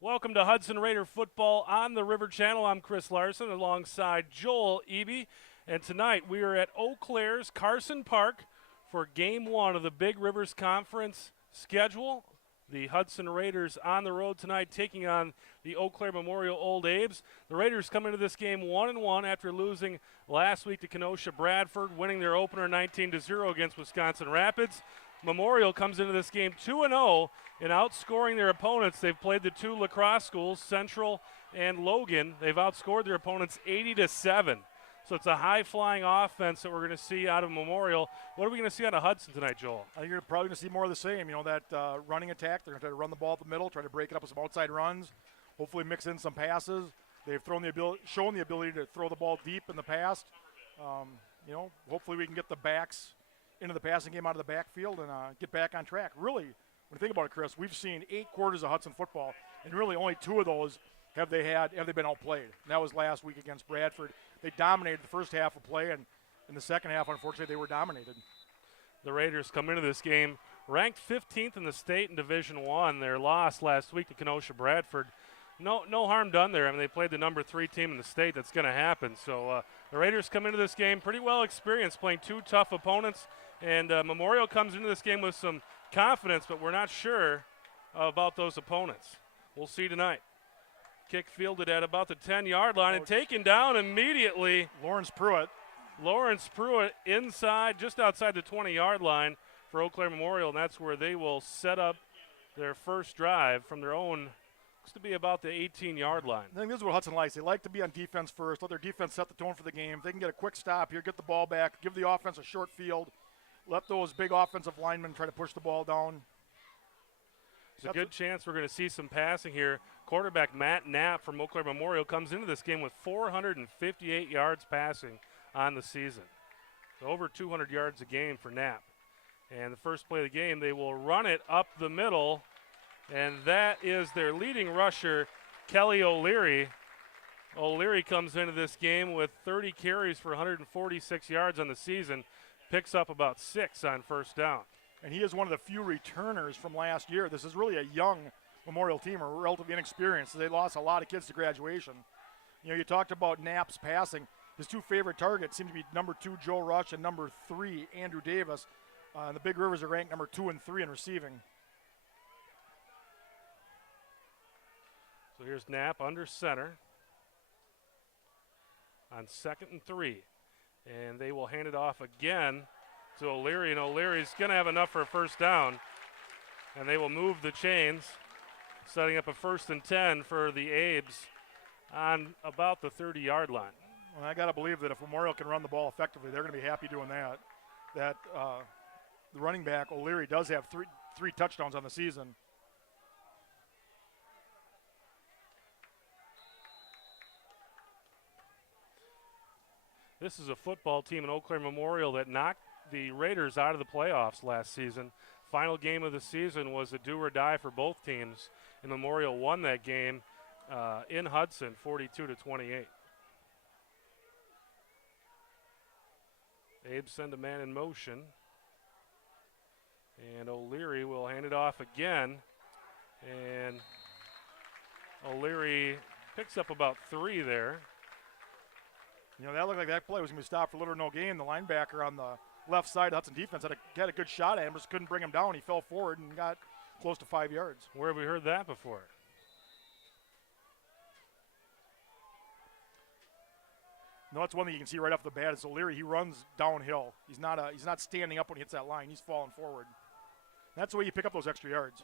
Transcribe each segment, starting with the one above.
Welcome to Hudson Raider football on the River Channel. I'm Chris Larson alongside Joel Eby. And tonight we are at Eau Claire's Carson Park for game one of the Big Rivers Conference schedule. The Hudson Raiders on the road tonight taking on the Eau Claire Memorial Old Abe's. The Raiders come into this game 1-1 after losing last week to Kenosha Bradford, winning their opener 19-0 against Wisconsin Rapids. Memorial comes into this game 2-0 in outscoring their opponents. They've played the two lacrosse schools, Central and Logan. They've outscored their opponents 80-7. So it's a high-flying offense that we're going to see out of Memorial. What are we going to see out of Hudson tonight, Joel? I think you're probably going to see more of the same. You know, that running attack. They're going to try to run the ball up the middle, try to break it up with some outside runs, hopefully mix in some passes. They've shown the ability to throw the ball deep in the past. Hopefully we can get the backs into the passing game out of the backfield and get back on track. Really, when you think about it, Chris, we've seen 8 quarters of Hudson football, and really only 2 of those have they been outplayed. And that was last week against Bradford. They dominated the first half of play, and in the second half, unfortunately, they were dominated. The Raiders come into this game ranked 15th in the state in Division I. Their loss last week to Kenosha Bradford. No harm done there. I mean, they played the number 3 team in the state. That's going to happen. So the Raiders come into this game pretty well experienced, playing 2 tough opponents. And Memorial comes into this game with some confidence, but we're not sure about those opponents. We'll see tonight. Kick fielded at about the 10-yard line and taken down immediately. Lawrence Pruitt inside, just outside the 20-yard line for Eau Claire Memorial, and that's where they will set up their first drive from their own, looks to be about the 18-yard line. I think this is what Hudson likes. They like to be on defense first, let their defense set the tone for the game. If they can get a quick stop here, get the ball back, give the offense a short field, let those big offensive linemen try to push the ball down. There's a good chance we're going to see some passing here. Quarterback Matt Knapp from Eau Claire Memorial comes into this game with 458 yards passing on the season. So over 200 yards a game for Knapp. And the first play of the game, they will run it up the middle, and that is their leading rusher, Kelly O'Leary. O'Leary comes into this game with 30 carries for 146 yards on the season, picks up about 6 on first down. And he is one of the few returners from last year. This is really a young Memorial team, or relatively inexperienced. They lost a lot of kids to graduation. You know, you talked about Knapp's passing. His 2 favorite targets seem to be number 2, Joe Rush, and number 3, Andrew Davis. The Big Rivers are ranked number 2 and 3 in receiving. So here's Knapp under center on 2nd and 3. And they will hand it off again to O'Leary, and O'Leary's going to have enough for a first down. And they will move the chains, setting up a 1st and 10 for the Abes on about the 30-yard line. Well, I got to believe that if Memorial can run the ball effectively, they're going to be happy doing that. The running back, O'Leary, does have three touchdowns on the season. This is a football team in Eau Claire Memorial that knocked the Raiders out of the playoffs last season. Final game of the season was a do or die for both teams, and Memorial won that game in Hudson, 42-28. Abe send a man in motion, and O'Leary will hand it off again, and O'Leary picks up about 3 there. You know, that looked like that play was going to be stopped for little or no gain. The linebacker on the left side, Hudson defense, had a good shot at him, just couldn't bring him down. He fell forward and got close to 5 yards. Where have we heard that before? No, that's one thing you can see right off the bat. Is O'Leary, he runs downhill. He's not standing up when he hits that line. He's falling forward. That's the way you pick up those extra yards.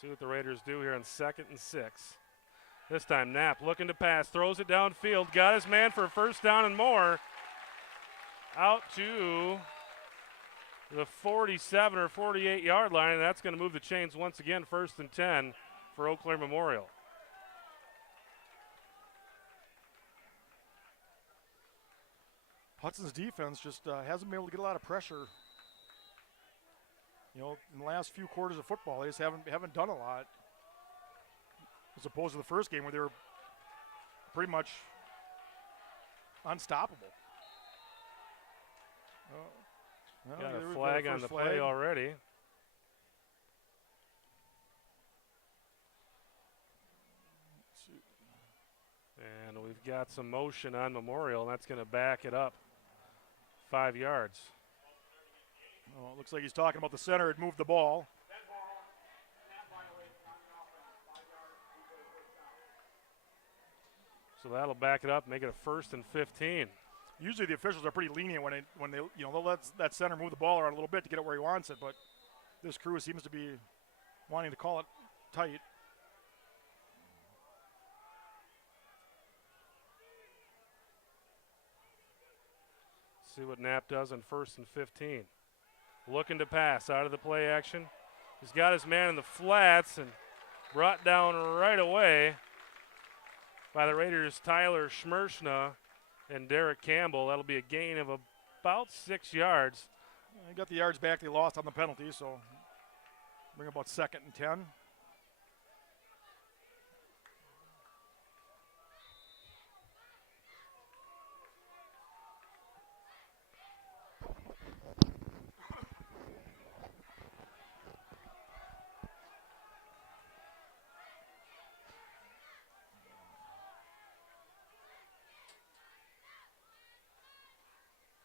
See what the Raiders do here on 2nd and 6. This time Knapp looking to pass, throws it downfield, got his man for a first down and more. Out to the 47 or 48-yard line, and that's going to move the chains once again, 1st and 10 for Eau Claire Memorial. Hudson's defense just hasn't been able to get a lot of pressure. You know, in the last few quarters of football, they just haven't done a lot. As opposed to the first game where they were pretty much unstoppable. Well, Got there a we've flag got on the first play flag. already. And we've got some motion on Memorial, and that's going to back it up 5 yards. Oh, it looks like he's talking about the center had moved the ball. So that'll back it up, make it a 1st and 15. Usually the officials are pretty lenient when they they'll let that center move the ball around a little bit to get it where he wants it, but this crew seems to be wanting to call it tight. See what Knapp does on 1st and 15. Looking to pass out of the play action. He's got his man in the flats and brought down right away by the Raiders' Tyler Schmershna and Derek Campbell. That'll be a gain of about 6 yards. They got the yards back they lost on the penalty, so bring about 2nd and 10.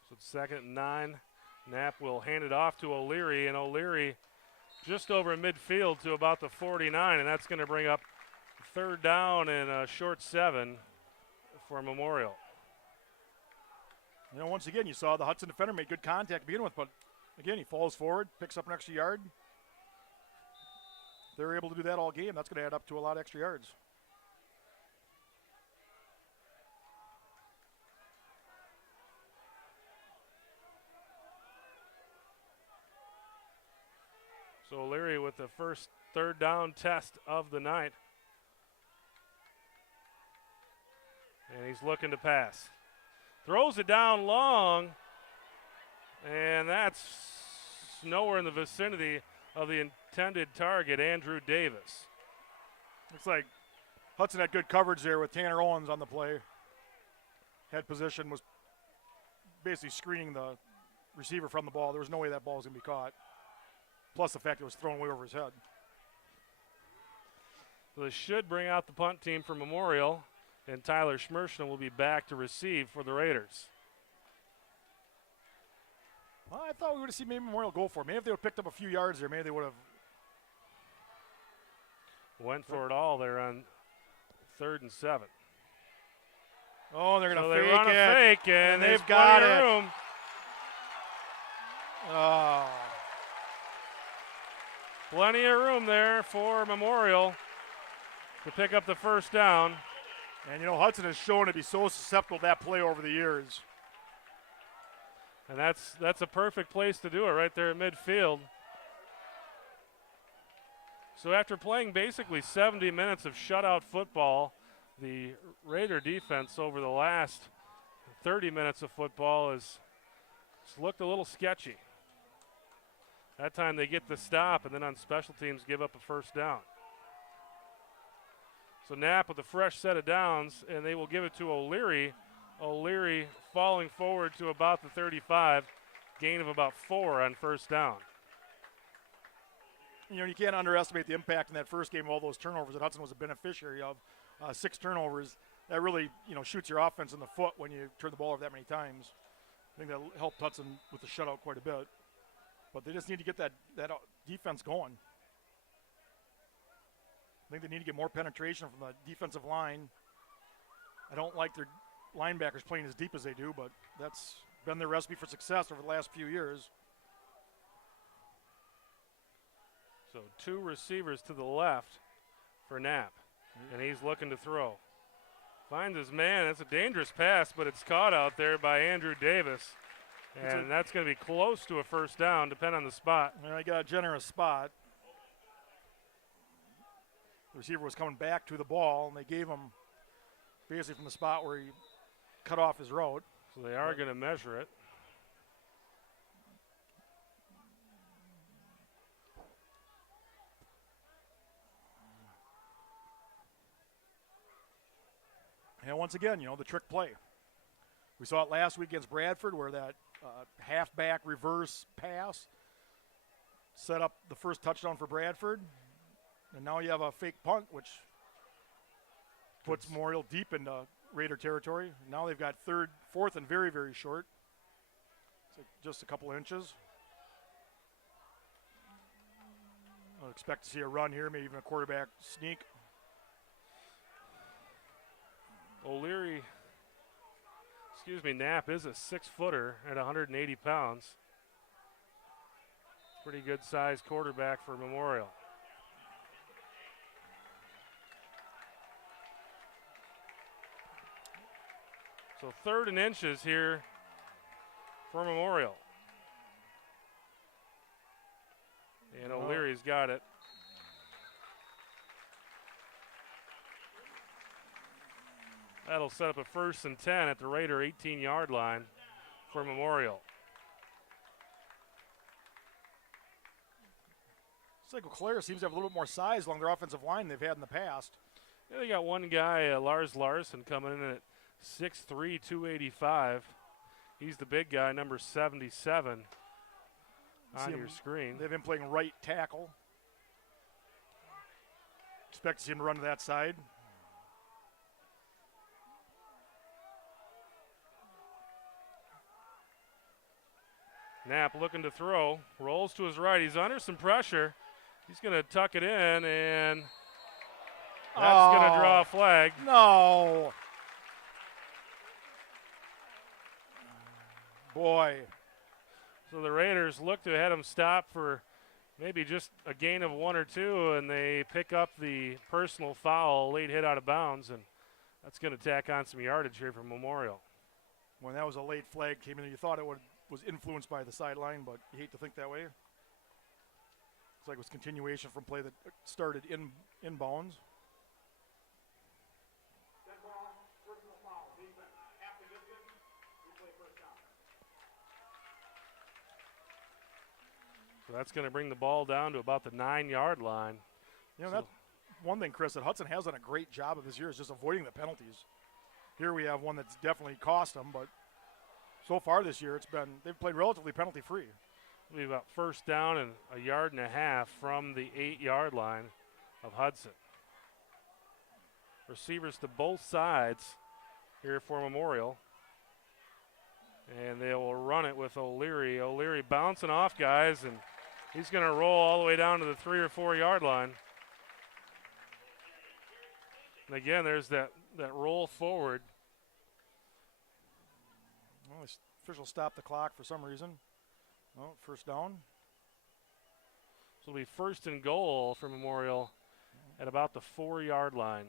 So it's 2nd and 9. Knapp will hand it off to O'Leary, and O'Leary just over midfield to about the 49, and that's going to bring up 3rd down and a short 7 for Memorial. You know, once again, you saw the Hudson defender make good contact to begin with, but again, he falls forward, picks up an extra yard. If they're able to do that all game, that's going to add up to a lot of extra yards. So O'Leary with the first 3rd down test of the night. And he's looking to pass. Throws it down long, and that's nowhere in the vicinity of the intended target, Andrew Davis. Looks like Hudson had good coverage there with Tanner Owens on the play. Head position was basically screening the receiver from the ball. There was no way that ball was going to be caught. Plus the fact it was thrown way over his head. So this should bring out the punt team for Memorial, and Tyler Schmershna will be back to receive for the Raiders. Well, I thought we would have seen maybe Memorial go for it. Maybe if they would have picked up a few yards there, maybe they would have. Went for it all there on 3rd and 7. Oh, they're going to they fake run it. a fake, and they've got plenty of it. room. Oh. Plenty of room there for Memorial to pick up the 1st down. And, you know, Hudson has shown to be so susceptible to that play over the years. And that's a perfect place to do it right there at midfield. So after playing basically 70 minutes of shutout football, the Raider defense over the last 30 minutes of football has looked a little sketchy. That time they get the stop, and then on special teams give up a 1st down. So Knapp with a fresh set of downs, and they will give it to O'Leary. O'Leary falling forward to about the 35, gain of about 4 on 1st down. You know, you can't underestimate the impact in that first game of all those turnovers that Hudson was a beneficiary of. 6 turnovers, that really, you know, shoots your offense in the foot when you turn the ball over that many times. I think that helped Hudson with the shutout quite a bit. But they just need to get that defense going. I think they need to get more penetration from the defensive line. I don't like their linebackers playing as deep as they do, but that's been their recipe for success over the last few years. So 2 receivers to the left for Knapp, and he's looking to throw. Finds his man. That's a dangerous pass, but it's caught out there by Andrew Davis. And that's going to be close to a 1st down, depending on the spot. And I got a generous spot. The receiver was coming back to the ball, and they gave him basically from the spot where he cut off his route. So they are going to measure it. And once again, you know, the trick play. We saw it last week against Bradford where that halfback reverse pass. Set up the first touchdown for Bradford. And now you have a fake punt, which puts Memorial deep into Raider territory. Now they've got fourth and very, very short. It's like just a couple of inches. I'll expect to see a run here, maybe even a quarterback sneak. Knapp is a 6-footer at 180 pounds. Pretty good sized quarterback for Memorial. So 3rd and inches here for Memorial. And O'Leary's got it. That'll set up a 1st and 10 at the Raider 18-yard line for Memorial. It's like Eau Claire seems to have a little bit more size along their offensive line than they've had in the past. Yeah, they got one guy, Lars Larson, coming in at 6'3", 285. He's the big guy, number 77 on your screen. They've been playing right tackle. Expect to see him run to that side. Knapp looking to throw, rolls to his right. He's under some pressure. He's going to tuck it in, and that's going to draw a flag. No. Boy. So the Raiders look to have him stop for maybe just a gain of 1 or 2, and they pick up the personal foul, late hit out of bounds, and that's going to tack on some yardage here for Memorial. When that was a late flag came in, you thought it was influenced by the sideline, but you hate to think that way. Looks like it was continuation from play that started inbounds. So that's going to bring the ball down to about the 9-yard line. You know, that's one thing, Chris, that Hudson has done a great job of this year is just avoiding the penalties. Here we have one that's definitely cost them, but so far this year they've played relatively penalty-free. It'll be about 1st down and 1.5 yards from the 8-yard line of Hudson. Receivers to both sides here for Memorial. And they will run it with O'Leary. O'Leary bouncing off guys, and he's going to roll all the way down to the 3 or 4 yard line. And again, there's that roll forward. Well, the official stopped the clock for some reason. Well, 1st down. So it'll be 1st and goal for Memorial at about the 4 yard line.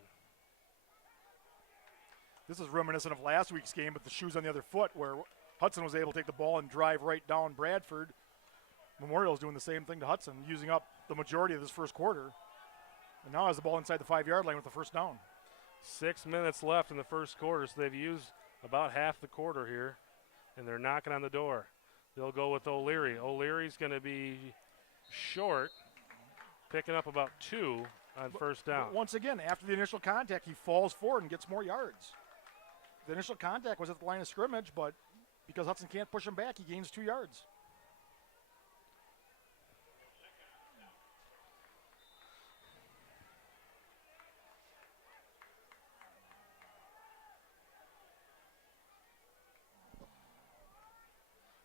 This is reminiscent of last week's game, but the shoes on the other foot, where Hudson was able to take the ball and drive right down Bradford. Memorial is doing the same thing to Hudson, using up the majority of this first quarter. And now has the ball inside the 5 yard line with the 1st down. 6 minutes left in the first quarter, so they've used about half the quarter here, and they're knocking on the door. They'll go with O'Leary. O'Leary's going to be short, picking up about 2 on 1st down. But once again, after the initial contact, he falls forward and gets more yards. The initial contact was at the line of scrimmage, but because Hudson can't push him back, he gains 2 yards.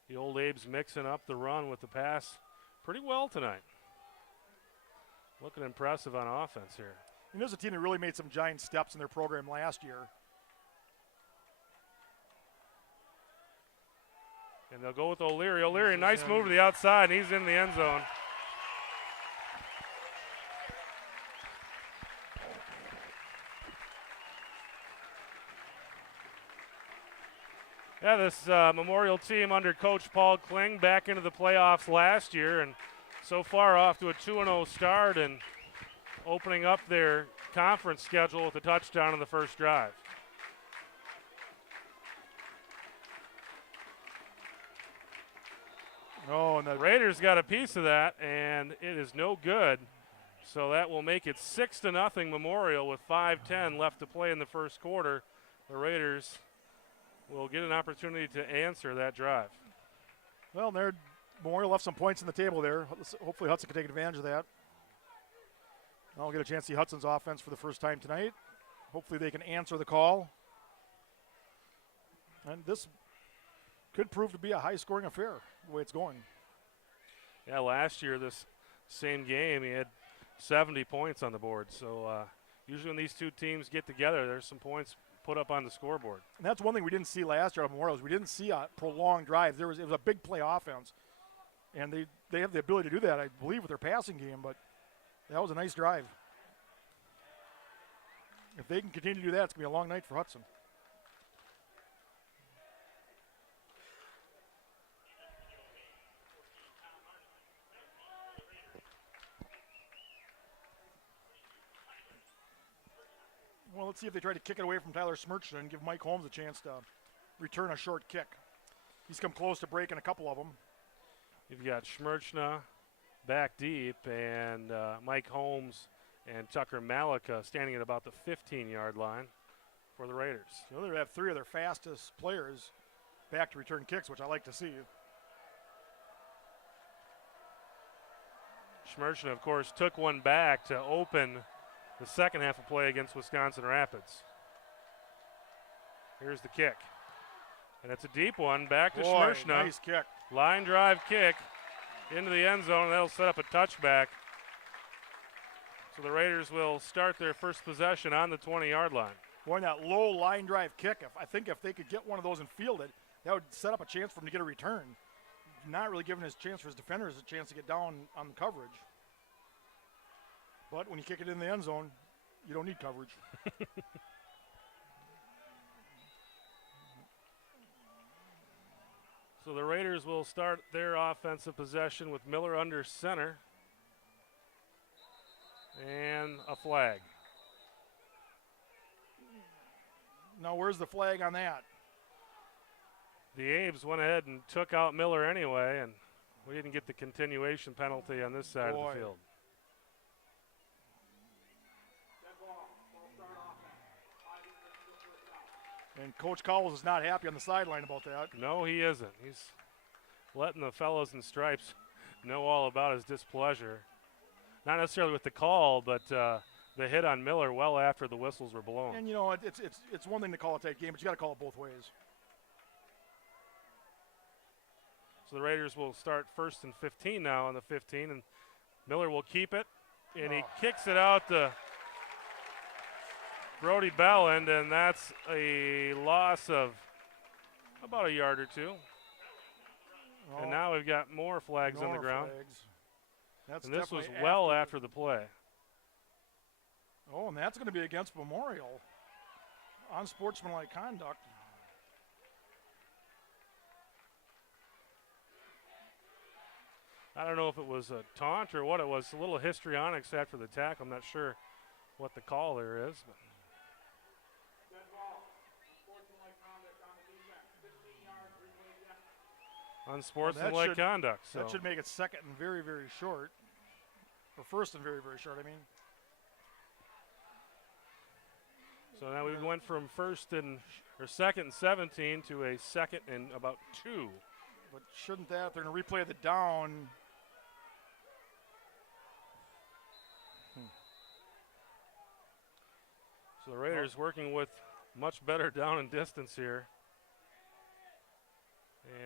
The Old Abe's mixing up the run with the pass pretty well tonight. Looking impressive on offense here. And there's a team that really made some giant steps in their program last year. And they'll go with O'Leary. O'Leary, nice move to the outside, and he's in the end zone. Yeah, this Memorial team under Coach Paul Kling back into the playoffs last year, and so far off to a 2-0 start and opening up their conference schedule with a touchdown in the first drive. Oh, and the Raiders got a piece of that, and it is no good. So that will make it 6-0 Memorial with 5:10 left to play in the first quarter. The Raiders will get an opportunity to answer that drive. Well, there, Memorial left some points on the table there. Hopefully Hudson can take advantage of that. I'll get a chance to see Hudson's offense for the first time tonight. Hopefully they can answer the call. And this could prove to be a high-scoring affair, the way it's going. Yeah, last year this same game he had 70 points on the board. So usually when these two teams get together, there's some points put up on the scoreboard. And that's one thing we didn't see last year at Memorial. We didn't see a prolonged drive. It was a big play offense. And they have the ability to do that, I believe, with their passing game, but that was a nice drive. If they can continue to do that, it's going to be a long night for Hudson. Well, let's see if they try to kick it away from Tyler Smirchna and give Mike Holmes a chance to return a short kick. He's come close to breaking a couple of them. You've got Smirchna back deep, and Mike Holmes and Tucker Malika standing at about the 15-yard line for the Raiders. You know, they have three of their fastest players back to return kicks, which I like to see. Smirchna, of course, took one back to open the second half of play against Wisconsin Rapids. Here's the kick. And it's a deep one back to Smirchna. Nice kick. Line drive kick into the end zone. That'll set up a touchback. So the Raiders will start their first possession on the 20-yard line. Boy, that low line drive kick, I think if they could get one of those and field it, that would set up a chance for him to get a return. Not really giving his chance for his defenders a chance to get down on the coverage. But when you kick it in the end zone, you don't need coverage. So the Raiders will start their offensive possession with Miller under center. And a flag. Now, where's the flag on that? The Abes went ahead and took out Miller anyway, and we didn't get the continuation penalty on this side of the field. And Coach Cowles is not happy on the sideline about that. No, he isn't. He's letting the fellows in stripes know all about his displeasure. Not necessarily with the call, but the hit on Miller well after the whistles were blown. And, you know, it's one thing to call a tight game, but you got to call it both ways. So the Raiders will start 1st and 15 now on the 15, and Miller will keep it, and he kicks it out to Brody Belland, and that's a loss of about a yard or two. And now we've got more flags on the ground. And this was well after the play. Oh, and that's going to be against Memorial. Unsportsmanlike conduct. I don't know if it was a taunt or what it was. A little histrionics after the tackle. I'm not sure what the call there is. But unsportsmanlike conduct. So that should make it second and very, very short. Or first and very, very short, I mean. So now we went from second and 17 to a second and about 2. But shouldn't that, they're going to replay the down. So the Raiders working with much better down and distance here.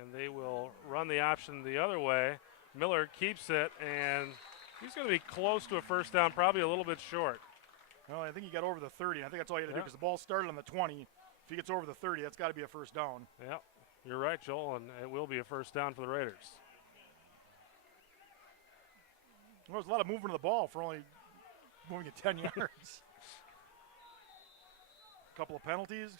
And they will run the option the other way. Miller keeps it, and he's going to be close to a first down, probably a little bit short. Well, I think he got over the 30. I think that's all you had to do because the ball started on the 20. If he gets over the 30, that's got to be a first down. Yeah, you're right, Joel, and it will be a first down for the Raiders. Well, there's a lot of movement of the ball for only moving it 10 yards. A couple of penalties.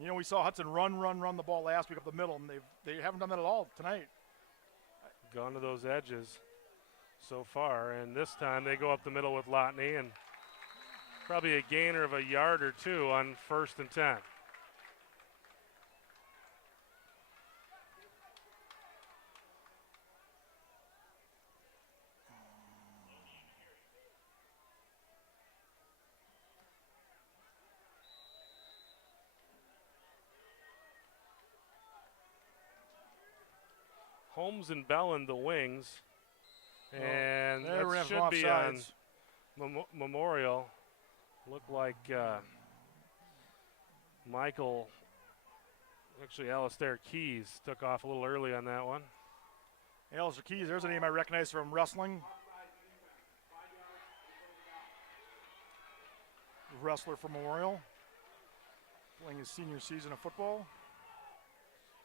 You know, we saw Hudson run the ball last week up the middle, and they haven't done that at all tonight. Gone to those edges so far, and this time they go up the middle with Lotney, and probably a gainer of a yard or two on 1st and 10. Holmes and Bellin the wings. And that should be on Memorial. Looked like Alistair Keys took off a little early on that one. Alistair Keys, there's a name I recognize from wrestling. Wrestler for Memorial, playing his senior season of football.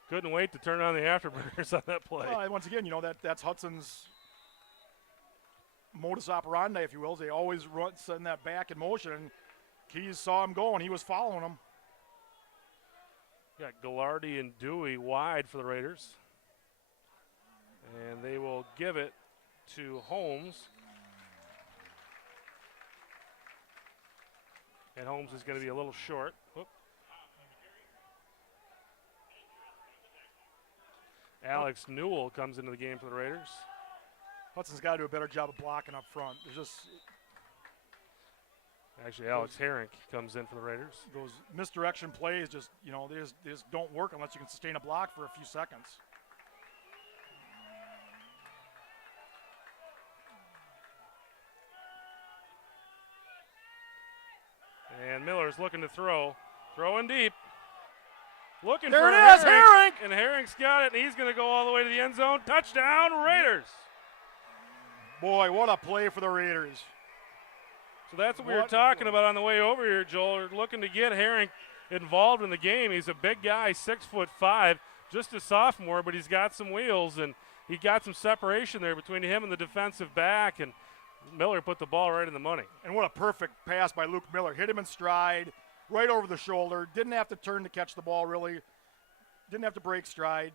Couldn't wait to turn on the afterburners on that play. Well, once again, that's Hudson's modus operandi, if you will. They always send that back in motion, and Keys saw him go, and he was following him. Got Gallardi and Dewey wide for the Raiders. And they will give it to Holmes. And Holmes is going to be a little short. Whoop. Alex Newell comes into the game for the Raiders. Hudson's got to do a better job of blocking up front. Actually, Alex Herink comes in for the Raiders. Those misdirection plays they just don't work unless you can sustain a block for a few seconds. And Miller's looking to throw. Throwing deep. Looking there for it is, Herink. And Herink's got it, and he's going to go all the way to the end zone. Touchdown, Raiders. Boy, what a play for the Raiders. So that's what we were talking about on the way over here, Joel. We're looking to get Herink involved in the game. He's a big guy, 6'5", just a sophomore, but he's got some wheels, and he got some separation there between him and the defensive back, and Miller put the ball right in the money. And what a perfect pass by Luke Miller. Hit him in stride, right over the shoulder. Didn't have to turn to catch the ball, really. Didn't have to break stride.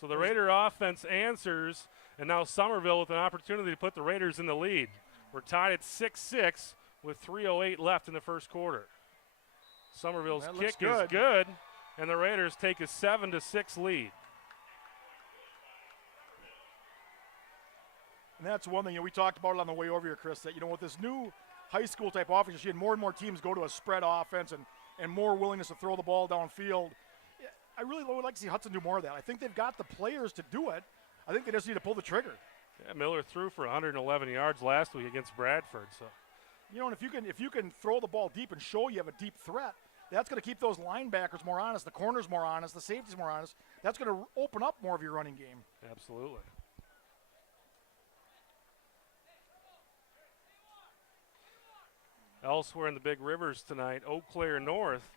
So the Raider offense answers, and now Somerville with an opportunity to put the Raiders in the lead. We're tied at 6-6 with 3:08 left in the first quarter. Somerville's kick is good, and the Raiders take a 7-6 lead. And that's one thing we talked about it on the way over here, Chris, that with this new high school type offense, you see more and more teams go to a spread offense and more willingness to throw the ball downfield. I really would like to see Hudson do more of that. I think they've got the players to do it. I think they just need to pull the trigger. Yeah, Miller threw for 111 yards last week against Bradford. So, and if you can throw the ball deep and show you have a deep threat, that's going to keep those linebackers more honest, the corners more honest, the safeties more honest. That's going to open up more of your running game. Absolutely. Elsewhere in the Big Rivers tonight, Eau Claire North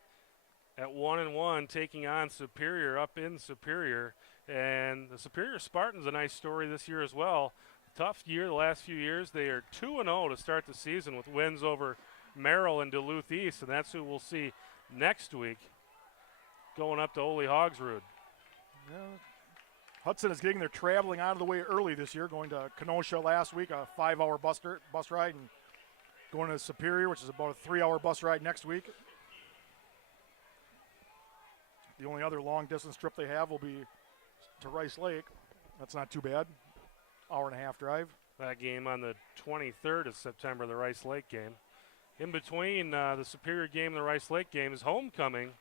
at 1-1 taking on Superior up in Superior. And the Superior Spartans, a nice story this year as well. Tough year the last few years. They are 2-0 to start the season with wins over Merrill and Duluth East, and that's who we'll see next week going up to Ole Hogsrud. Yeah. Hudson is getting their traveling out of the way early this year, going to Kenosha last week, a 5-hour bus ride, and going to Superior, which is about a 3-hour bus ride next week. The only other long-distance trip they have will be to Rice Lake. That's not too bad. Hour-and-a-half drive. That game on the 23rd of September, the Rice Lake game. In between the Superior game and the Rice Lake game is homecoming,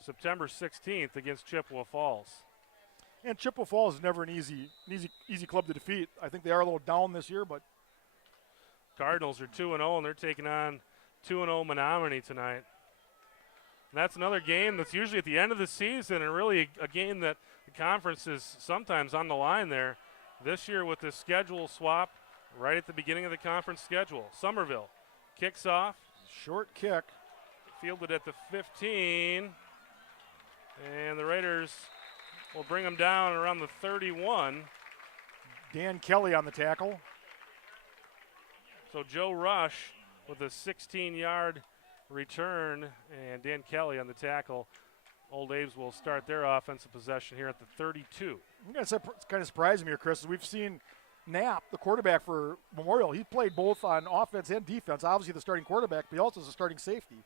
September 16th against Chippewa Falls. And Chippewa Falls is never an easy club to defeat. I think they are a little down this year, but Cardinals are 2-0, and they're taking on 2-0 Menominee tonight. And that's another game that's usually at the end of the season, and really a game that the conference is sometimes on the line there. This year with the schedule swap right at the beginning of the conference schedule. Somerville kicks off. Short kick. Fielded at the 15. And the Raiders will bring them down around the 31. Dan Kelly on the tackle. So Joe Rush with a 16-yard return, and Dan Kelly on the tackle. Old Abe's will start their offensive possession here at the 32. It's kind of surprising me here, Chris. We've seen Knapp, the quarterback for Memorial. He played both on offense and defense. Obviously the starting quarterback, but he also is a starting safety.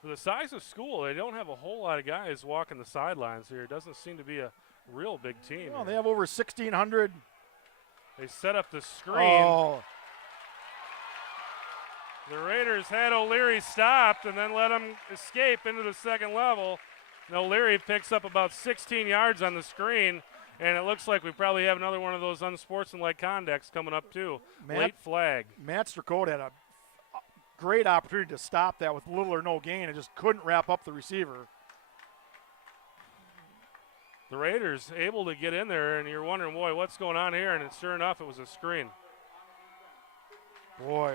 For the size of school, they don't have a whole lot of guys walking the sidelines here. It doesn't seem to be a real big team. Well, they have over 1,600. They set up the screen. Oh. The Raiders had O'Leary stopped and then let him escape into the second level. And O'Leary picks up about 16 yards on the screen, and it looks like we probably have another one of those unsportsmanlike conducts coming up too. Late flag. Matt Strickode had a great opportunity to stop that with little or no gain and just couldn't wrap up the receiver. The Raiders able to get in there, and you're wondering, boy, what's going on here? And sure enough, it was a screen. Boy.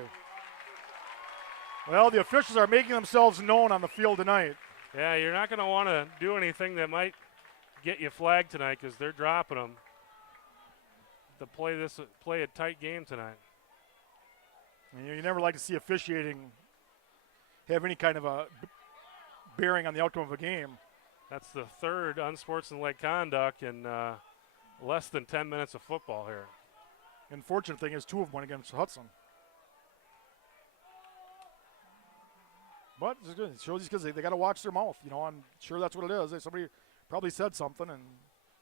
Well, the officials are making themselves known on the field tonight. Yeah, you're not going to want to do anything that might get you flagged tonight because they're dropping them to play a tight game tonight. You never like to see officiating have any kind of a bearing on the outcome of a game. That's the third unsportsmanlike conduct in less than 10 minutes of football here. Unfortunate thing is 2 of them went against Hudson. But it's good. It shows these kids they got to watch their mouth. I'm sure that's what it is. Somebody probably said something and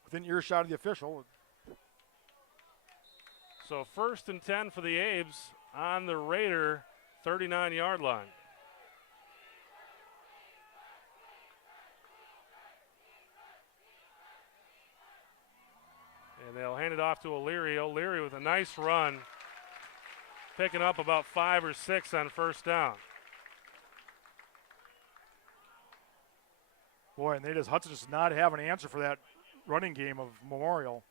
within earshot of the official. So 1st and 10 for the Abes on the Raider 39-yard line. And they'll hand it off to O'Leary. O'Leary with a nice run, picking up about 5 or 6 on 1st down. Boy, and Hudson does not have an answer for that running game of Memorial.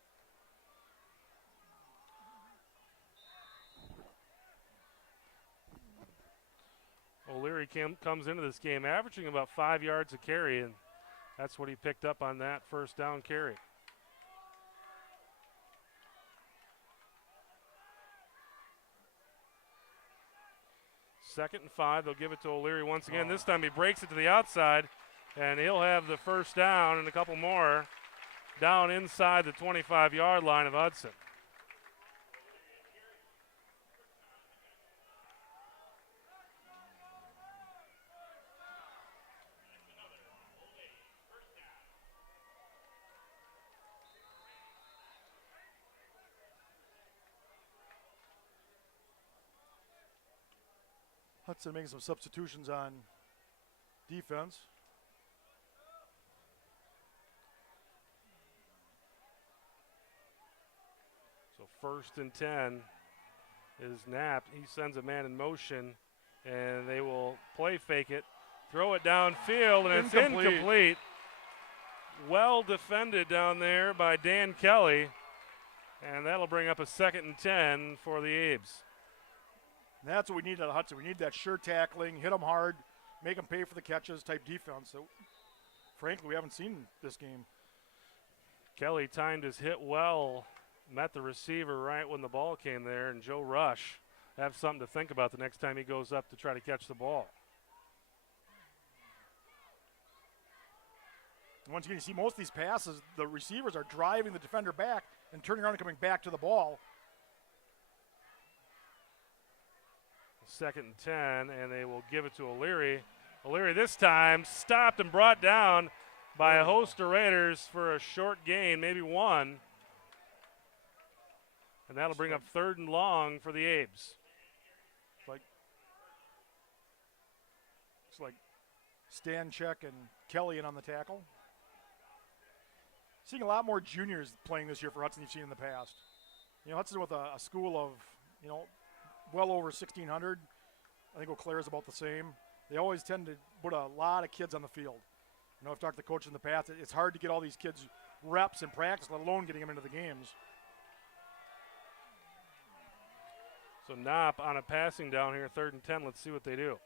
O'Leary comes into this game averaging about 5 yards a carry, and that's what he picked up on that 1st down carry. Second and 5, they'll give it to O'Leary once again. This time he breaks it to the outside, and he'll have the 1st down and a couple more down inside the 25-yard line of Hudson. Hudson making some substitutions on defense. So 1st and 10 is Knapp. He sends a man in motion, and they will play fake it, throw it downfield, and it's incomplete. Well defended down there by Dan Kelly, and that'll bring up a 2nd and 10 for the Abes. And that's what we need out of Hudson. We need that sure tackling, hit them hard, make them pay for the catches type defense. So, frankly, we haven't seen this game. Kelly timed his hit well, met the receiver right when the ball came there, and Joe Rush have something to think about the next time he goes up to try to catch the ball. And once again, you see most of these passes, the receivers are driving the defender back and turning around and coming back to the ball. 2nd and 10, and they will give it to O'Leary. O'Leary this time stopped and brought down by a host of Raiders for a short gain, maybe 1. And that'll bring up 3rd and long for the Abes. Looks like Stanchek and Kelly in on the tackle. Seeing a lot more juniors playing this year for Hudson than you've seen in the past. Hudson with a school of, well over 1,600. I think Eau Claire is about the same. They always tend to put a lot of kids on the field. I've talked to coaches in the past. It's hard to get all these kids reps in practice, let alone getting them into the games. So Knopp on a passing down here, 3rd and 10. Let's see what they do.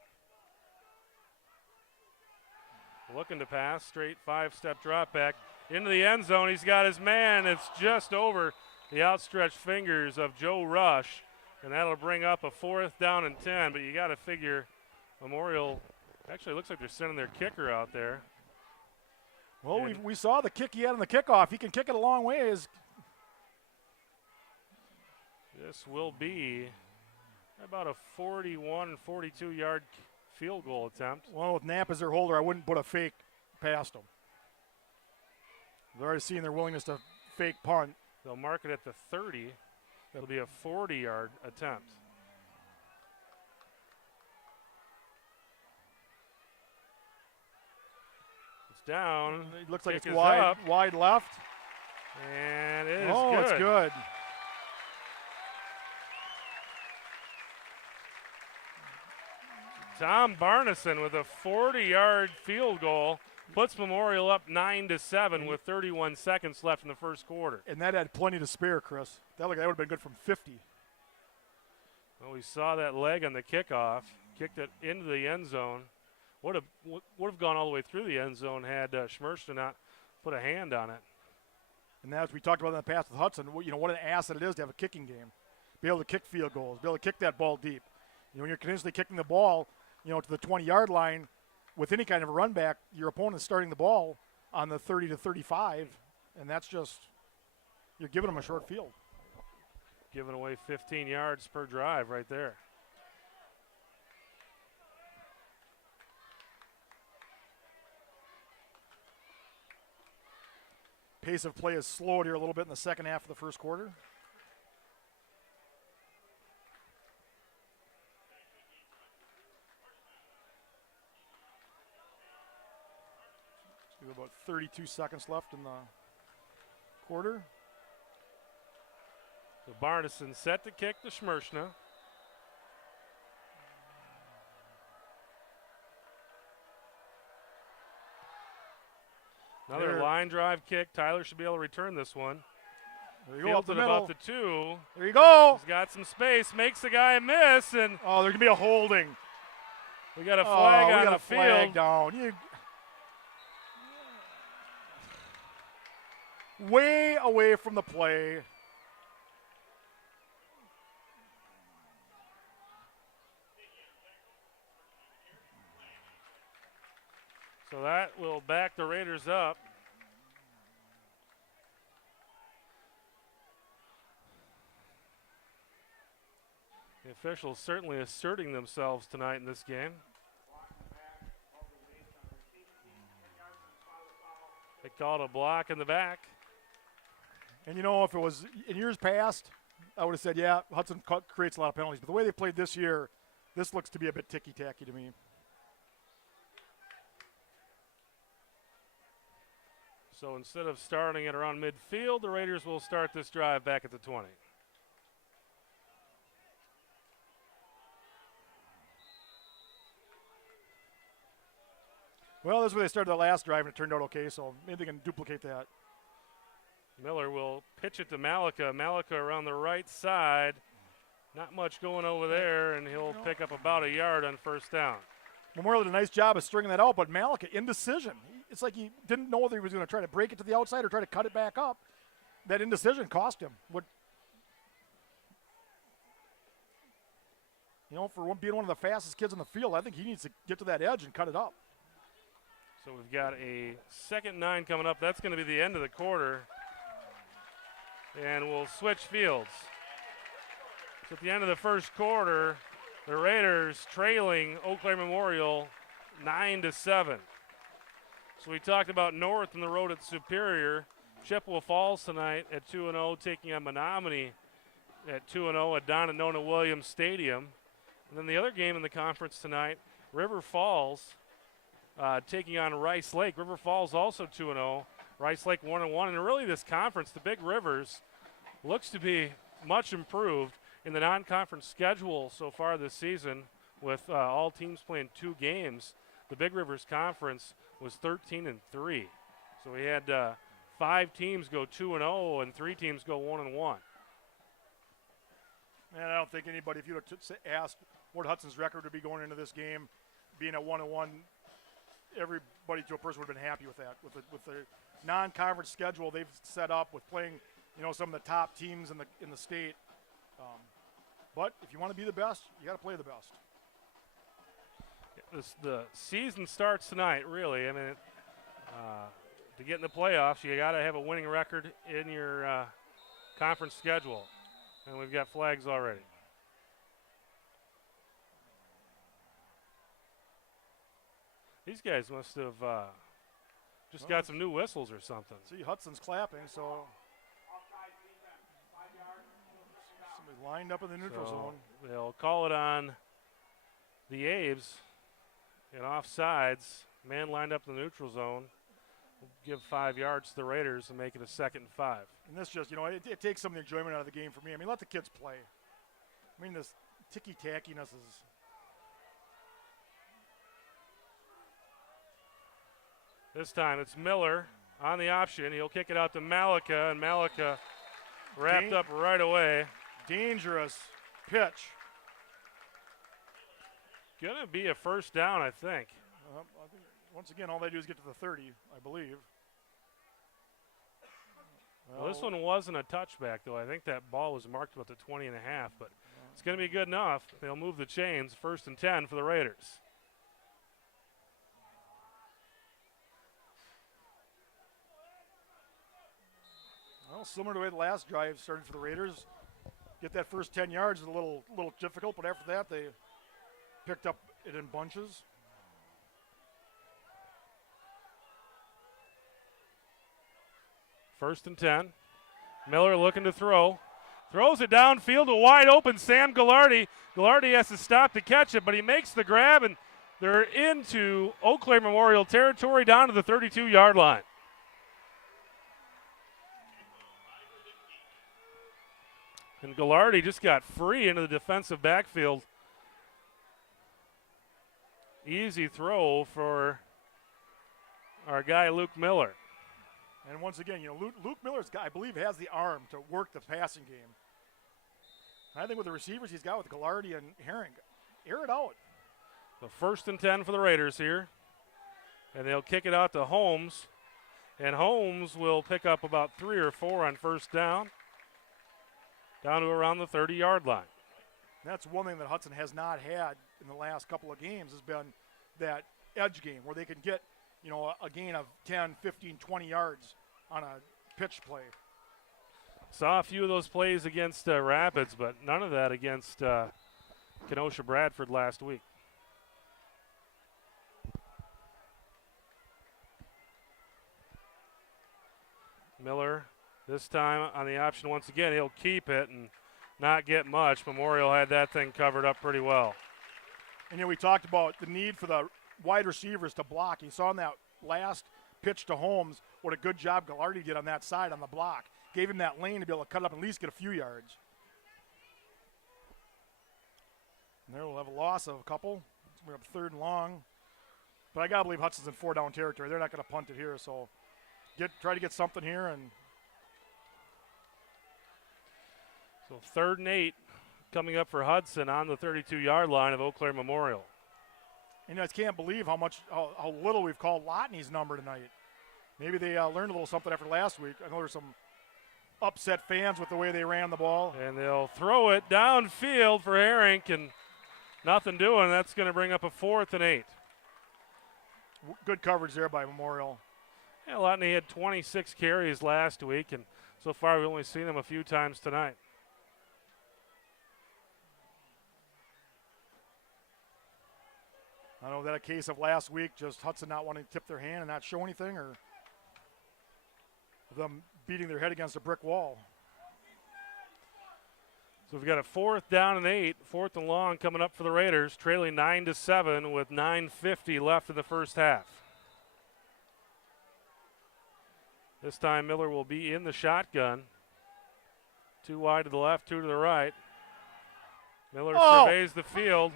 Looking to pass, straight 5-step drop back into the end zone. He's got his man. It's just over the outstretched fingers of Joe Rush. And that'll bring up a 4th down and 10, but you got to figure Memorial actually looks like they're sending their kicker out there. Well, we saw the kick he had on the kickoff. He can kick it a long ways. This will be about a 41, 42-yard field goal attempt. Well, with Knapp as their holder, I wouldn't put a fake past them. They're already seeing their willingness to fake punt. They'll mark it at the 30. It'll be a 40-yard attempt. down. It looks like Kick it's is wide, up. wide left. And it is Oh, good. it's good. Tom Barneson with a 40-yard field goal puts Memorial up 9-7 with 31 seconds left in the first quarter. And that had plenty to spare, Chris. That would have been good from 50. Well, we saw that leg on the kickoff, kicked it into the end zone. Would have gone all the way through the end zone had Schmerster not put a hand on it. And as we talked about in the past with Hudson, what an asset it is to have a kicking game. Be able to kick field goals, be able to kick that ball deep. When you're continuously kicking the ball, to the 20-yard line with any kind of a run back, your opponent's starting the ball on the 30 to 35, and that's just, you're giving them a short field. Giving away 15 yards per drive right there. Pace of play has slowed here a little bit in the second half of the first quarter. We have about 32 seconds left in the quarter. So Barneson set to kick to Schmershna. Another line drive kick. Tyler should be able to return this one. There you go, up the middle. About the 2. There you go. He's got some space, makes the guy miss, and oh, there's gonna be a holding. We got a flag on the field. Flag down. Way away from the play. So that will back the Raiders up. The officials certainly asserting themselves tonight in this game. They called a block in the back. And if it was in years past, I would have said, yeah, Hudson creates a lot of penalties. But the way they played this year, this looks to be a bit ticky-tacky to me. So instead of starting it around midfield, the Raiders will start this drive back at the 20. Well, this is where they started the last drive, and it turned out okay, so maybe they can duplicate that. Miller will pitch it to Malika. Malika around the right side. Not much going over there, and he'll pick up about a yard on first down. Memorial did a nice job of stringing that out, but Malika, indecision. It's like he didn't know whether he was going to try to break it to the outside or try to cut it back up. That indecision cost him. For being one of the fastest kids in the field, I think he needs to get to that edge and cut it up. So we've got a 2nd and 9 coming up. That's going to be the end of the quarter. And we'll switch fields. So at the end of the first quarter, the Raiders trailing Eau Claire Memorial 9-7. So we talked about North and the road at Superior. Chippewa Falls tonight at 2-0, taking on Menominee at 2-0 at Donna Nona Williams Stadium. And then the other game in the conference tonight, River Falls taking on Rice Lake. River Falls also 2-0. Rice Lake 1-1. And really this conference, the Big Rivers, looks to be much improved in the non-conference schedule so far this season with all teams playing 2 games. The Big Rivers Conference was 13-3. So we had 5 teams go 2-0 and 3 teams go 1-1. And I don't think anybody, if you had asked what Hudson's record would be going into this game, being at 1-1, everybody to a person would have been happy with that. With the non-conference schedule they've set up with playing, some of the top teams in the state. But if you want to be the best, you got to play the best. The season starts tonight, really. I mean, to get in the playoffs, you got to have a winning record in your conference schedule. And we've got flags already. These guys must have just got some new whistles or something. See, Hudson's clapping, so somebody lined up in the neutral zone. They'll call it on the Aves and offsides. Man lined up in the neutral zone. Give 5 yards to the Raiders and make it a 2nd and 5. And this just, it takes some of the enjoyment out of the game for me. I mean, let the kids play. I mean, this ticky-tackiness is. This time it's Miller on the option. He'll kick it out to Malika, and Malika wrapped up right away. Dangerous pitch. Gonna be a first down, I think. I think once again, all they do is get to the 30, I believe. Well, this one wasn't a touchback, though. I think that ball was marked about the 20 and a half, but it's going to be good enough. They'll move the chains. 1st and 10 for the Raiders. Well, similar to the way the last drive started for the Raiders. Get that first 10 yards is a little difficult, but after that they picked up it in bunches. 1st and 10. Miller looking to throw. Throws it downfield to wide open Sam Gallardi. Gallardi has to stop to catch it, but he makes the grab, and they're into Eau Claire Memorial territory down to the 32-yard line. And Gallardi just got free into the defensive backfield. Easy throw for our guy Luke Miller. And once again, Luke Miller's guy, I believe, has the arm to work the passing game. I think with the receivers he's got with Gallardi and Herring, air it out. The 1st and 10 for the Raiders here. And they'll kick it out to Holmes. And Holmes will pick up about 3 or 4 on 1st down. Down to around the 30-yard line. That's one thing that Hudson has not had in the last couple of games has been that edge game where they can get, a gain of 10, 15, 20 yards on a pitch play. Saw a few of those plays against Rapids, but none of that against Kenosha Bradford last week. Miller this time on the option once again. He'll keep it and not get much. Memorial had that thing covered up pretty well. And we talked about the need for the wide receivers to block. You saw in that last pitch to Holmes what a good job Gallardi did on that side on the block. Gave him that lane to be able to cut up and at least get a few yards. And there we'll have a loss of a couple. We're up 3rd and long. But I got to believe Hudson's in 4-down territory. They're not going to punt it here, so try to get something here. And so 3rd and 8 coming up for Hudson on the 32-yard line of Eau Claire Memorial. And I can't believe how little we've called Lotney's number tonight. Maybe they learned a little something after last week. I know there's some upset fans with the way they ran the ball. And they'll throw it downfield for Herink, and nothing doing. That's going to bring up a 4th and 8. Good coverage there by Memorial. Yeah, Lotney had 26 carries last week, and so far we've only seen him a few times tonight. I don't know, was that a case of last week, just Hudson not wanting to tip their hand and not show anything, or them beating their head against a brick wall? So we've got a 4th down and 8, 4th and long coming up for the Raiders, trailing 9-7 with 9:50 left in the first half. This time Miller will be in the shotgun. 2 wide to the left, 2 to the right. Miller surveys the field.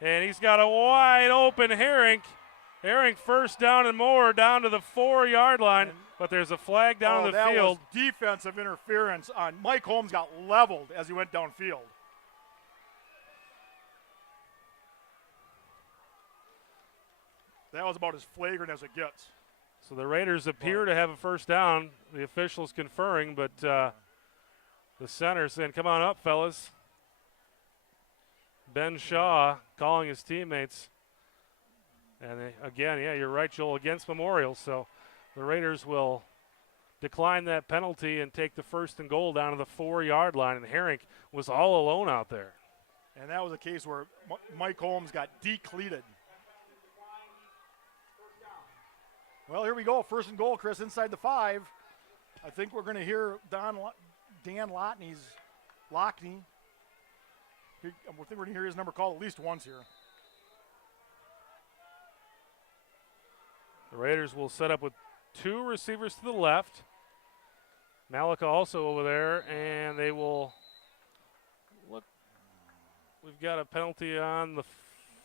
And he's got a wide open Herink. Herink 1st down and more down to the 4-yard line. But there's a flag down the that field. Was defensive interference on Mike Holmes. Got leveled as he went downfield. That was about as flagrant as it gets. So the Raiders appear to have a 1st down. The officials conferring, but the center saying, come on up, fellas. Ben Shaw calling his teammates. And again, yeah, you're right, Joel, against Memorial. So the Raiders will decline that penalty and take the 1st and goal down to the 4-yard line. And Herink was all alone out there. And that was a case where Mike Holmes got decleated. Well, here we go. 1st and goal, Chris, inside the 5. I think we're going to hear Dan Lockney. I think we're going to hear his number called at least once here. The Raiders will set up with 2 receivers to the left. Malika also over there, and they will look. We've got a penalty on the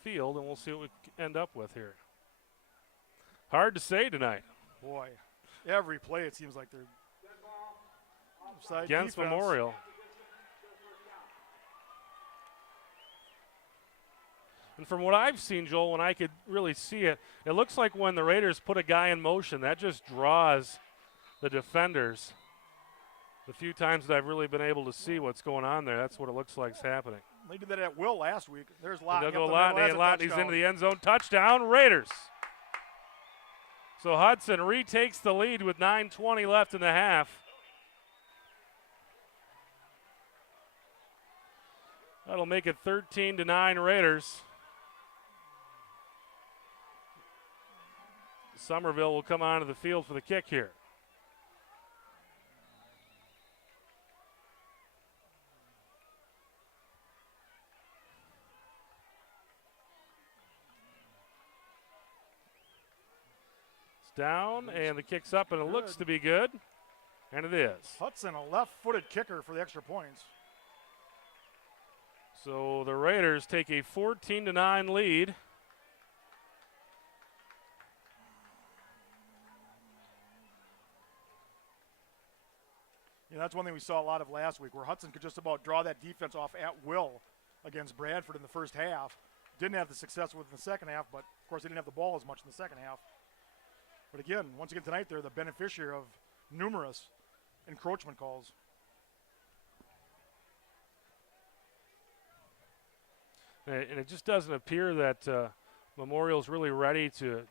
field, and we'll see what we end up with here. Hard to say tonight. Boy, every play it seems like they're against defense. Memorial. And from what I've seen, Joel, when I could really see it, it looks like when the Raiders put a guy in motion, that just draws the defenders. The few times that I've really been able to see what's going on there, that's what it looks like is happening. They did that at will last week. There's Lotney. They'll go Lotney, and Lotney's into the end zone. Touchdown, Raiders. So Hudson retakes the lead with 9:20 left in the half. That'll make it 13-9 Raiders. Somerville will come onto the field for the kick here. It's down, and the kick's up, and it looks to be good, and it is. Hudson, a left-footed kicker for the extra points. So the Raiders take a 14-9 lead. Yeah, that's one thing we saw a lot of last week, where Hudson could just about draw that defense off at will against Bradford in the first half. Didn't have the success with it in the second half, but of course they didn't have the ball as much in the second half. But again, once again tonight, they're the beneficiary of numerous encroachment calls. And it just doesn't appear that Memorial's really ready to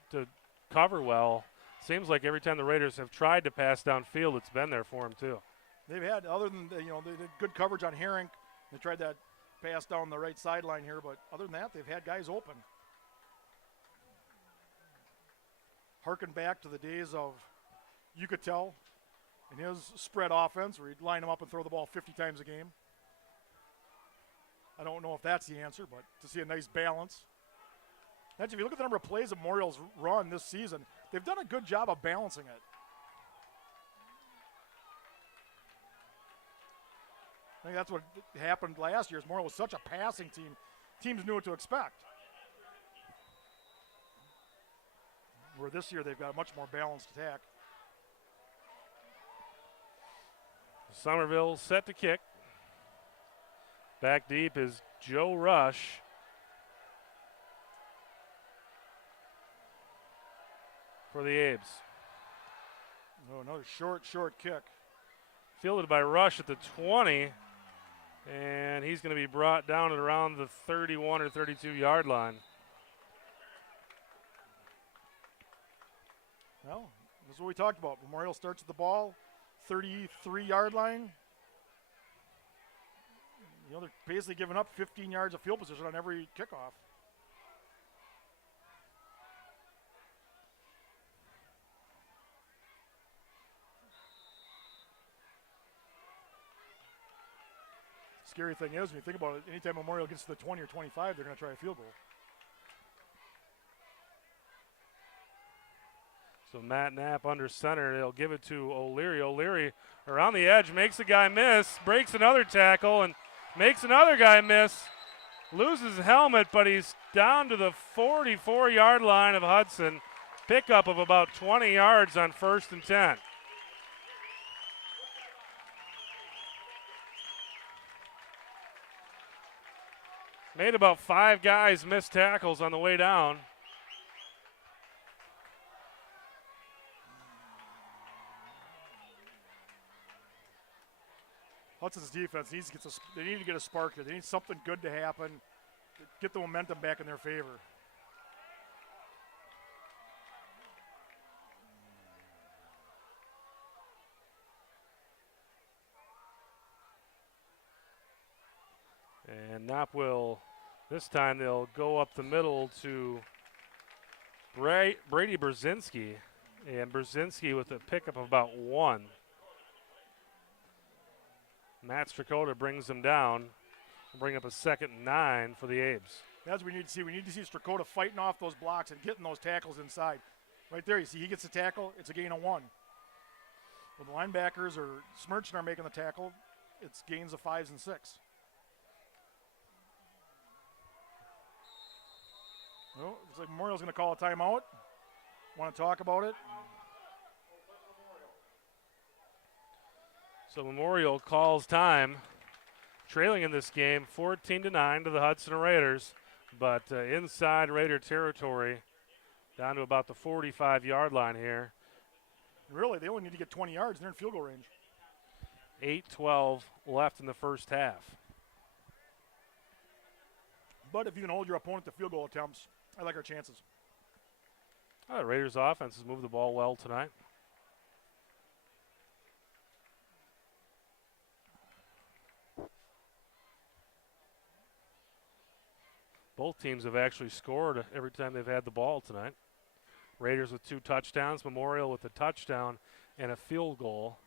cover well. Seems like every time the Raiders have tried to pass downfield, it's been there for them too. They've had, other than, they did good coverage on Herring. They tried that pass down the right sideline here, but other than that, they've had guys open. Harken back to the days of Yucatel and his spread offense, where he'd line them up and throw the ball 50 times a game. I don't know if that's the answer, but to see a nice balance. Actually, if you look at the number of plays that Memorial's run this season, they've done a good job of balancing it. I think that's what happened last year. Memorial was such a passing team. Teams knew what to expect. Where this year they've got a much more balanced attack. Somerville set to kick. Back deep is Joe Rush. For the Abes. Oh, another short kick. Fielded by Rush at the 20. And he's going to be brought down at around the 31 or 32 yard line. Well, this is what we talked about. Memorial starts at the ball, 33 yard line. They're basically giving up 15 yards of field position on every kickoff. Scary thing is, when you think about it, anytime Memorial gets to the 20 or 25, they're going to try a field goal. So Matt Knapp under center. They'll give it to O'Leary. O'Leary around the edge, makes a guy miss, breaks another tackle, and makes another guy miss. Loses his helmet, but he's down to the 44-yard line of Hudson. Pickup of about 20 yards on 1st and 10. Made about 5 guys miss tackles on the way down. Hudson's defense needs to get they need to get a spark here. They need something good to happen, get the momentum back in their favor. And Knapp will, this time they'll go up the middle to Brady Brzezinski. And Brzezinski with a pickup of about 1. Matt Strakota brings him down. We'll bring up a 2nd and 9 for the Abes. That's what we need to see. We need to see Strakota fighting off those blocks and getting those tackles inside. Right there, you see he gets the tackle, it's a gain of 1. When the linebackers or Smirchin are making the tackle, it's gains of 5s and 6. Oh, looks like Memorial's going to call a timeout. Want to talk about it? So Memorial calls time, trailing in this game 14-9 to the Hudson Raiders, but inside Raider territory, down to about the 45-yard line here. Really, they only need to get 20 yards. They're in field goal range. 8:12 left in the first half. But if you can hold your opponent to field goal attempts, I like our chances. The Raiders' offense has moved the ball well tonight. Both teams have actually scored every time they've had the ball tonight. Raiders with 2 touchdowns, Memorial with a touchdown and a field goal.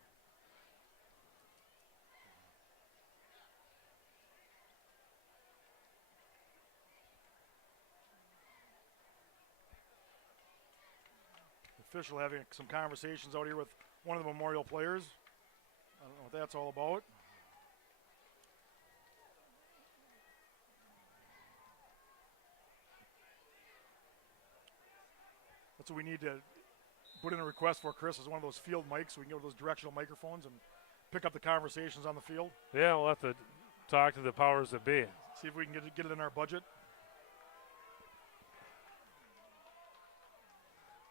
Official having some conversations out here with one of the Memorial players. I don't know what that's all about. That's what we need to put in a request for, Chris, is one of those field mics so we can go to those directional microphones and pick up the conversations on the field. Yeah, we'll have to talk to the powers that be. See if we can get it in our budget.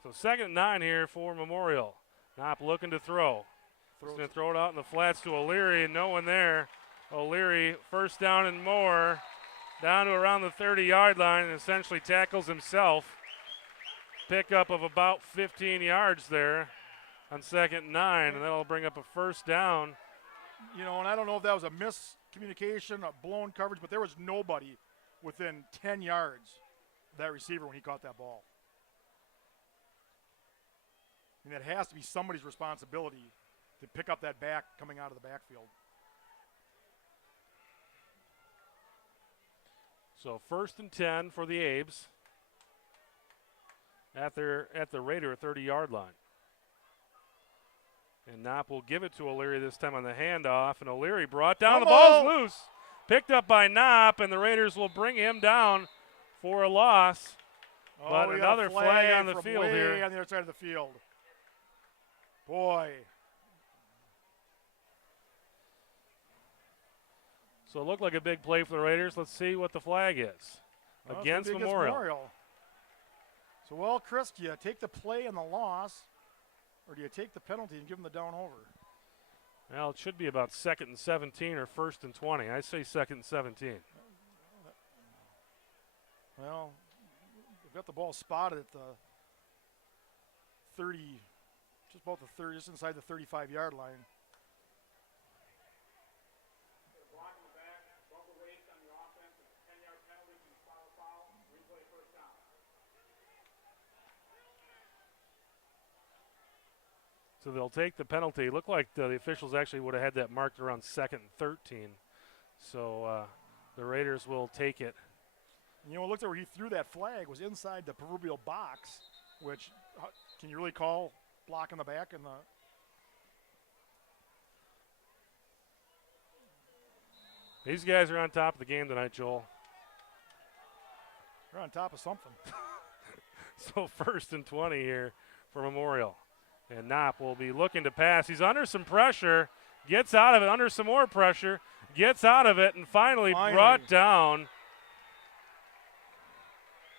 So 2nd and 9 here for Memorial. Knopp looking to throw. He's going to throw it out in the flats to O'Leary, and no one there. O'Leary, first down and more, down to around the 30-yard line, and essentially tackles himself. Pickup of about 15 yards there on 2nd and 9, and that'll bring up a first down. You know, and I don't know if that was a miscommunication, a blown coverage, but there was nobody within 10 yards of that receiver when he caught that ball. And that has to be somebody's responsibility to pick up that back coming out of the backfield. So 1st and 10 for the Abes at the Raider 30-yard line. And Knopp will give it to O'Leary this time on the handoff, and O'Leary brought down. The ball's loose. Picked up by Knopp, and the Raiders will bring him down for a loss. But another flag on the field here. On the other side of the field. Boy. So it looked like a big play for the Raiders. Let's see what the flag is. Against Memorial. So, well, Chris, do you take the play and the loss, or do you take the penalty and give them the down over? Well, it should be about 2nd and 17 or 1st and 20. I say 2nd and 17. Well, they've got the ball spotted at the 30, just about the 30, just inside the 35-yard line. So they'll take the penalty. It looked like the officials actually would have had that marked around 2nd and 13. So the Raiders will take it. You know, look at where he threw that flag was inside the proverbial box, which can you really call block in the back and the These guys are on top of the game tonight, Joel. They're on top of something. So 1st and 20 here for Memorial. And Knopp will be looking to pass. He's under some pressure, gets out of it, under some more pressure, gets out of it, and finally brought down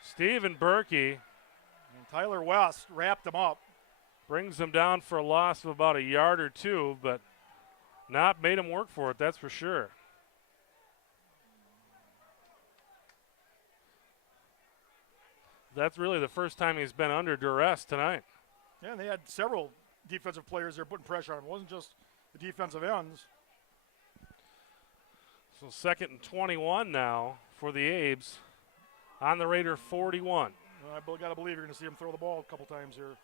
Stephen Berkey. And Tyler West wrapped him up. Brings him down for a loss of about a yard or 2, but Knopp made him work for it, that's for sure. That's really the first time he's been under duress tonight. Yeah, and they had several defensive players there putting pressure on him. It wasn't just the defensive ends. So 2nd and 21 now for the Abes on the Raider 41. I got to believe you're going to see him throw the ball a couple times here.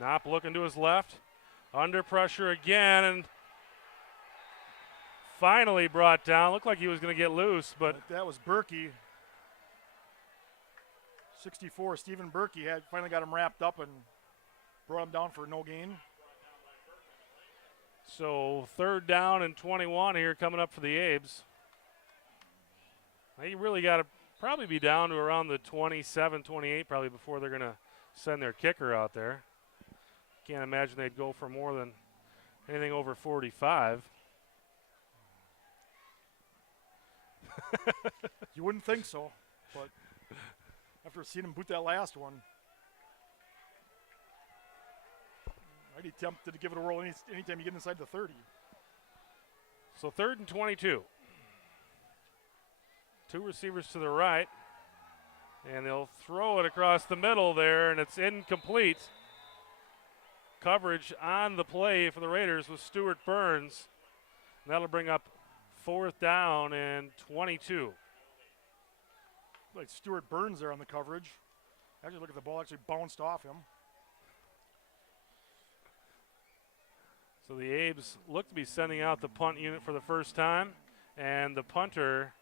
Knopp looking to his left. Under pressure again, and finally brought down. Looked like he was going to get loose, but that was Berkey. 64, Stephen Berkey had finally got him wrapped up and brought him down for no gain. so 3rd down and 21 here coming up for the Abes. They really got to probably be down to around the 27, 28 probably before they're going to send their kicker out there. Can't imagine they'd go for more than anything over 45. You wouldn't think so, but after seeing him boot that last one, I'd be tempted to give it a roll anytime you get inside the 30. So 3rd and 22. 2 receivers to the right, and they'll throw it across the middle there, and it's incomplete. Coverage on the play for the Raiders with Stuart Burns. And that'll bring up 4th down and 22. Like Stuart Burns there on the coverage. Actually, look at the ball actually bounced off him. So the Abes look to be sending out the punt unit for the first time, and the punter,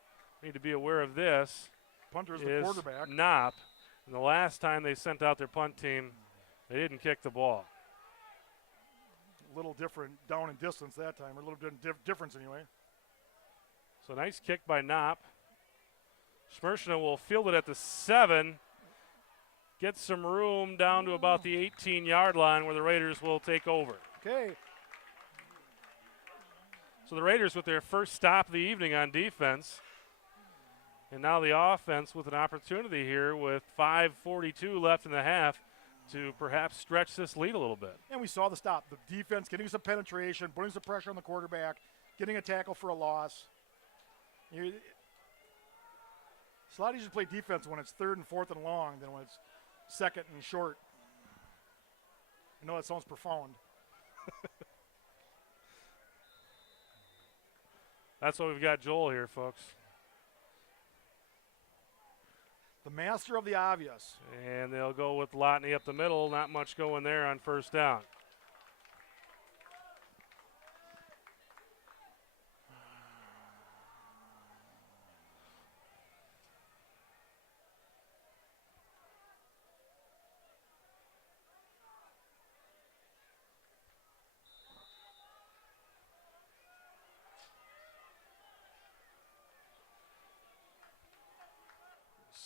need to be aware of this, Punter is the quarterback. Knopp. And the last time they sent out their punt team, they didn't kick the ball. A little different down and distance that time, or a little difference anyway. So nice kick by Knopp. Schmershna will field it at the 7. Get some room down to about the 18-yard line where the Raiders will take over. Okay. So the Raiders with their first stop of the evening on defense. And now the offense with an opportunity here with 5:42 left in the half to perhaps stretch this lead a little bit. And we saw the stop. The defense getting some penetration, putting some pressure on the quarterback, getting a tackle for a loss. It's a lot easier to play defense when it's 3rd and 4th and long than when it's 2nd and short. I know that sounds profound. That's why we've got Joel here, folks. The master of the obvious. And they'll go with Lotney up the middle. Not much going there on 1st down.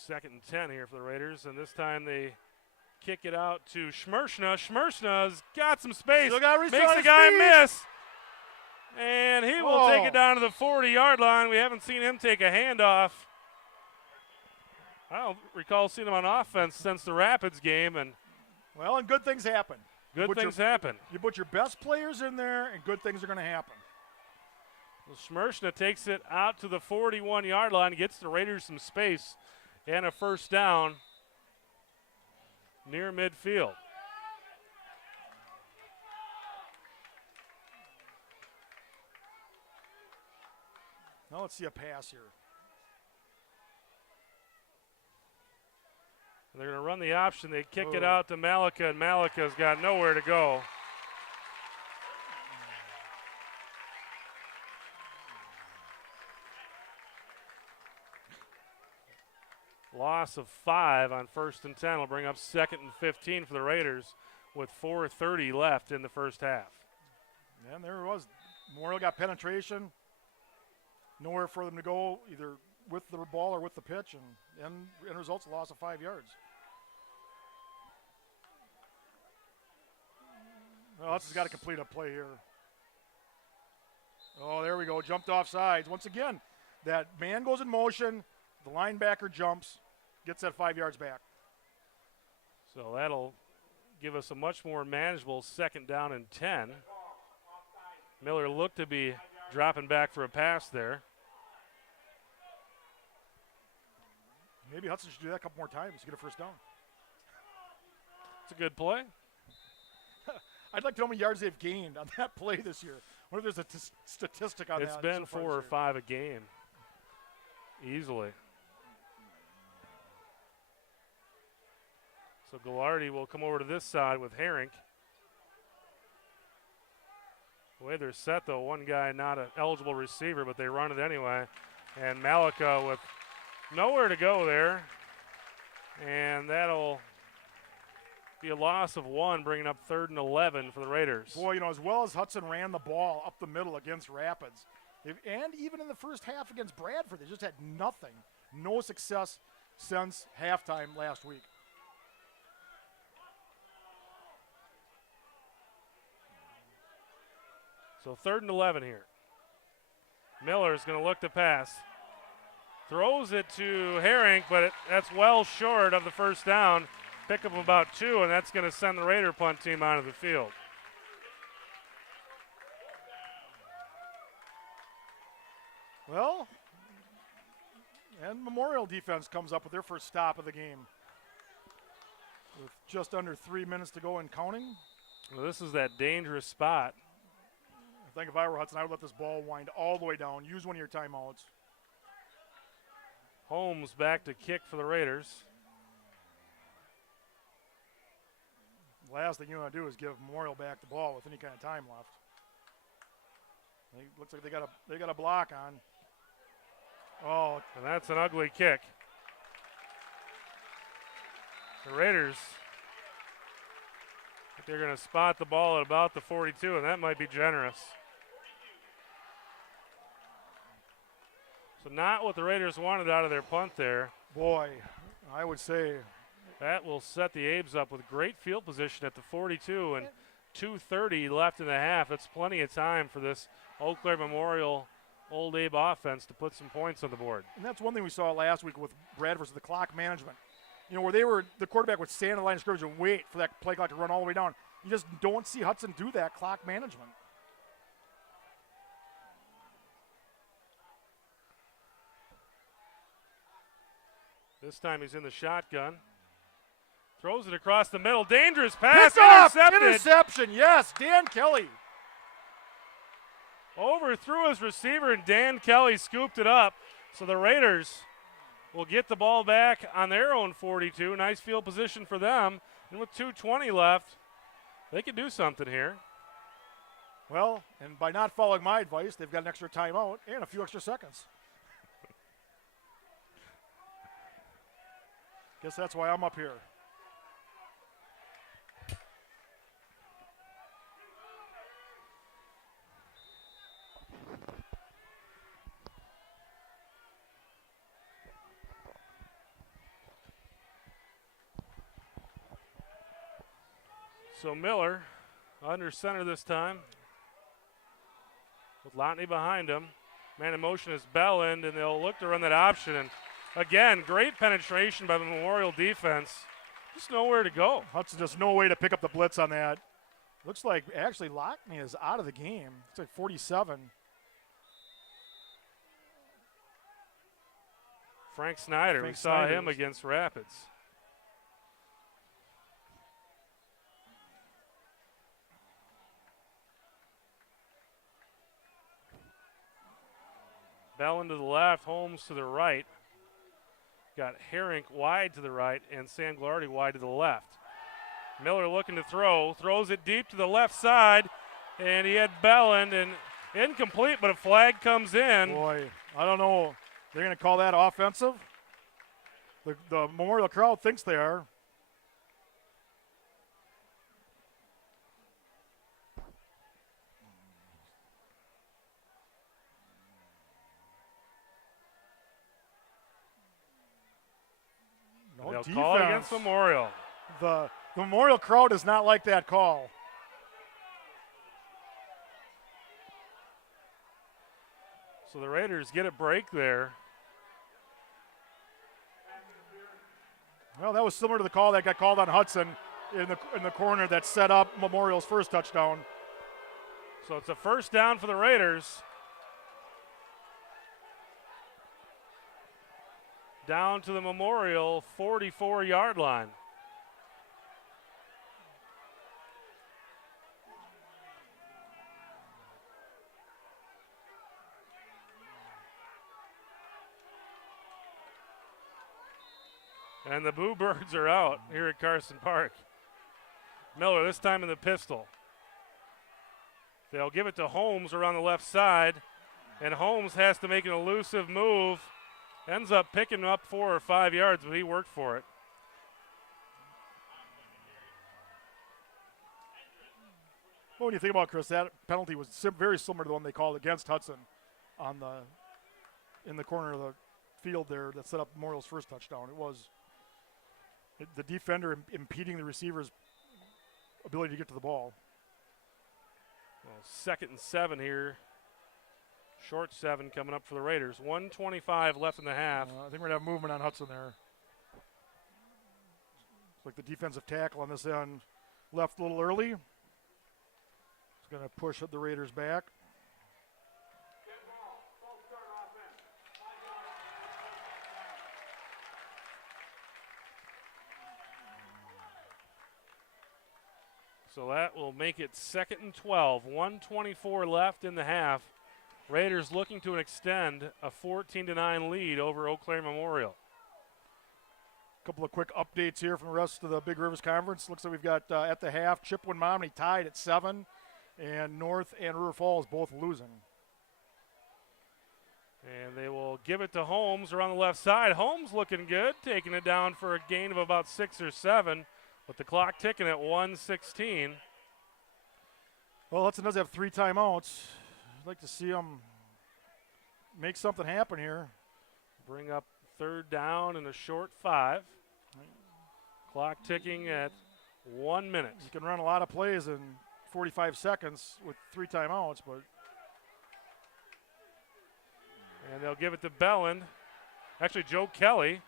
Second and 10 here for the Raiders, and this time they kick it out to Schmershna. Schmershna's got some space, makes the guy miss, and he will take it down to the 40-yard line. We haven't seen him take a handoff. I don't recall seeing him on offense since the Rapids game, and well, and good things happen. Good things happen. You put your best players in there, and good things are going to happen. Well, Schmershna takes it out to the 41-yard line, gets the Raiders some space, and a 1st down near midfield. Now let's see a pass here. They're going to run the option. They kick it out to Malika, and Malika's got nowhere to go. Loss of 5 on 1st and 10 will bring up 2nd and 15 for the Raiders with 4:30 left in the first half. And there it was. Memorial got penetration. Nowhere for them to go, either with the ball or with the pitch, and end results a loss of 5 yards. Well, Hudson's got to complete a play here. Oh, there we go. Jumped off sides. Once again, that man goes in motion. The linebacker jumps, gets that 5 yards back. So that'll give us a much more manageable 2nd down and 10. Miller looked to be dropping back for a pass there. Maybe Hudson should do that a couple more times to get a 1st down. It's a good play. I'd like to know how many yards they've gained on that play this year. I wonder if there's a statistic on that. It's been 4 or 5 a game, easily. So Gallardi will come over to this side with Herink. The way they're set, though, one guy not an eligible receiver, but they run it anyway. And Malika with nowhere to go there. And that'll be a loss of 1, bringing up 3rd and 11 for the Raiders. Boy, as well as Hudson ran the ball up the middle against Rapids, and even in the first half against Bradford, they just had nothing. No success since halftime last week. So 3rd and 11 here. Miller's going to look to pass. Throws it to Herring, but that's well short of the first down. Pick up about 2, and that's going to send the Raider punt team out of the field. Well, and Memorial defense comes up with their first stop of the game. With just under 3 minutes to go and counting. Well, this is that dangerous spot. I think if I were Hudson, I would let this ball wind all the way down. Use one of your timeouts. Holmes back to kick for the Raiders. Last thing you want to do is give Memorial back the ball with any kind of time left. Looks like they got a block on. Oh, and that's an ugly kick. The Raiders, they're going to spot the ball at about the 42, and that might be generous. So not what the Raiders wanted out of their punt there. Boy, I would say. That will set the Abes up with great field position at the 42 and 2:30 left in the half. That's plenty of time for this Eau Claire Memorial Old Abe offense to put some points on the board. And that's one thing we saw last week with Brad versus the clock management. Where the quarterback would stand in the line of scrimmage and wait for that play clock to run all the way down. You just don't see Hudson do that clock management. This time he's in the shotgun. Throws it across the middle. Dangerous pass. Interception, yes. Dan Kelly. Overthrew his receiver, and Dan Kelly scooped it up. So the Raiders will get the ball back on their own 42. Nice field position for them. And with 2:20 left, they could do something here. Well, and by not following my advice, they've got an extra timeout and a few extra seconds. Guess that's why I'm up here. So Miller under center this time with Lotney behind him. Man in motion is Belland, and they'll look to run that option. And again, great penetration by the Memorial defense. Just nowhere to go. Hudson just no way to pick up the blitz on that. Looks like actually Lotney is out of the game. It's like 47. Frank Snyder, we saw him against Rapids. Belland to the left, Holmes to the right. Got Herring wide to the right and Sanglardi wide to the left. Miller looking to throw, throws it deep to the left side, and he had Belland, and incomplete, but a flag comes in. Boy, I don't know. They're going to call that offensive? The Memorial crowd thinks they are. They'll call it against Memorial. The Memorial crowd does not like that call. So the Raiders get a break there. Well, that was similar to the call that got called on Hudson in the corner that set up Memorial's first touchdown. So it's a first down for the Raiders. Down to the Memorial 44-yard line. And the Boo Birds are out here at Carson Park. Miller this time in the pistol. They'll give it to Holmes around the left side, and Holmes has to make an elusive move. Ends up picking up 4 or 5 yards, but he worked for it. Well, when you think about it, Chris, that penalty was very similar to the one they called against Hudson in the corner of the field there that set up Memorial's first touchdown. It was the defender impeding the receiver's ability to get to the ball. Well, 2nd and 7 here. Short 7 coming up for the Raiders. 1:25 left in the half. I think we're going to have movement on Hudson there. It's like the defensive tackle on this end left a little early. It's going to push the Raiders back. So that will make it 2nd and 12. 1:24 left in the half. Raiders looking to extend a 14-9 lead over Eau Claire Memorial. A couple of quick updates here from the rest of the Big Rivers Conference. Looks like we've got at the half Chippewa and Menominee tied at 7, and North and River Falls both losing. And they will give it to Holmes around the left side. Holmes looking good, taking it down for a gain of about 6 or 7, with the clock ticking at 1:16. Well, Hudson does have 3 timeouts. I'd like to see them make something happen here. Bring up 3rd down and a short 5. Clock ticking at 1 minute. You can run a lot of plays in 45 seconds with 3 timeouts, but. And they'll give it to Belland. Actually, Joe Kelly.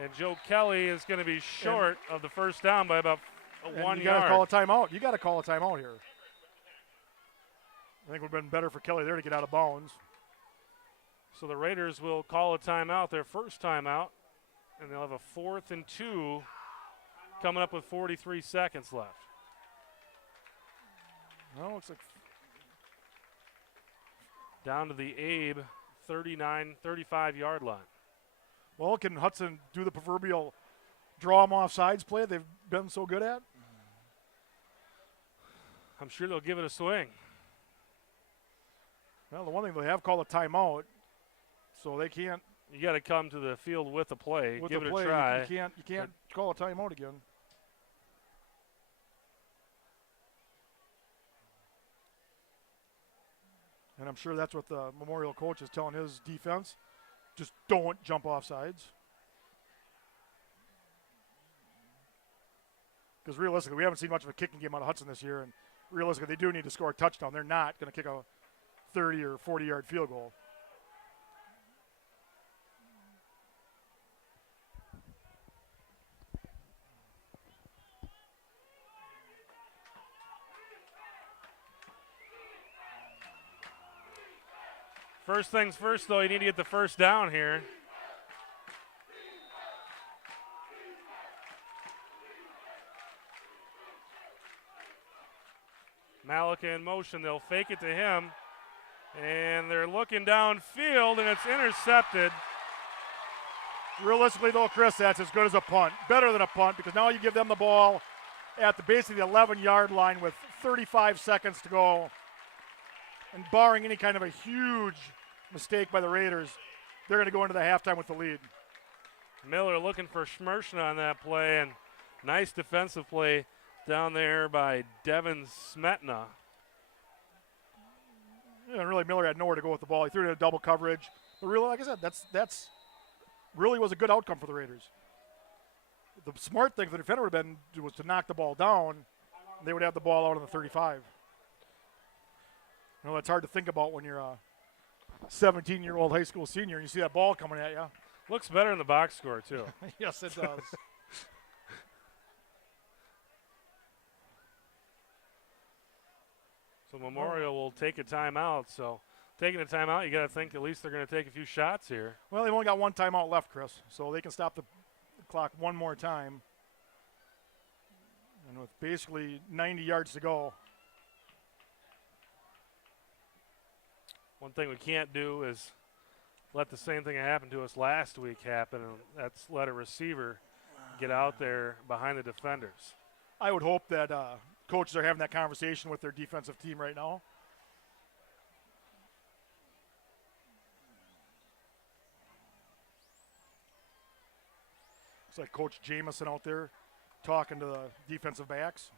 And Joe Kelly is going to be short of the first down by about 1 yard. You got to call a timeout. You got to call a timeout here. I think it would have been better for Kelly there to get out of bounds. So the Raiders will call a timeout, their first timeout, and they'll have a 4th and 2 coming up with 43 seconds left. Well, looks like down to the Abe 35-yard line. Well, can Hudson do the proverbial draw them off sides play they've been so good at? I'm sure they'll give it a swing. Well, the one thing they have called a timeout, so they can't. You got to come to the field with the play. With give the it play, a try. You can't call a timeout again. And I'm sure that's what the Memorial coach is telling his defense. Just don't jump off sides. Because realistically, we haven't seen much of a kicking game out of Hudson this year, and realistically, they do need to score a touchdown. They're not going to kick a 30 or 40-yard field goal. First things first, though, you need to get the first down here. Malika in motion. They'll fake it to him. And they're looking downfield, and it's intercepted. Realistically, though, Chris, that's as good as a punt. Better than a punt, because now you give them the ball at the base of the 11-yard line with 35 seconds to go. And barring any kind of a huge mistake by the Raiders, they're going to go into the halftime with the lead. Miller looking for Schmershna on that play, and nice defensive play down there by Devin Smetna. Yeah, and really, Miller had nowhere to go with the ball. He threw it in a double coverage. But really, like I said, that's really was a good outcome for the Raiders. The smart thing for the defender would have been was to knock the ball down. And they would have the ball out on the 35. You know, that's hard to think about when you're a 17-year-old high school senior and you see that ball coming at you. Looks better in the box score, too. Yes, it does. So Memorial will take a timeout. So taking a timeout, you got to think at least they're going to take a few shots here. Well, they've only got one timeout left, Chris, so they can stop the clock one more time. And with basically 90 yards to go. One thing we can't do is let the same thing that happened to us last week happen, and that's let a receiver get out there behind the defenders. I would hope that coaches are having that conversation with their defensive team right now. Looks like Coach Jamison out there talking to the defensive backs.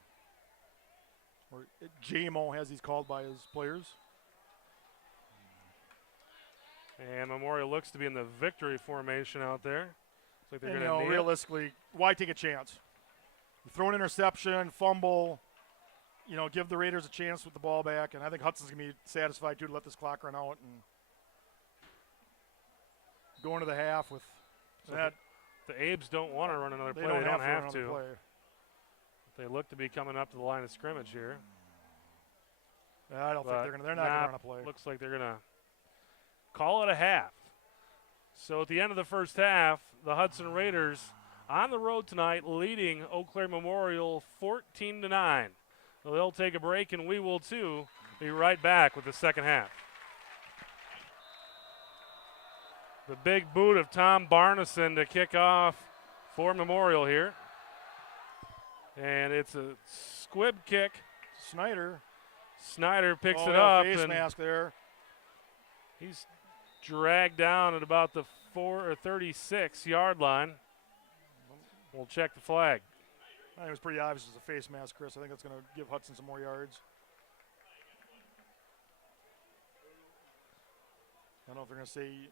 Or JMO, as he's called by his players. And Memorial looks to be in the victory formation out there. Looks like they're And, going to realistically, why take a chance? You throw an interception, fumble, give the Raiders a chance with the ball back, and I think Hudson's going to be satisfied, too, to let this clock run out and go into the half with that. The Abes don't want to run another play. They don't have to. Play. They look to be coming up to the line of scrimmage here. I don't think they're not going to run a play. Looks like they're going to call it a half. So at the end of the first half, the Hudson Raiders on the road tonight leading Eau Claire Memorial 14-9. So they'll take a break, and we will too. Be right back with the second half. The big boot of Tom Barneson to kick off for Memorial here. And it's a squib kick. Snyder picks it up. Face and mask there. He's dragged down at about the 36-yard line. We'll check the flag. I think it was pretty obvious it was a face mask, Chris. I think that's going to give Hudson some more yards. I don't know if they're going to say.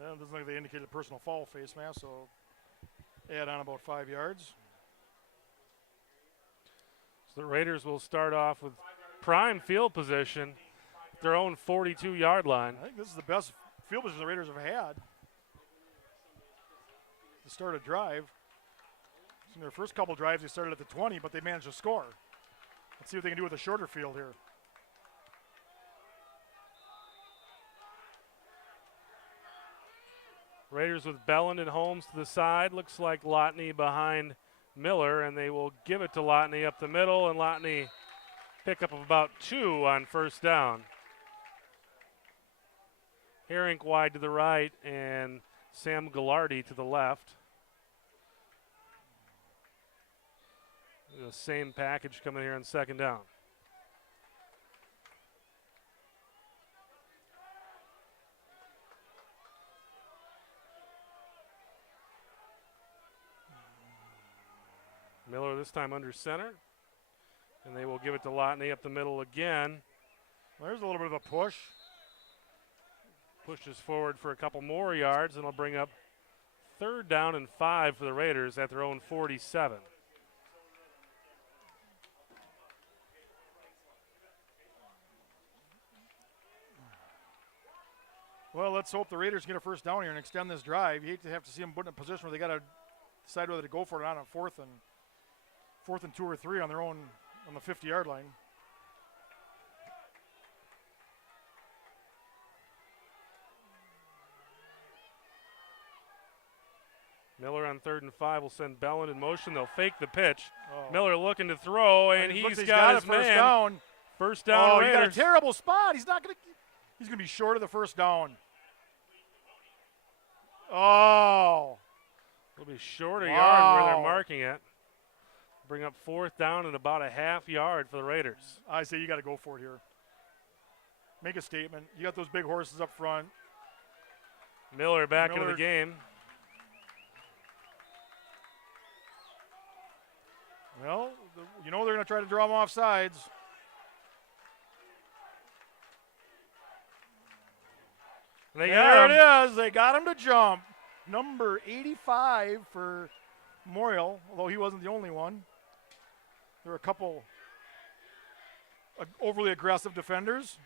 Well, it doesn't look like they indicated a personal foul face mask, so add on about 5 yards. So the Raiders will start off with prime field position, their own 42-yard line. I think this is the best field position the Raiders have had to start a drive. So in their first couple drives, they started at the 20, but they managed to score. Let's see what they can do with a shorter field here. Raiders with Belland and Holmes to the side. Looks like Lotney behind Miller, and they will give it to Lotney up the middle, and Lotney pick up of about 2 on first down. Herink wide to the right, and Sam Gallardi to the left. The same package coming here on second down. Miller this time under center. And they will give it to Lotney up the middle again. There's a little bit of a push. Pushes forward for a couple more yards, and it'll bring up third down and 5 for the Raiders at their own 47. Well, let's hope the Raiders get a first down here and extend this drive. You hate to have to see them put in a position where they got to decide whether to go for it or not on fourth and 2 or 3 on their own on the 50-yard line. Miller on 3rd and 5 will send Belland in motion. They'll fake the pitch. Oh. Miller looking to throw, and he's got his first man. down. First down, Raiders. Raiders. He got a terrible spot. He's going to be short of the first down. Oh. It'll be short a yard where they're marking it. Bring up 4th down and about a half yard for the Raiders. I say you got to go for it here. Make a statement. You got those big horses up front. Miller back into the game. Well, they're going to try to draw them off sides. There it is. They got him to jump. Number 85 for Memorial, although he wasn't the only one. There were a couple overly aggressive defenders.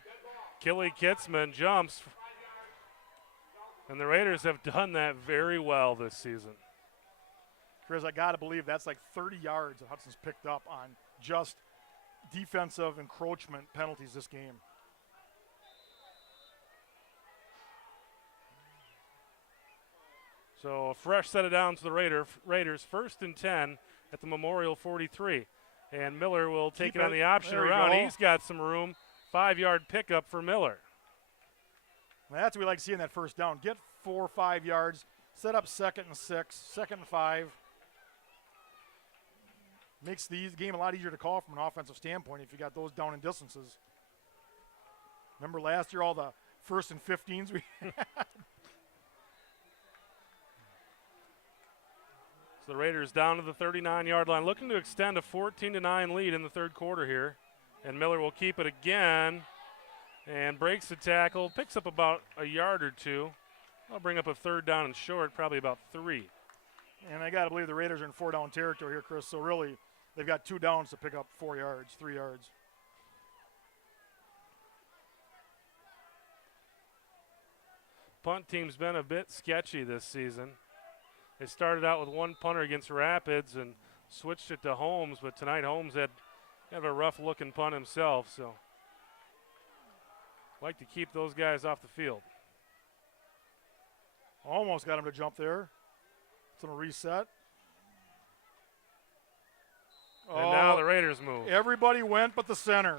Killy Kitzman jumps. And the Raiders have done that very well this season. Chris, I got to believe that's like 30 yards that Hudson's picked up on just defensive encroachment penalties this game. So a fresh set of downs to the Raiders. 1st and 10 at the Memorial 43. And Miller will take it on the option around. He's got some room. 5-yard pickup for Miller. That's what we like to see in that first down. Get 4 or 5 yards. Set up 2nd and 6, 2nd and 5. Makes the game a lot easier to call from an offensive standpoint if you got those down and distances. Remember last year, all the 1st and 15s we had? So the Raiders down to the 39-yard line, looking to extend a 14-9 lead in the third quarter here. And Miller will keep it again and breaks the tackle, picks up about a yard or two. I'll bring up a 3rd down and short, probably about 3. And I got to believe the Raiders are in 4-down territory here, Chris. So really, they've got 2 downs to pick up 4 yards, 3 yards. Punt team's been a bit sketchy this season. They started out with 1 punter against Rapids and switched it to Holmes, but tonight Holmes had kind of a rough-looking punt himself, so like to keep those guys off the field. Almost got him to jump there. It's going to reset. And now the Raiders move. Everybody went but the center.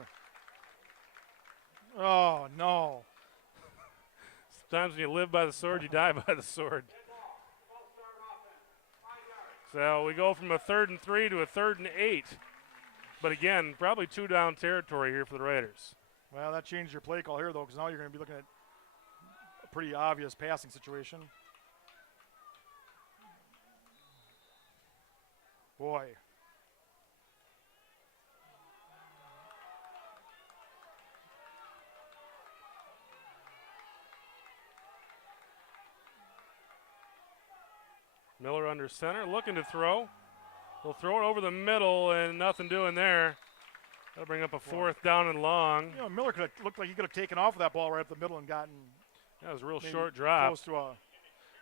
Oh, no. Sometimes when you live by the sword, you die by the sword. So we go from a 3rd and 3 to a 3rd and 8. But again, probably 2-down territory here for the Raiders. Well, that changed your play call here, though, because now you're going to be looking at a pretty obvious passing situation. Boy. Miller under center, looking to throw. He'll throw it over the middle and nothing doing there. That'll bring up a 4th down and long. You know, Miller could have looked like he could have taken off of that ball right up the middle and gotten. That was a real short drop. Close to a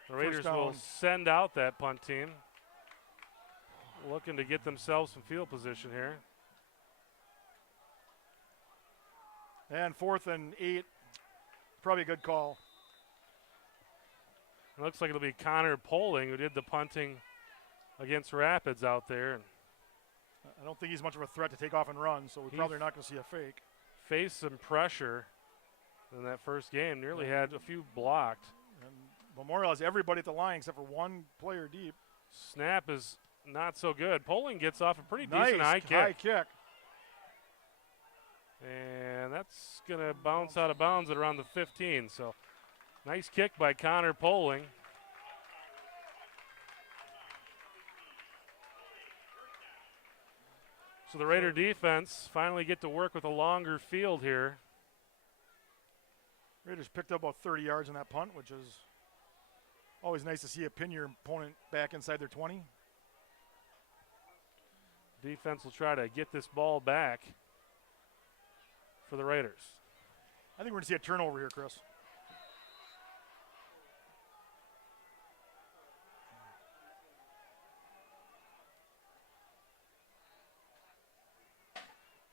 the Raiders will send out that punt team. Looking to get themselves some field position here. And 4th and 8, probably a good call. It looks like it'll be Connor Poling who did the punting against Rapids out there. I don't think he's much of a threat to take off and run, so we're probably not going to see a fake. Faced some pressure in that first game. Nearly had a few blocked. And Memorial has everybody at the line except for 1 player deep. Snap is not so good. Poling gets off a pretty Nice decent high kick. And that's going to bounce out of bounds at around the 15. So nice kick by Connor Poling. So the Raider defense finally get to work with a longer field here. Raiders picked up about 30 yards on that punt, which is always nice to see a pin your opponent back inside their 20. Defense will try to get this ball back for the Raiders. I think we're going to see a turnover here, Chris.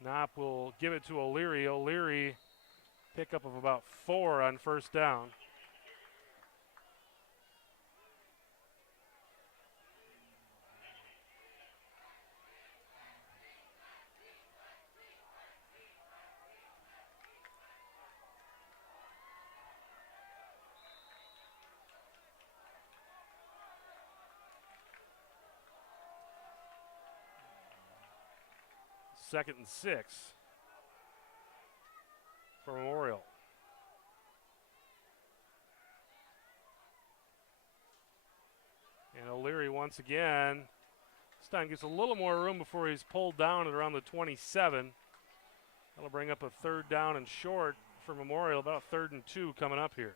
Knopp will give it to O'Leary. O'Leary pickup of about 4 on 1st down. Second and 6 for Memorial. And O'Leary once again, this time gets a little more room before he's pulled down at around the 27. That'll bring up a 3rd down and short for Memorial, about 3rd and 2 coming up here.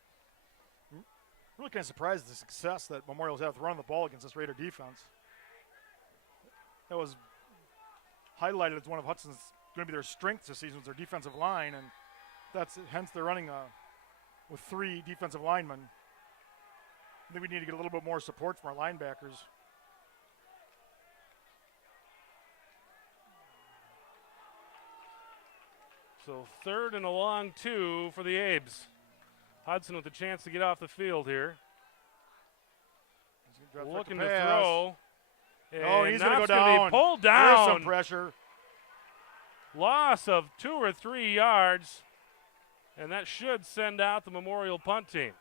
Really kind of surprised at the success that Memorial's had with running the ball against this Raider defense. That was highlighted as one of Hudson's going to be their strengths this season, is their defensive line, and that's hence they're running with 3 defensive linemen. I think we need to get a little bit more support from our linebackers. So 3rd and a long 2 for the Abes. Hudson with a chance to get off the field here. Looking to throw. Oh, he's going to go Knopp's down. Be pulled down. There's some pressure. Loss of 2 or 3 yards, and that should send out the Memorial punt team.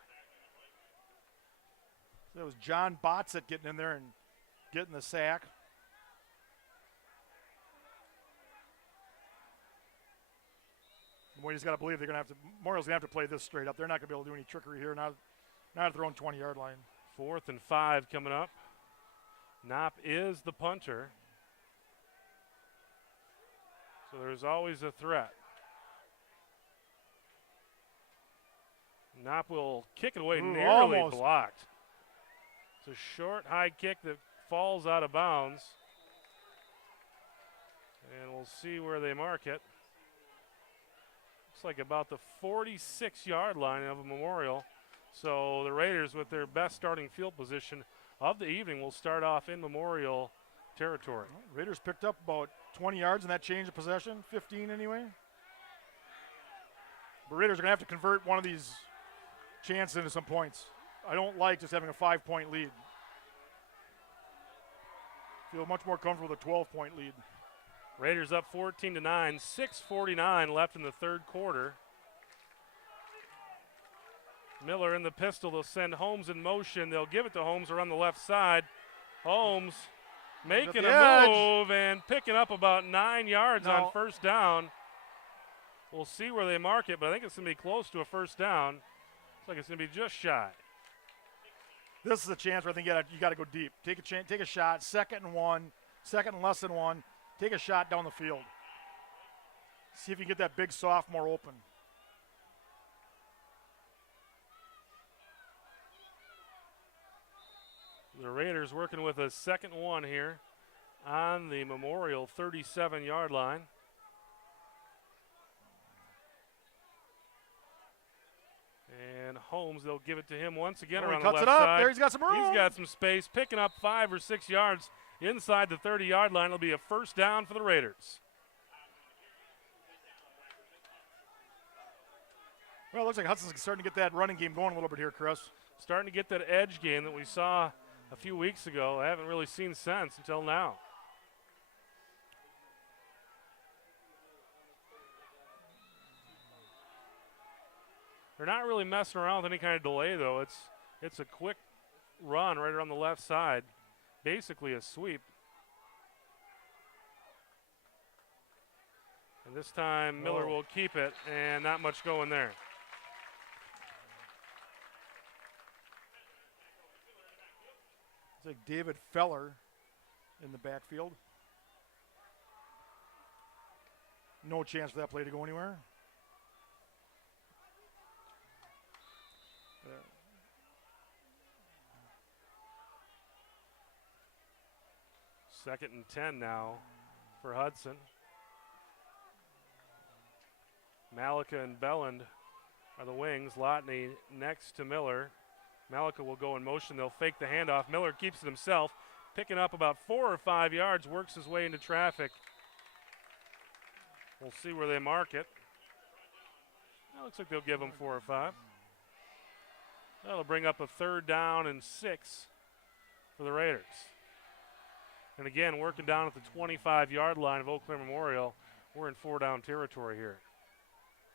That was John Botzett getting in there and getting the sack. we just got to believe they're going to have to. Memorial's going to have to play this straight up. They're not going to be able to do any trickery here. Not at their own 20-yard line. 4th and 5 coming up. Knopp is the punter. So there's always a threat. Knopp will kick it away, nearly almost blocked. It's a short, high kick that falls out of bounds. And we'll see where they mark it. Looks like about the 46-yard line of Memorial. So the Raiders, with their best starting field position of the evening, will start off in Memorial territory. Raiders picked up about 20 yards in that change of possession, 15 anyway. But Raiders are going to have to convert one of these chances into some points. I don't like just having a 5-point lead. Feel much more comfortable with a 12-point lead. Raiders up 14-9, 6:49 left in the third quarter. Miller in the pistol. They'll send Holmes in motion. They'll give it to Holmes around the left side. Holmes making a move and picking up about 9 yards on first down. We'll see where they mark it, but I think it's going to be close to a first down. Looks like it's going to be just shy. This is a chance where I think you got to go deep. Take a shot. 2nd and 1. 2nd and less than 1. Take a shot down the field. See if you can get that big sophomore open. The Raiders working with a 2nd and 1 here on the Memorial 37-yard line. And Holmes, they'll give it to him once again around the left side. There, he's got some room. He's got some space, picking up 5 or 6 yards inside the 30-yard line. It'll be a first down for the Raiders. Well, it looks like Hudson's starting to get that running game going a little bit here, Chris. Starting to get that edge game that we saw a few weeks ago. I haven't really seen since until now. They're not really messing around with any kind of delay, though. It's a quick run right around the left side, basically a sweep. And this time Miller will keep it, and not much going there. It's like David Feller in the backfield. No chance for that play to go anywhere. 2nd and 10 now for Hudson. Malika and Belland are the wings. Lotney next to Miller. Malika will go in motion. They'll fake the handoff. Miller keeps it himself, picking up about 4 or 5 yards, works his way into traffic. We'll see where they mark it. It looks like they'll give him 4 or 5. That'll bring up a 3rd down and 6 for the Raiders. And again, working down at the 25-yard line of Eau Claire Memorial, we're in 4-down territory here.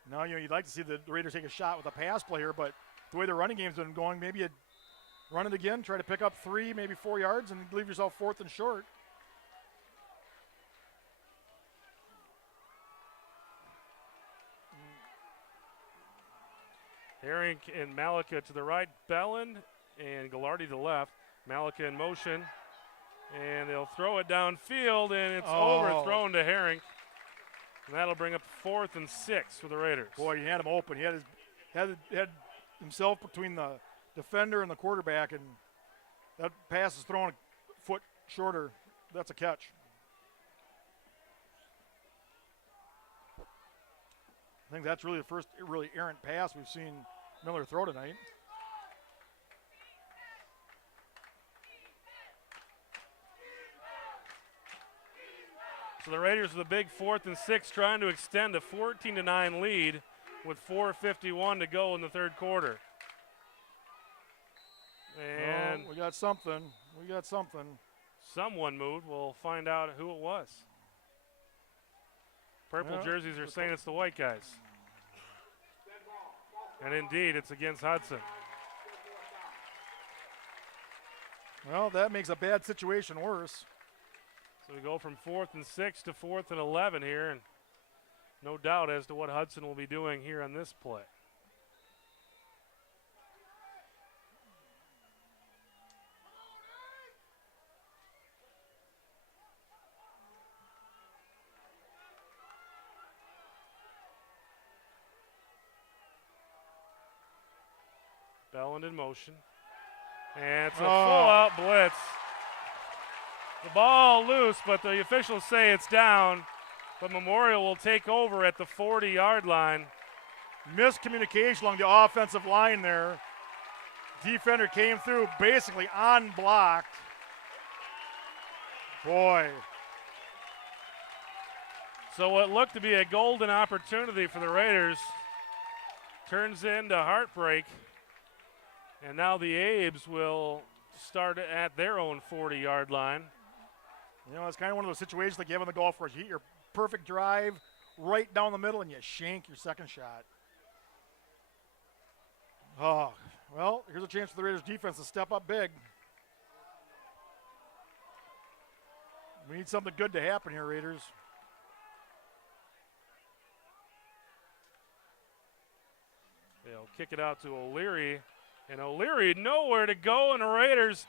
Now, you'd like to see the Raiders take a shot with a pass play here, but the way the running game's been going, maybe you run it again, try to pick up 3, maybe 4 yards, and leave yourself 4th and short. Herring and Malika to the right, Belland and Gallardi to the left. Malika in motion, and they'll throw it downfield, and it's overthrown to Herring. And that'll bring up 4th and 6 for the Raiders. Boy, he had him open. He had himself between the defender and the quarterback, and that pass is thrown a foot shorter. That's a catch. I think that's really the first really errant pass we've seen Miller throw tonight. So the Raiders with a big 4th and 6, trying to extend a 14-9 lead with 4:51 to go in the third quarter. And we got something. Someone moved. We'll find out who it was. Purple jerseys are saying it's the white guys. And indeed, it's against Hudson. Well, that makes a bad situation worse. So we go from 4th and 6 to 4th and 11 here. And no doubt as to what Hudson will be doing here on this play. Belland in motion. And it's a full-out blitz. The ball loose, but the officials say it's down. But Memorial will take over at the 40-yard line. Miscommunication along the offensive line there. Defender came through basically unblocked. Boy. So what looked to be a golden opportunity for the Raiders turns into heartbreak. And now the Abes will start at their own 40-yard line. You know, it's kind of one of those situations like you have on the golf course. You hit your perfect drive right down the middle and you shank your second shot. Oh, well, here's a chance for the Raiders defense to step up big. We need something good to happen here, Raiders. They'll kick it out to O'Leary. And O'Leary nowhere to go, and the Raiders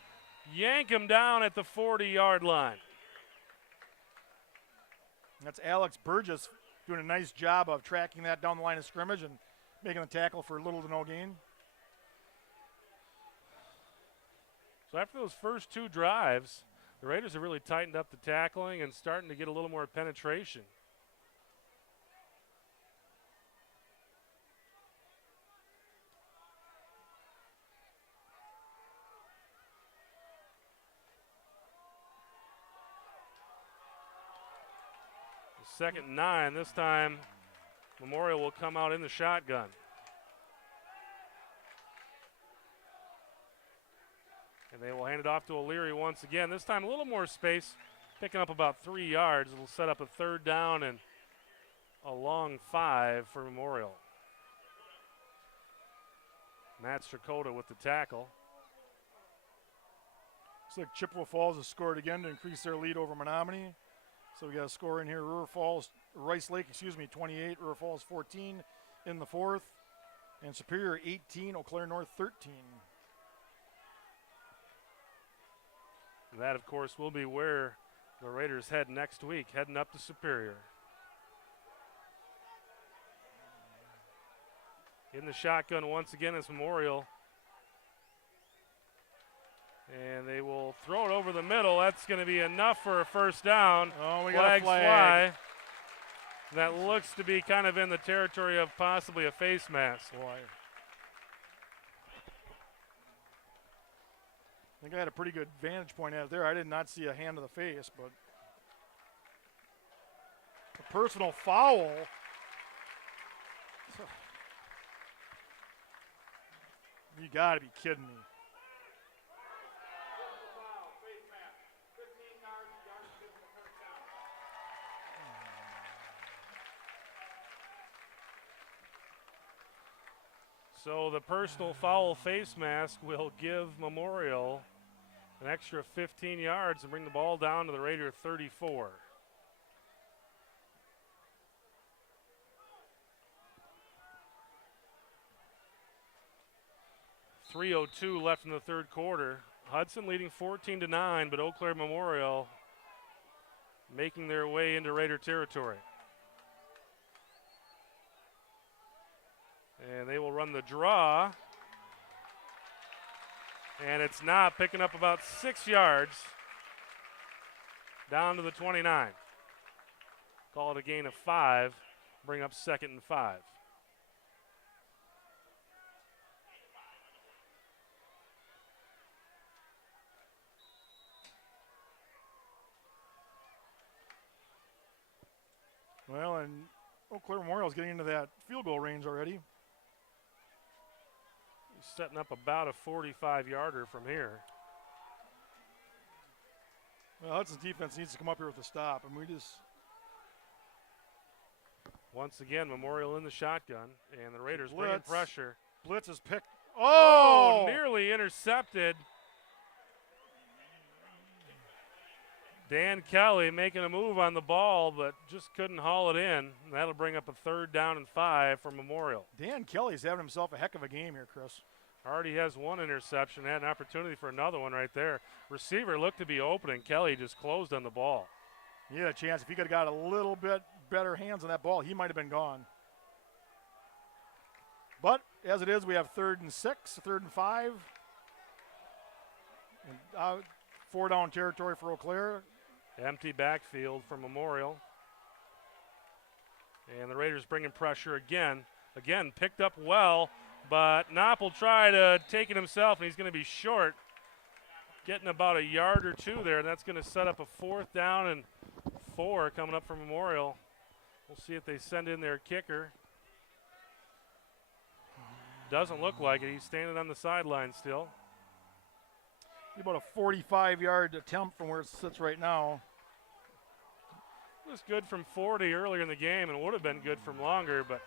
yank him down at the 40-yard line. That's Alex Burgess doing a nice job of tracking that down the line of scrimmage and making the tackle for little to no gain. So after those first two drives, the Raiders have really tightened up the tackling and starting to get a little more penetration. Second and 9. This time, Memorial will come out in the shotgun. And they will hand it off to O'Leary once again. This time a little more space, picking up about 3 yards. It'll set up a third down and a long 5 for Memorial. Matt Strakota with the tackle. Looks like Chippewa Falls has scored again to increase their lead over Menominee. So we got a score in here. Rice Lake, 28. River Falls 14 in the fourth. And Superior 18, Eau Claire North 13. And that, of course, will be where the Raiders head next week, heading up to Superior. In the shotgun once again is Memorial. And they will throw it over the middle. That's going to be enough for a first down. Oh, we got a flag. Fly. That looks to be kind of in the territory of possibly a face mask. Boy. I think I had a pretty good vantage point out there. I did not see a hand to the face, but a personal foul. You got to be kidding me. So the personal foul face mask will give Memorial an extra 15 yards and bring the ball down to the Raider 34. .302 left in the third quarter. Hudson leading 14-9, but Eau Claire Memorial making their way into Raider territory. And they will run the draw. And it's not, picking up about 6 yards down to the 29. Call it a gain of 5, bring up 2nd and 5. Well, and Eau Claire Memorial is getting into that field goal range already. Setting up about a 45-yarder from here. Well, Hudson's defense needs to come up here with a stop, and we just... Once again, Memorial in the shotgun, and the Raiders bringing pressure. Blitz is picked. Oh! Nearly intercepted. Dan Kelly making a move on the ball, but just couldn't haul it in. That'll bring up a 3rd down and 5 for Memorial. Dan Kelly's having himself a heck of a game here, Chris. Already has 1 interception, had an opportunity for another one right there. Receiver looked to be open, and Kelly just closed on the ball. He had a chance. If he could have got a little bit better hands on that ball, he might have been gone. But as it is, we have 3rd and 6, 3rd and 5. And, 4-down territory for Eau Claire. Empty backfield for Memorial. And the Raiders bringing pressure again. Again, picked up well, but Knopp will try to take it himself, and he's going to be short. Getting about a yard or 2 there, and that's going to set up a 4th down and 4 coming up for Memorial. We'll see if they send in their kicker. Doesn't look like it. He's standing on the sideline still. About a 45-yard attempt from where it sits right now. It was good from 40 earlier in the game, and would have been good from longer, but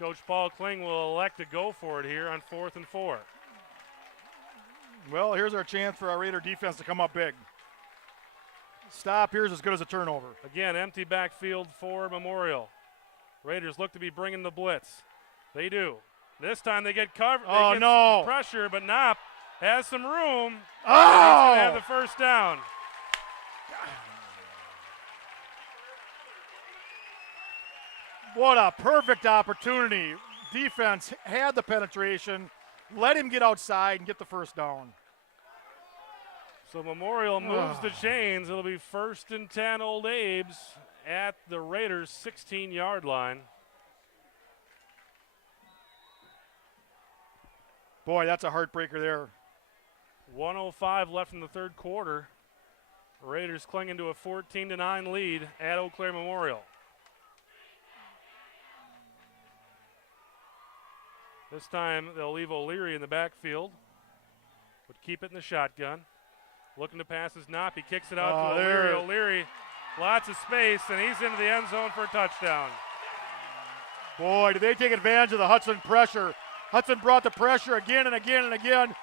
Coach Paul Kling will elect to go for it here on 4th and 4. Well, here's our chance for our Raider defense to come up big. Stop here's as good as a turnover. Again, empty backfield for Memorial. Raiders look to be bringing the blitz. They do. This time they get covered. Oh, no. Pressure, but Knopp has some room. Oh! He's going to have the 1st down. What a perfect opportunity. Defense had the penetration. Let him get outside and get the 1st down. So Memorial moves the chains. It'll be 1st and 10 Old Abe's at the Raiders' 16-yard line. Boy, that's a heartbreaker there. 1:05 left in the 3rd quarter. Raiders clinging to a 14-9 lead at Eau Claire Memorial. This time they'll leave O'Leary in the backfield, but keep it in the shotgun. Looking to pass his Knopp. He kicks it out to O'Leary. O'Leary, lots of space, and he's into the end zone for a touchdown. Boy, did they take advantage of the Hudson pressure. Hudson brought the pressure again and again and again.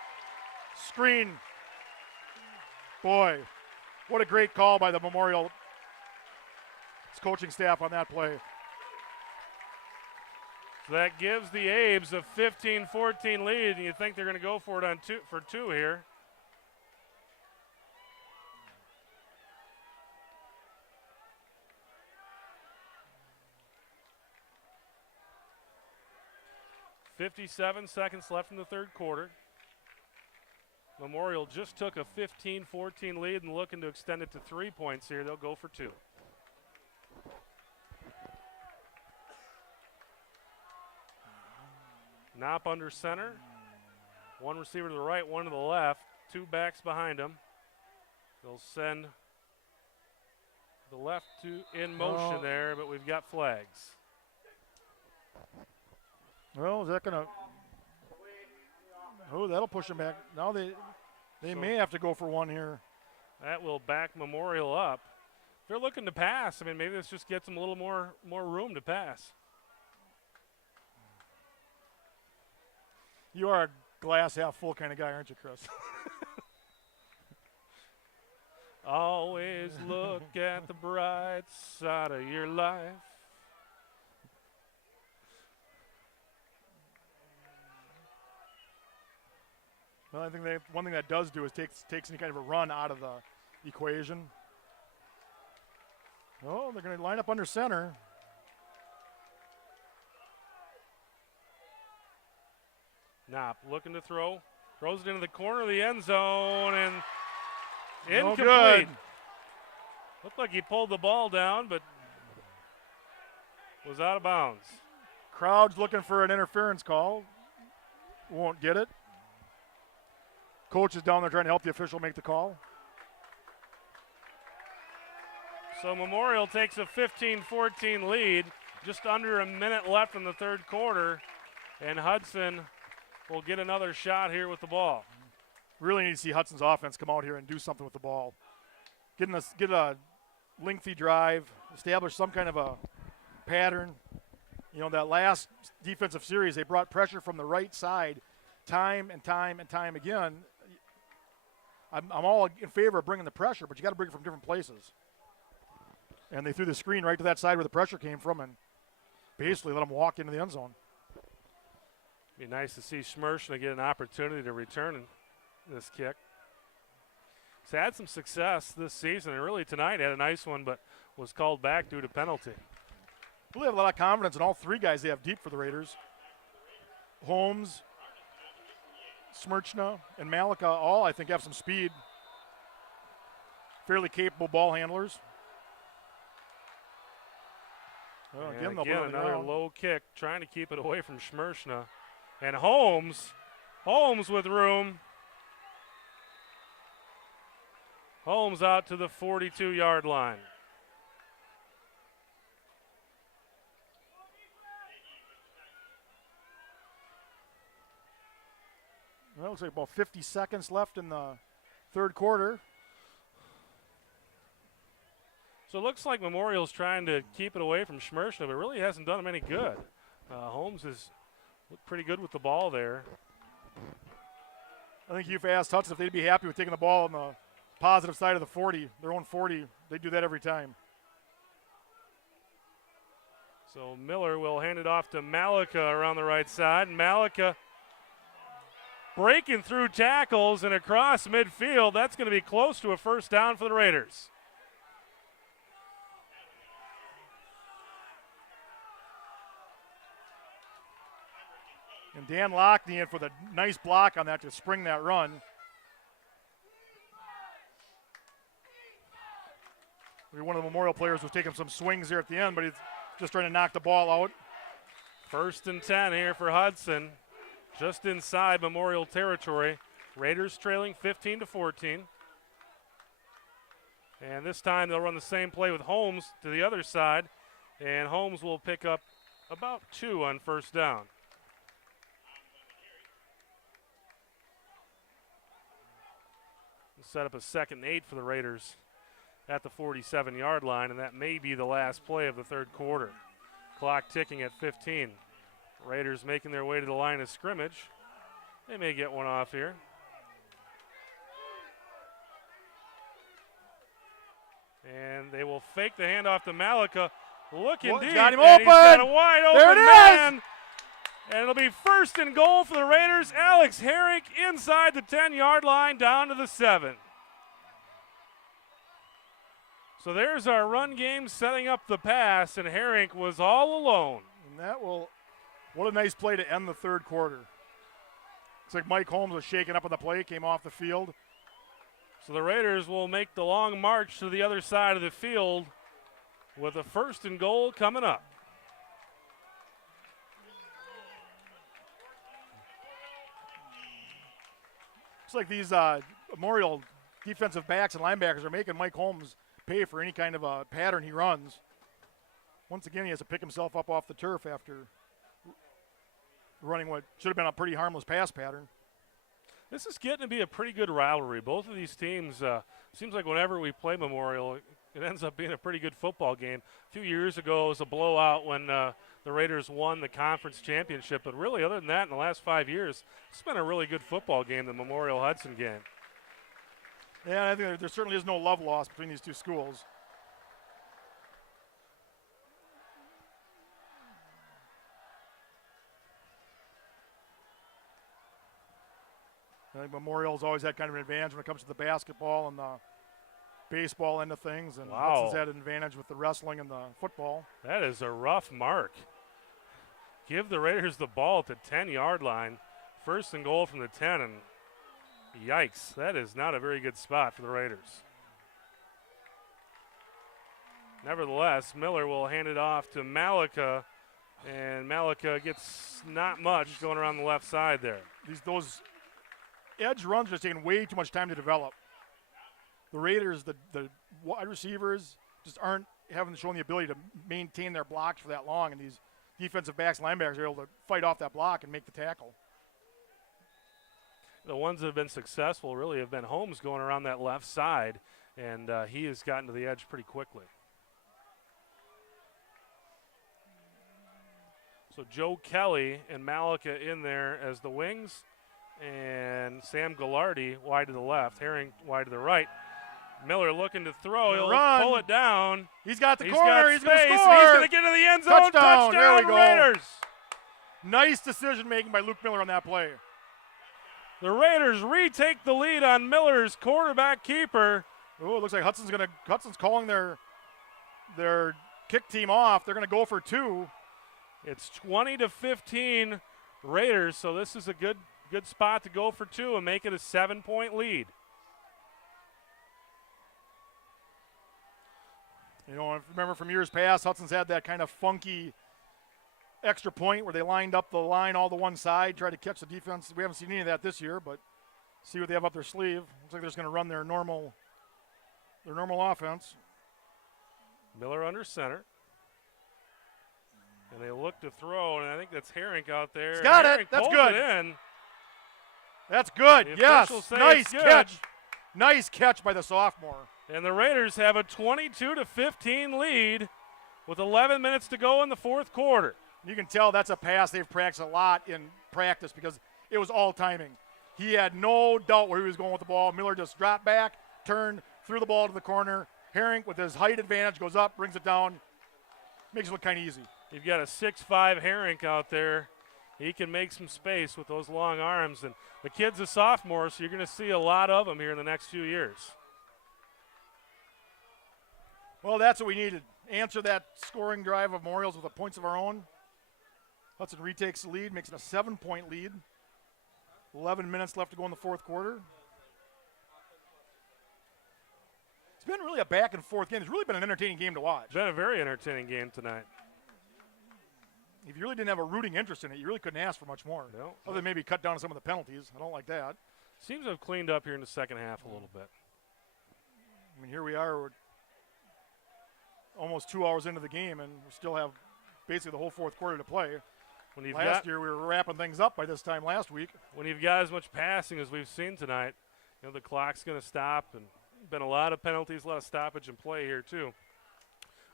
Screen. Boy, what a great call by the Memorial coaching staff on that play. So that gives the Abes a 15-14 lead, and you think they're going to go for it on for 2 here. .57 seconds left in the 3rd quarter. Memorial just took a 15-14 lead and looking to extend it to 3 points here. They'll go for 2. Knopp under center. 1 receiver to the right, 1 to the left. 2 backs behind him. They'll send the left in motion there, but we've got flags. Well, is that going to? Oh, that'll push them back. Now they may have to go for 1 here. That will back Memorial up. They're looking to pass. I mean, maybe this just gets them a little more room to pass. You are a glass half full kind of guy, aren't you, Chris? Always look at the bright side of your life. Well, I think one thing that does do is takes any kind of a run out of the equation. Oh, they're going to line up under center. Knopp looking to throw. Throws it into the corner of the end zone and no incomplete. good. Looked like he pulled the ball down, but was out of bounds. Crowd's looking for an interference call. Won't get it. Coach is down there trying to help the official make the call. So Memorial takes a 15-14 lead. Just under a minute left in the 3rd quarter. And Hudson will get another shot here with the ball. Really need to see Hudson's offense come out here and do something with the ball. Get a lengthy drive, establish some kind of a pattern. You know, that last defensive series, they brought pressure from the right side time and time and time again. I'm all in favor of bringing the pressure, but you got to bring it from different places. And they threw the screen right to that side where the pressure came from and basically let them walk into the end zone. Be nice to see Schmershna get an opportunity to return this kick. He's had some success this season, and really tonight had a nice one, but was called back due to penalty. Really have a lot of confidence in all three guys they have deep for the Raiders. Holmes, Schmershna, and Malika all, I think, have some speed. Fairly capable ball handlers. Well, again another low kick, trying to keep it away from Schmershna. And Holmes with room. Holmes out to the 42-yard line. Well, looks like about 50 seconds left in the third quarter. So it looks like Memorial's trying to keep it away from Schmershna, but really hasn't done him any good. Holmes has looked pretty good with the ball there. I think you've asked Hudson if they'd be happy with taking the ball on the positive side of the 40, their own 40. They do that every time. So Miller will hand it off to Malika around the right side. And Malika breaking through tackles and across midfield. That's going to be close to a first down for the Raiders. And Dan Lockney in for the nice block on that to spring that run. One of the Memorial players was taking some swings here at the end, but he's just trying to knock the ball out. 1st and 10 here for Hudson, just inside Memorial territory. Raiders trailing 15-14. And this time they'll run the same play with Holmes to the other side, and Holmes will pick up about 2 on first down. Set up a 2nd and 8 for the Raiders at the 47-yard line, and that may be the last play of the third quarter. Clock ticking at 15. Raiders making their way to the line of scrimmage. They may get one off here. And they will fake the handoff to Malika. Look indeed. Got him and open. He's got a wide open there it man. Is. And it'll be 1st and goal for the Raiders. Alex Herrick inside the 10-yard line down to the 7. So there's our run game setting up the pass, and Herrick was all alone. And what a nice play to end the third quarter. Looks like Mike Holmes was shaken up on the play, came off the field. So the Raiders will make the long march to the other side of the field with a 1st and goal coming up. Looks like these Memorial defensive backs and linebackers are making Mike Holmes pay for any kind of a pattern he runs. Once again, he has to pick himself up off the turf after running what should have been a pretty harmless pass pattern. This is getting to be a pretty good rivalry. Both of these teams, seems like whenever we play Memorial, it ends up being a pretty good football game. A few years ago, it was a blowout when the Raiders won the conference championship. But really, other than that, in the last 5 years, it's been a really good football game, the Memorial-Hudson game. Yeah, I think there certainly is no love lost between these two schools. I think Memorial's always had kind of an advantage when it comes to the basketball and the baseball end of things, and Hudson's had an advantage with the wrestling and the football. That is a rough mark. Give the Raiders the ball at the 10-yard line. 1st and goal from the 10, and yikes, that is not a very good spot for the Raiders. Nevertheless, Miller will hand it off to Malika, and Malika gets not much going around the left side there. Those edge runs are just taking way too much time to develop. The Raiders, the wide receivers just aren't shown the ability to maintain their blocks for that long, and these defensive backs, linebackers are able to fight off that block and make the tackle. The ones that have been successful really have been Holmes going around that left side, and he has gotten to the edge pretty quickly. So Joe Kelly and Malika in there as the wings, And Sam Gallardi wide to the left, Herring wide to the right. Miller looking to throw. He'll Run. pull it down. He's got the He's corner. got He's going to space, score. and he's going to get into the end zone. Touchdown. There we go. Raiders. Nice decision making by Luke Miller on that play. The Raiders retake the lead on Miller's quarterback keeper. Oh, it looks like Hudson's calling their kick team off. They're going to go for 2. It's 20-15 Raiders, so this is a good spot to go for 2 and make it a 7-point lead. You know, if you remember from years past, Hudson's had that kind of funky extra point where they lined up the line all to one side, tried to catch the defense. We haven't seen any of that this year, but see what they have up their sleeve. Looks like they're just going to run their normal offense. Miller under center. And they look to throw, and I think that's Herring out there. He's got Herring it. That's pulls good. It in. That's good. The Yes. officials say Nice it's good. catch. Nice catch by the sophomore. And the Raiders have a 22-15 lead with 11 minutes to go in the fourth quarter. You can tell that's a pass they've practiced a lot in practice because it was all timing. He had no doubt where he was going with the ball. Miller just dropped back, turned, threw the ball to the corner. Herring, with his height advantage, goes up, brings it down, makes it look kind of easy. You've got a 6'5" Herring out there. He can make some space with those long arms. And the kid's a sophomore, so you're going to see a lot of him here in the next few years. Well, that's what we needed. Answer that scoring drive of Memorials with the points of our own. Hudson retakes the lead, makes it a 7-point lead. 11 minutes left to go in the fourth quarter. It's been really a back and forth game. It's really been an entertaining game to watch. It's been a very entertaining game tonight. If you really didn't have a rooting interest in it, you really couldn't ask for much more. No. Other than maybe cut down some of the penalties. I don't like that. Seems to have cleaned up here in the second half a little bit. I mean, here we are. We're almost 2 hours into the game, and we still have basically the whole fourth quarter to play. When you've Last year, we were wrapping things up by this time last week. When you've got as much passing as we've seen tonight, you know, the clock's going to stop, and been a lot of penalties, a lot of stoppage and play here too.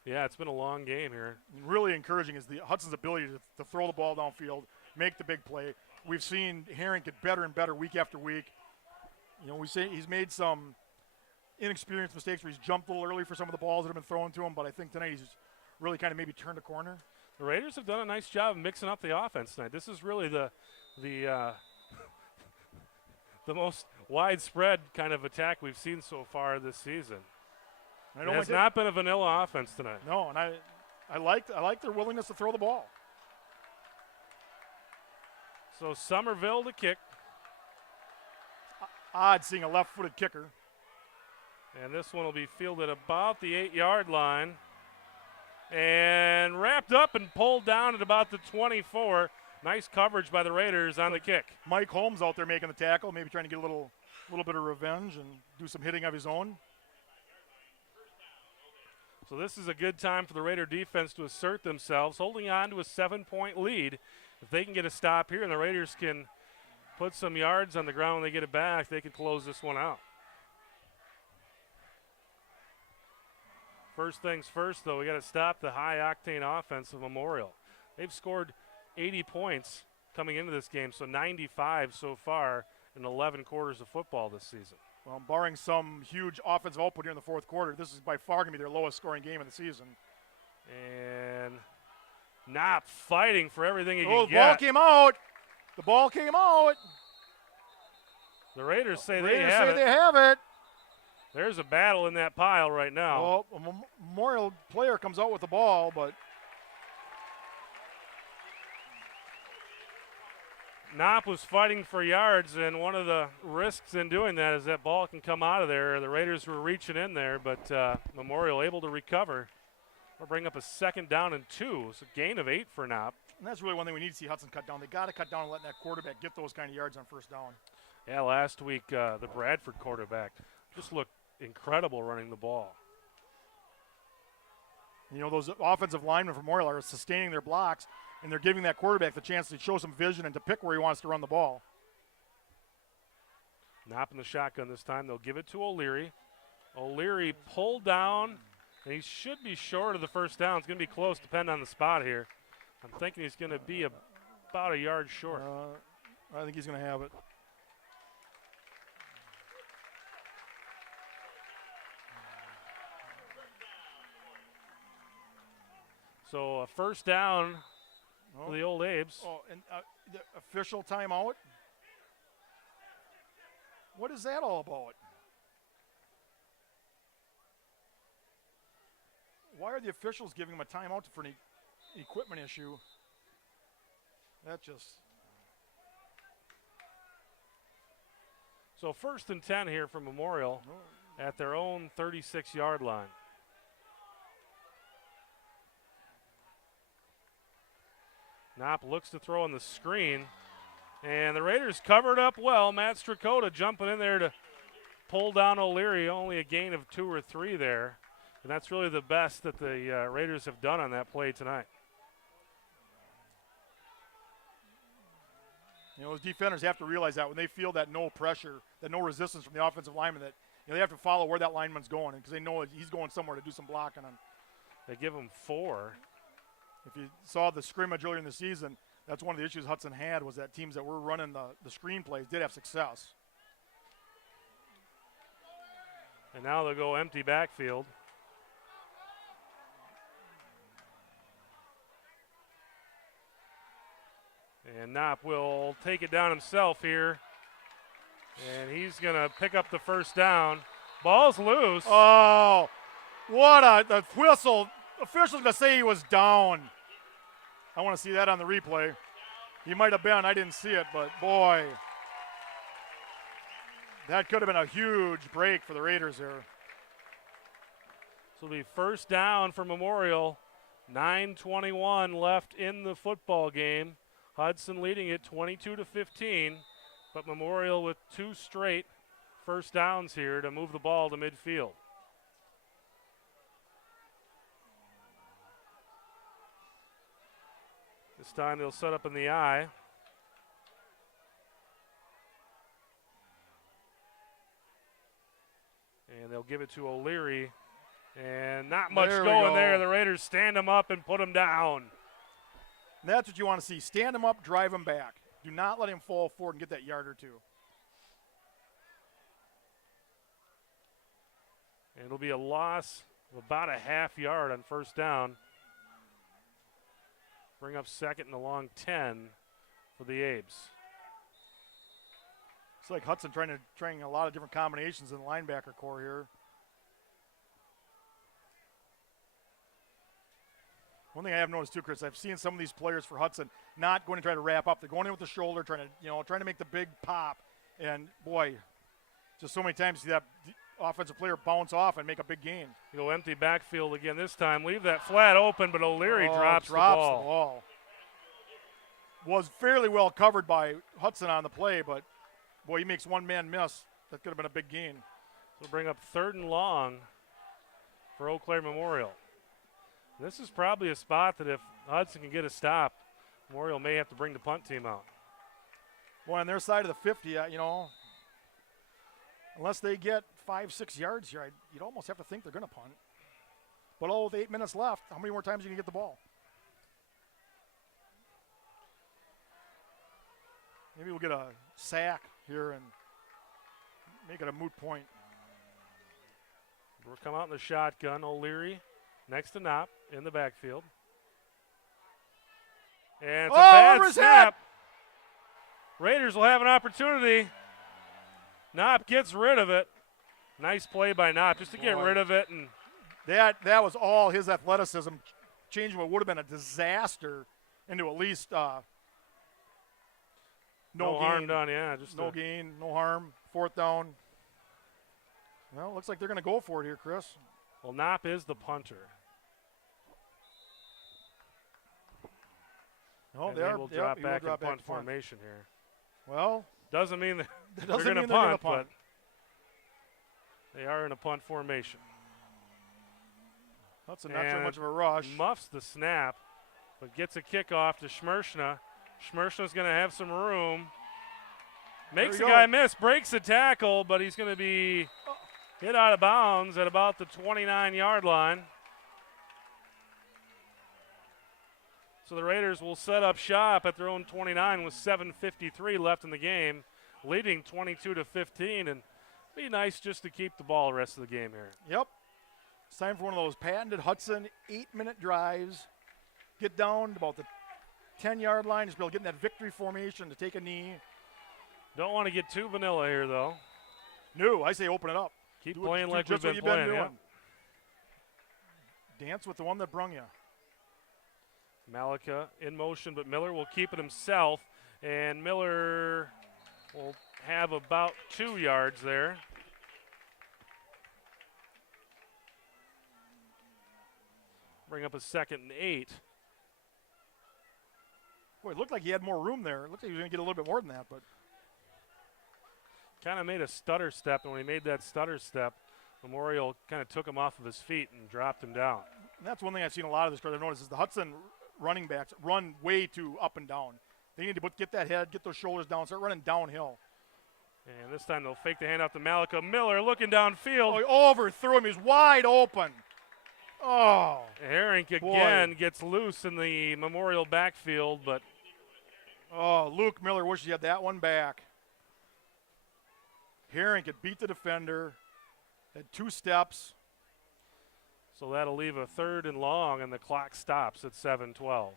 Yeah, it's been a long game here. Really encouraging is the Hudson's ability to throw the ball downfield, make the big play. We've seen Herring get better and better week after week. You know, we say he's made some inexperienced mistakes where he's jumped a little early for some of the balls that have been thrown to him, but I think tonight he's really kind of maybe turned a corner. The Raiders have done a nice job of mixing up the offense tonight. This is really the most widespread kind of attack we've seen so far this season. It has not been a vanilla offense tonight. No, and I like their willingness to throw the ball. So Somerville to kick. Odd seeing a left-footed kicker. And this one will be fielded about the 8-yard line. And wrapped up and pulled down at about the 24. Nice coverage by the Raiders on the kick. Mike Holmes out there making the tackle, maybe trying to get a little bit of revenge and do some hitting of his own. So this is a good time for the Raider defense to assert themselves, holding on to a 7-point lead. If they can get a stop here and the Raiders can put some yards on the ground when they get it back, they can close this one out. First things first, though, we got to stop the high-octane offense of Memorial. They've scored 80 points coming into this game, so 95 so far in 11 quarters of football this season. Well, barring some huge offensive output here in the fourth quarter, this is by far going to be their lowest scoring game of the season. And not fighting for everything he can the get. ball came out. The ball came out. The Raiders say Raiders they have say it. they have it. There's a battle in that pile right now. Well, a Memorial player comes out with the ball, but Knopp was fighting for yards, and one of the risks in doing that is that ball can come out of there. The Raiders were reaching in there, but Memorial able to recover. We'll bring up a 2nd down and 2. It's a gain of 8 for Knopp. and that's really one thing we need to see Hudson cut down. They got to cut down and letting that quarterback get those kind of yards on first down. Yeah, last week the Bradford quarterback just looked incredible running the ball. You know, those offensive linemen from Memorial are sustaining their blocks, and they're giving that quarterback the chance to show some vision and to pick where he wants to run the ball. Knopp in the shotgun this time. They'll give it to O'Leary. O'Leary pulled down, and he should be short of the first down. It's going to be close, depending on the spot here. I'm thinking he's going to be about a yard short. I think he's going to have it. So a first down for the old Abes. Oh, and the official timeout? What is that all about? Why are the officials giving him a timeout for an equipment issue? That just... So 1st and 10 here for Memorial at their own 36-yard line. Knopp looks to throw on the screen, and the Raiders covered up well. Matt Strakota jumping in there to pull down O'Leary, only a gain of 2 or 3 there. And that's really the best that the Raiders have done on that play tonight. You know, those defenders have to realize that when they feel that no pressure, that no resistance from the offensive lineman, that they have to follow where that lineman's going because they know he's going somewhere to do some blocking on. They give him 4. If you saw the scrimmage earlier in the season, that's one of the issues Hudson had was that teams that were running the screen plays did have success. And now they'll go empty backfield. And Knopp will take it down himself here. And he's going to pick up the first down. Ball's loose. Oh, what the whistle. Official's going to say he was down. I want to see that on the replay. He might have been. I didn't see it, but boy. That could have been a huge break for the Raiders there. So it'll be first down for Memorial. 9:21 left in the football game. Hudson leading it 22-15, but Memorial with 2 straight first downs here to move the ball to midfield. This time they'll set up in the eye. And they'll give it to O'Leary. And not much going there. The Raiders stand him up and put him down. And that's what you want to see. Stand him up, drive him back. Do not let him fall forward and get that yard or 2. And it'll be a loss of about a half yard on first down. Bring up 2nd and a long 10 for the Abes. It's like Hudson trying a lot of different combinations in the linebacker core here. One thing I have noticed too, Chris, I've seen some of these players for Hudson not going to try to wrap up. They're going in with the shoulder, trying to make the big pop. And boy, just so many times you see that offensive player bounce off and make a big gain. You go empty backfield again this time. Leave that flat open, but O'Leary drops the ball. Was fairly well covered by Hudson on the play, but boy, he makes one man miss. That could have been a big gain. So bring up 3rd and long for Eau Claire Memorial. This is probably a spot that if Hudson can get a stop, Memorial may have to bring the punt team out. Boy, on their side of the 50, unless they get 5-6 yards here, you'd almost have to think they're going to punt. But with 8 minutes left, how many more times are you going to get the ball? Maybe we'll get a sack here and make it a moot point. We'll come out in the shotgun. O'Leary next to Knopp in the backfield. And it's a bad snap. Raiders will have an opportunity. Knopp gets rid of it. Nice play by Knopp just to get rid of it. And that was all his athleticism, changing what would have been a disaster into at least no harm done, yeah. Just no gain, no harm, 4th down. Well, looks like they're going to go for it here, Chris. Well, Knopp is the punter. Oh, they will drop back in punt formation here. Well, doesn't mean that they're going to punt, but they are in a punt formation. That's not too much of a rush. Muffs the snap, but gets a kickoff to Schmershna. Schmershna's going to have some room. Makes the guy miss, breaks the tackle, but he's going to be hit out of bounds at about the 29-yard line. So the Raiders will set up shop at their own 29 with 7:53 left in the game, leading 22-15, and be nice just to keep the ball the rest of the game here. Yep. It's time for one of those patented Hudson 8-minute drives. get down about the 10-yard line, just be able to get in that victory formation to take a knee. Don't want to get too vanilla here, though. No, I say open it up. Keep playing like we've been playing. playing. Yep. Dance with the one that brung you. Malika in motion, but Miller will keep it himself, and Miller will have about 2 yards there. Bring up a 2nd and 8. Boy, it looked like he had more room there. It looked like he was going to get a little bit more than that, but Kind of made a stutter step, and when he made that stutter step, Memorial kind of took him off of his feet and dropped him down. and that's one thing I've seen a lot of this course. I've noticed is the Hudson running backs run way too up and down. They need to get that head, get those shoulders down, start running downhill. And this time they'll fake the handoff to Malika. Miller looking downfield. Oh, he overthrew him. He's wide open. Oh. Herink again gets loose in the Memorial backfield, but Luke Miller wishes he had that one back. Herring could beat the defender, had 2 steps. so that'll leave a 3rd and long, and the clock stops at 7:12.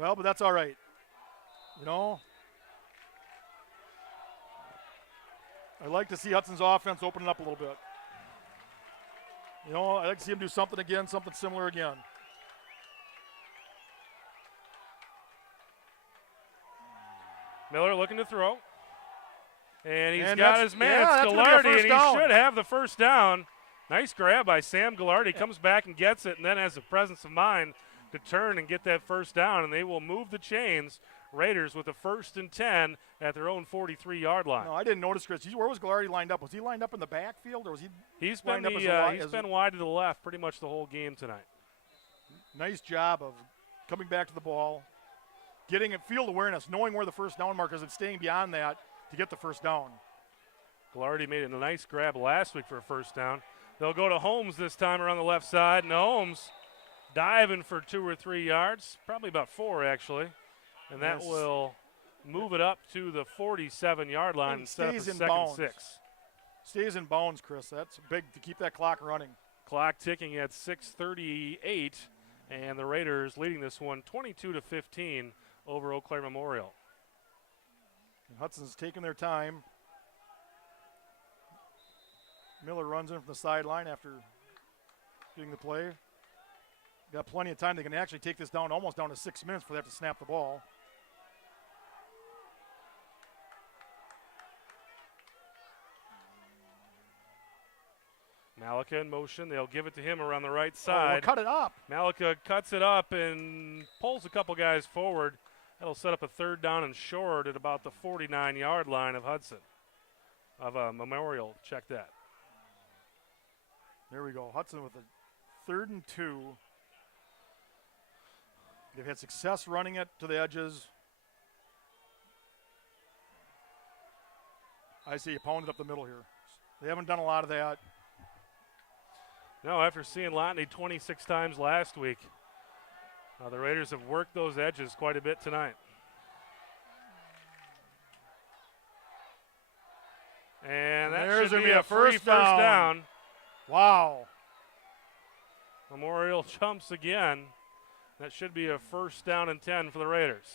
Well, but that's all right. You know, I like to see Hudson's offense open it up a little bit. You know, I like to see him do something again, something similar again. Miller looking to throw. And he's And got that's- his man. yeah, It's that's gonna be a Gallardi, first and down. he should have the first down. Nice grab by Sam Gallardi. Comes back and gets it, and then has the presence of mind to turn and get that first down, and they will move the chains. Raiders with a 1st and 10 at their own 43-yard line. No, I didn't notice, Chris. Where was Gallardi lined up? Was he lined up in the backfield, or was he He's been lined up as he's been wide to the left pretty much the whole game tonight. Nice job of coming back to the ball, getting it field awareness, knowing where the first down mark is, and staying beyond that to get the first down. Gallardi made a nice grab last week for a first down. They'll go to Holmes this time around the left side, and Holmes diving for 2 or 3 yards, probably about 4 actually, and that Yes. will move it up to the 47-yard line And and set up a stays in 2nd bounds. 6. Stays in bounds, Chris. That's big to keep that clock running. Clock ticking at 6:38, and the Raiders leading this one 22-15 over Eau Claire Memorial. And Hudson's taking their time. Miller runs in from the sideline after getting the play. Got plenty of time. They can actually take this down almost down to 6 minutes before they have to snap the ball. Malika in motion. They'll give it to him around the right Oh, well, side. cut it up. Malika cuts it up and pulls a couple guys forward. That'll set up a 3rd down and short at about the 49-yard line of Hudson. Of Memorial. Check that. There we go. Hudson with a 3rd and 2. They've had success running it to the edges. I see you pound it up the middle here. They haven't done a lot of that. No, after seeing Lotney 26 times last week, the Raiders have worked those edges quite a bit tonight. And that There's should gonna be be a a free first first down. down. Wow. Memorial jumps again. That should be a 1st down and 10 for the Raiders.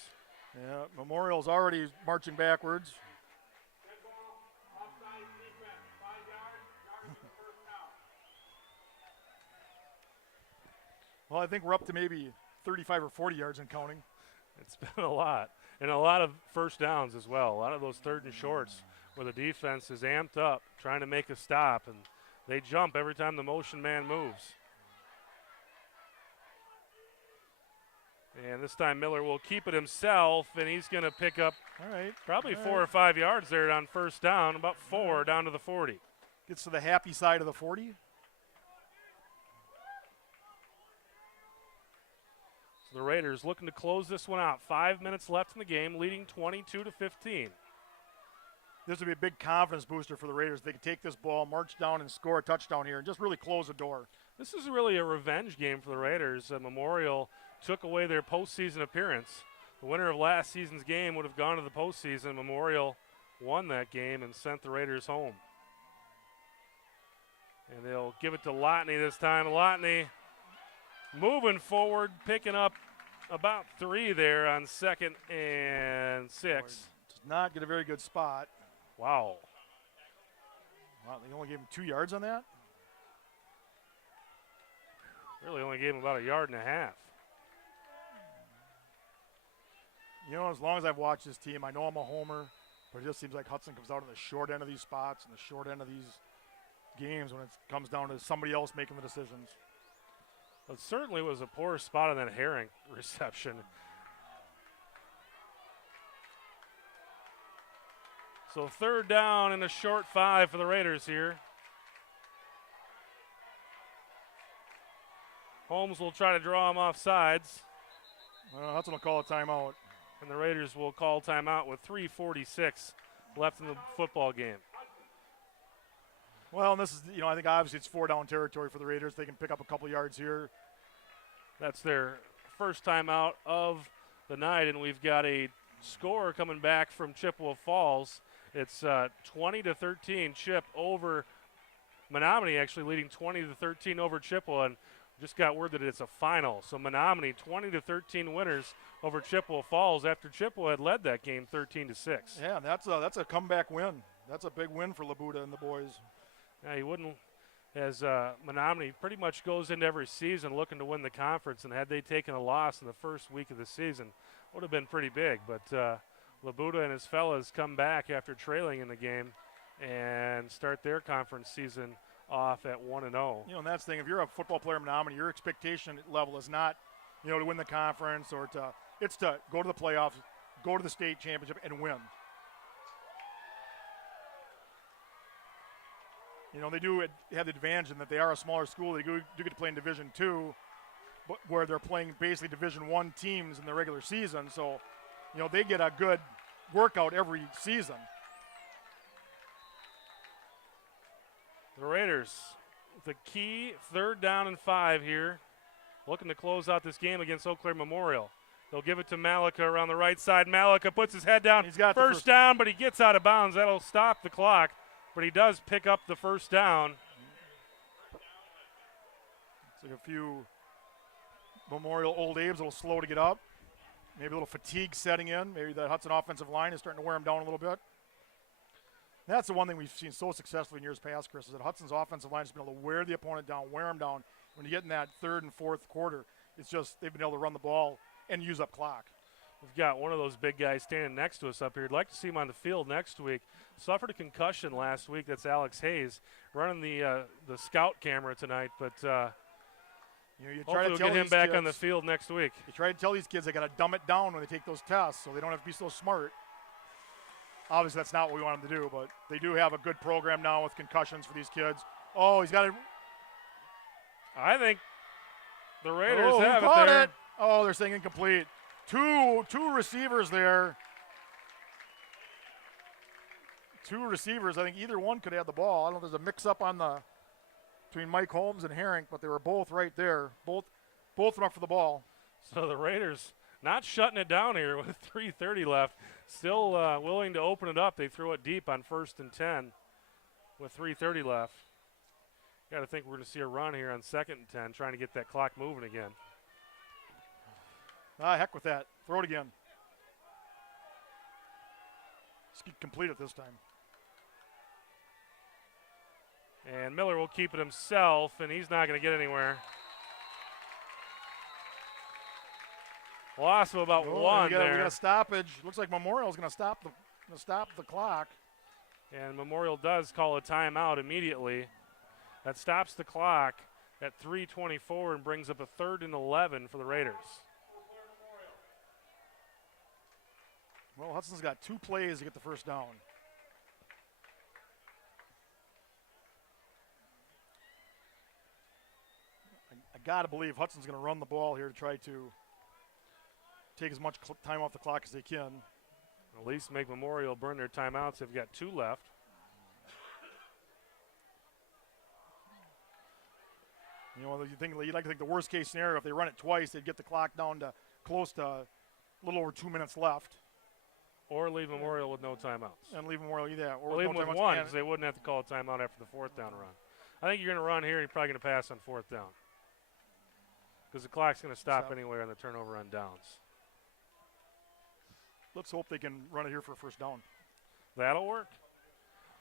Yeah, Memorial's already marching backwards. Well, I think we're up to maybe 35 or 40 yards and counting. It's been a lot. And a lot of first downs as well. A lot of those 3rd and shorts where the defense is amped up trying to make a stop, and they jump every time the motion man moves. And this time Miller will keep it himself, and he's going to pick up All right. probably All 4 right. or 5 yards there on 1st down, about 4 down to the 40. Gets to the happy side of the 40. So the Raiders looking to close this one out. 5 minutes left in the game, leading 22-15. This would be a big confidence booster for the Raiders. They could take this ball, march down, and score a touchdown here, and just really close the door. This is really a revenge game for the Raiders. Memorial took away their postseason appearance. The winner of last season's game would have gone to the postseason. Memorial won that game and sent the Raiders home. And they'll give it to Lotney this time. Lotney moving forward, picking up about 3 there on 2nd and 6. Does not get a very good spot. Wow. Wow, they only gave him 2 yards on that? Really only gave him about 1.5 yards. You know, as long as I've watched this team, I know I'm a homer, but it just seems like Hudson comes out on the short end of these spots and the short end of these games when it comes down to somebody else making the decisions. It certainly was a poor spot on that Herring reception. So 3rd down and a short 5 for the Raiders here. Holmes will try to draw him off sides. Hudson will call a timeout. And the Raiders will call timeout with 3:46 left in the football game. Well, and this is, I think obviously it's 4-down territory for the Raiders. They can pick up a couple yards here. That's their first timeout of the night, and we've got a score coming back from Chippewa Falls. It's 20-13 Chip over Menominee, actually leading 20-13 over Chippewa, and just got word that it's a final. So Menominee 20-13 winners over Chippewa Falls after Chippewa had led that game 13-6. Yeah, that's a comeback win. That's a big win for Labuda and the boys. Yeah, he wouldn't, as Menominee pretty much goes into every season looking to win the conference, and had they taken a loss in the first week of the season, would have been pretty big. But Labuda and his fellas come back after trailing in the game and start their conference season off at 1-0. And that's the thing. If you're a football player in Menominee, your expectation level is not, to win the conference or it's to go to the playoffs, go to the state championship, and win. They do have the advantage in that they are a smaller school. They do get to play in Division II, but where they're playing basically Division I teams in the regular season. So, they get a good workout every season. The Raiders, the key 3rd down and 5 here, looking to close out this game against Eau Claire Memorial. They'll give it to Malika around the right side. Malika puts his head down. He's got first down, but he gets out of bounds. That'll stop the clock, but he does pick up the first down. It's like a few Memorial Old Abe's a little slow to get up. Maybe a little fatigue setting in. Maybe the Hudson offensive line is starting to wear him down a little bit. That's the one thing we've seen so successfully in years past, Chris, is that Hudson's offensive line has been able to wear the opponent down, wear him down. When you get in that 3rd and 4th quarter, it's just they've been able to run the ball and use up clock. We've got one of those big guys standing next to us up here. I'd like to see him on the field next week. Suffered a concussion last week. That's Alex Hayes running the scout camera tonight, but you try hopefully to we'll tell get him these back kids, on the field next week. You try to tell these kids they got to dumb it down when they take those tests so they don't have to be so smart. Obviously, that's not what we want them to do, but they do have a good program now with concussions for these kids. Oh, he's got it. I think the Raiders he have caught it there. it. Oh, they're saying incomplete. Two receivers there. 2 receivers. I think either one could have the ball. I don't know if there's a mix-up between Mike Holmes and Herring, but they were both right there. Both went up for the ball. So the Raiders not shutting it down here with 3:30 left. Still willing to open it up. They throw it deep on 1st and 10 with 3:30 left. Got to think we're going to see a run here on 2nd and 10, trying to get that clock moving again. Heck with that. Throw it again. Just complete it this time. And Miller will keep it himself, and he's not going to get anywhere. Loss of about 1 there. We got a stoppage. Looks like Memorial's going to stop the clock. And Memorial does call a timeout immediately. That stops the clock at 3:24 and brings up a 3rd and 11 for the Raiders. Well, Hudson's got 2 plays to get the first down. I got to believe Hudson's going to run the ball here to try to take as much time off the clock as they can. At least make Memorial burn their timeouts. They've got 2 left. You'd like to think the worst case scenario, if they run it twice, they'd get the clock down to close to a little over 2 minutes left. Or leave Memorial with no timeouts. And leave Memorial either. Or leave them with 1 because they wouldn't have to call a timeout after the 4th down run. I think you're going to run here. You're probably going to pass on 4th down. because the clock's going to stop Stop. anyway on the turnover on downs. Let's hope they can run it here for a first down. That'll work.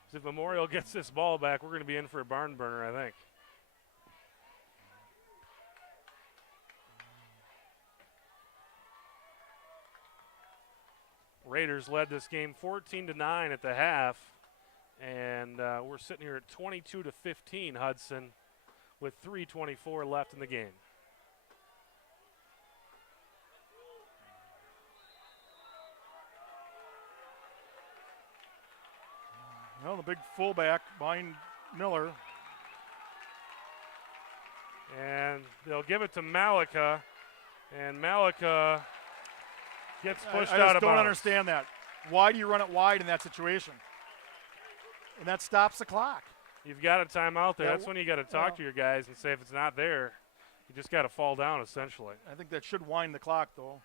'Cause if Memorial gets this ball back, we're going to be in for a barn burner, I think. Raiders led this game 14-9 at the half, and we're sitting here at 22-15 Hudson with 3:24 left in the game. Well, the big fullback behind Miller. And they'll give it to Malika, and Malika gets pushed I out just of don't bounds. understand that. Why do you run it wide in that situation? And that stops the clock. You've got a timeout there. Yeah, That's when you got to talk to your guys and say if it's not there, you just got to fall down essentially. I think that should wind the clock, though.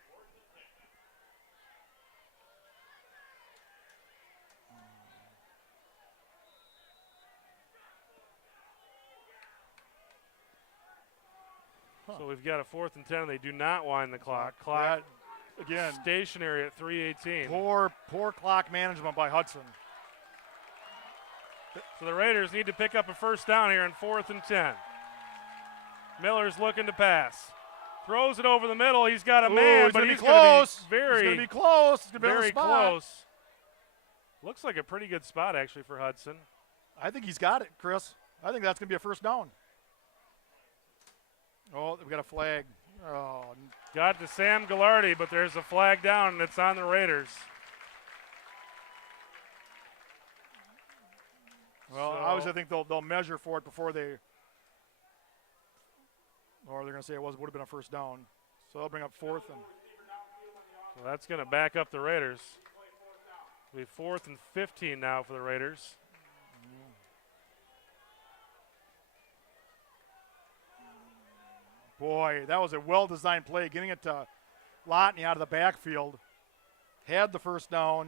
So we've got a 4th and 10, and they do not wind the clock. Clock That, again, stationary at 3:18. poor clock management by Hudson. So the Raiders need to pick up a first down here in 4th and 10. Miller's looking to pass. Throws it over the middle. He's got a man, but he's close. Gonna be very, He's going to be close. He's going to be on the very spot. close. Looks like a pretty good spot, actually, for Hudson. I think he's got it, Chris. I think that's going to be a first down. Oh, we got a flag. Oh, Got to Sam Gallardi, but there's a flag down, and it's on the Raiders. well, So- obviously I think they'll measure for it before they, or they're going to say it would have been a first down. So they'll bring up 4th and. So that's going to back up the Raiders. It'll be 4th and 15 now for the Raiders. Boy, that was a well-designed play, getting it to Lotney out of the backfield. Had the first down.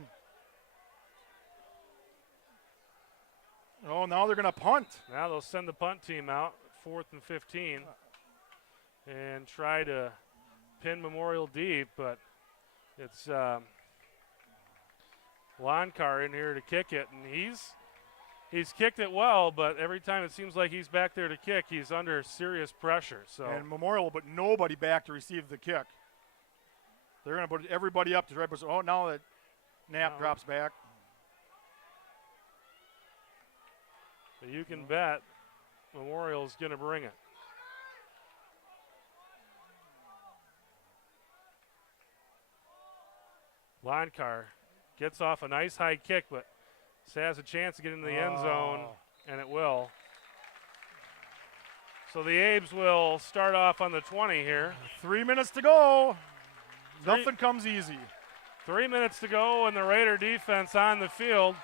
Oh, now they're going to punt. Now they'll send the punt team out, 4th and 15, and try to pin Memorial deep, but it's Lonkar in here to kick it, and he's kicked it well, but every time it seems like he's back there to kick, he's under serious pressure. So And Memorial, but nobody back to receive the kick. They're going to put everybody up to try to. Oh, now that Knapp No. drops back. but you can bet Memorial's going to bring it. Lonkar gets off a nice high kick, but has a chance to get into the end zone, and it will. So the Abes will start off on the 20 here. 3 minutes to go. Three- Nothing comes easy. 3 minutes to go, and the Raider defense on the field.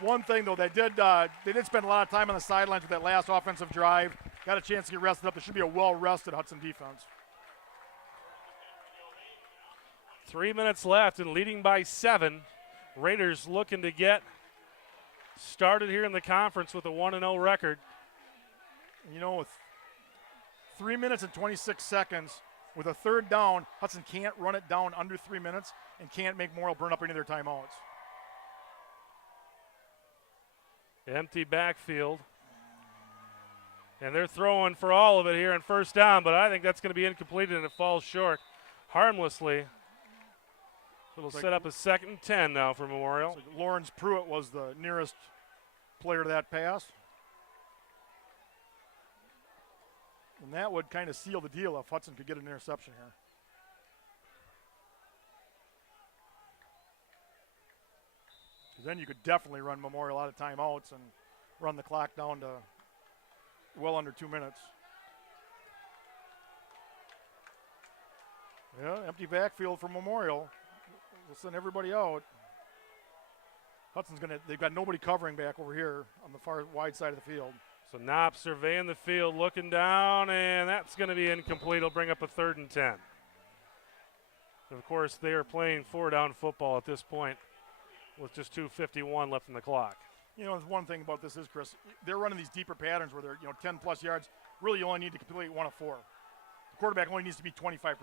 One thing though, they did spend a lot of time on the sidelines with that last offensive drive. Got a chance to get rested up. There should be a well-rested Hudson defense. 3 minutes left and leading by 7. Raiders looking to get started here in the conference with a 1-0 record. You know, with 3 minutes and 26 seconds, with a third down, Hudson can't run it down under 3 minutes and can't make Memorial burn up any of their timeouts. Empty backfield. And they're throwing for all of it here in first down, but I think that's going to be incomplete and it falls short harmlessly. It'll set up a 2nd and 10 now for Memorial. So Lawrence Pruitt was the nearest player to that pass. And that would kind of seal the deal if Hudson could get an interception here. Because then you could definitely run Memorial out of timeouts and run the clock down to well under 2 minutes. Yeah, empty backfield for Memorial. We'll send everybody out. They've got nobody covering back over here on the far wide side of the field. So Knopp surveying the field, looking down, and that's going to be incomplete. It'll bring up a 3rd and 10. And of course, they are playing 4-down football at this point with just 2:51 left in the clock. You know, one thing about this is, Chris, they're running these deeper patterns where they're, 10-plus yards. Really, you only need to complete 1 of 4. The quarterback only needs to be 25%.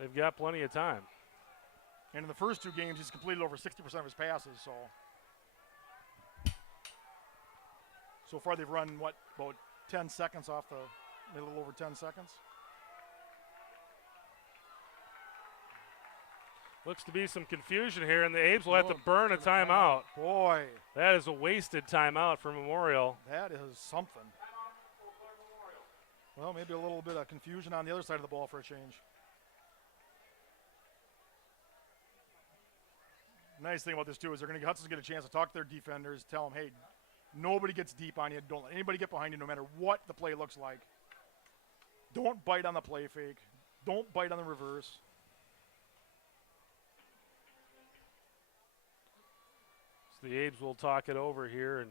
They've got plenty of time. And in the first 2 games, he's completed over 60% of his passes. So far they've run, about 10 seconds off a little over 10 seconds. Looks to be some confusion here, and the Abes will have to burn a timeout. Boy. That is a wasted timeout for Memorial. That is something. Well, maybe a little bit of confusion on the other side of the ball for a change. Nice thing about this, too, is Hudson's going to get a chance to talk to their defenders, tell them, hey, nobody gets deep on you. Don't let anybody get behind you no matter what the play looks like. Don't bite on the play fake. Don't bite on the reverse. So the Abes will talk it over here, and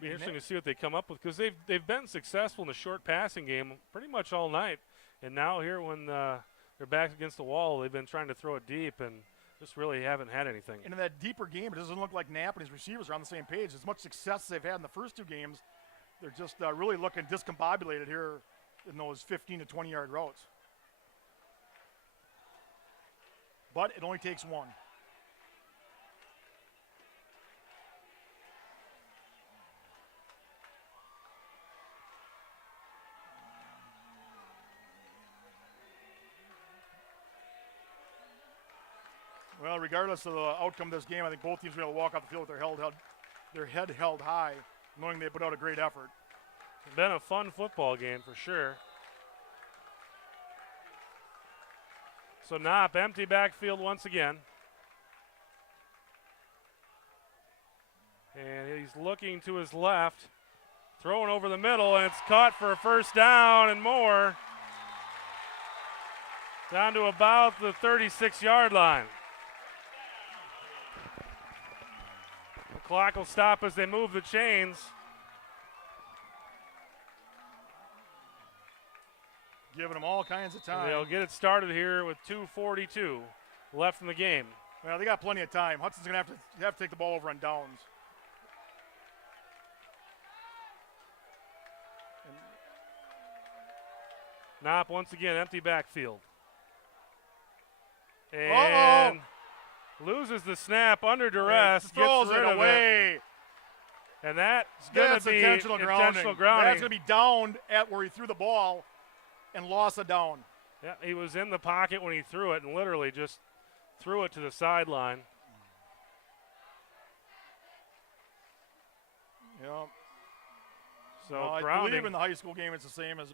be interesting to see what they come up with, because they've been successful in the short passing game pretty much all night. And now here when they're back against the wall, they've been trying to throw it deep and just really haven't had anything. And in that deeper game, it doesn't look like Knapp and his receivers are on the same page. As much success as they've had in the first 2 games, they're just really looking discombobulated here in those 15 to 20-yard routes. But it only takes 1. Well, regardless of the outcome of this game, I think both teams will be able to walk off the field with their head held high, knowing they put out a great effort. It's been a fun football game for sure. So Knopp, empty backfield once again. And he's looking to his left, throwing over the middle, and it's caught for a first down and more. Down to about the 36-yard line. The clock will stop as they move the chains. Giving them all kinds of time. They'll get it started here with 2:42 left in the game. Well, they got plenty of time. Hudson's going to have to take the ball over on downs. Knopp once again, empty backfield. And loses the snap under duress, throws gets rid it of away. it. And that's going to be intentional grounding. That's going to be downed at where he threw the ball and lost a down. Yeah, he was in the pocket when he threw it and literally just threw it to the sideline. Yeah. So I grounding. believe in the high school game it's the same as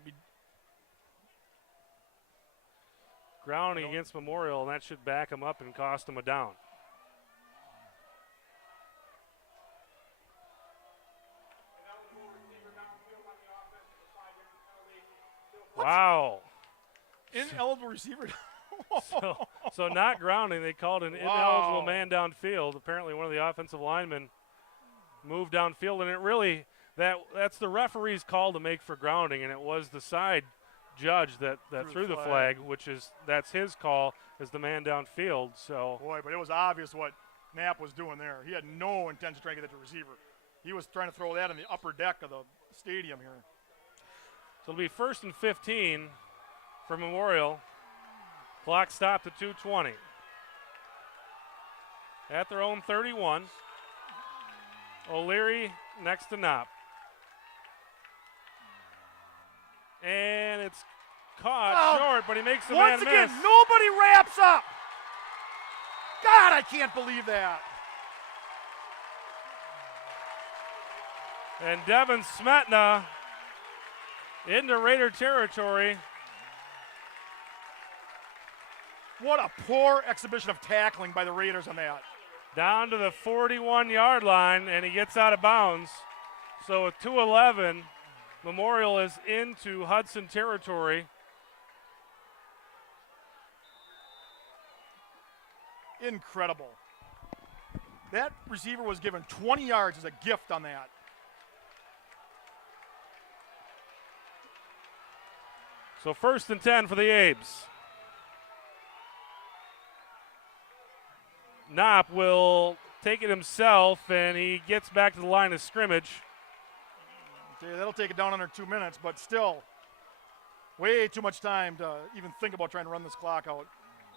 grounding against Memorial, and that should back him up and cost him a down. Wow. Ineligible receiver. so not grounding. They called an ineligible man downfield. Apparently one of the offensive linemen moved downfield, and it really, that's the referee's call to make for grounding, and it was the side judge that threw the flag, that's his call as the man downfield. So boy, but it was obvious what Knapp was doing there. He had no intention of trying to get that to receiver. He was trying to throw that in the upper deck of the stadium here. So it'll be 1st and 15 for Memorial. Clock stopped at 2:20. At their own 31. O'Leary next to Knopp. And it's caught short, but he makes the man miss. Once again, nobody wraps up. God, I can't believe that. And Devin Smetna into Raider territory. What a poor exhibition of tackling by the Raiders on that. Down to the 41-yard line, and he gets out of bounds. So with 2:11, Memorial is into Hudson territory. Incredible. That receiver was given 20 yards as a gift on that. So 1st and 10 for the Abes. Knopp will take it himself, and he gets back to the line of scrimmage. Okay, that'll take it down under 2 minutes, but still, way too much time to even think about trying to run this clock out.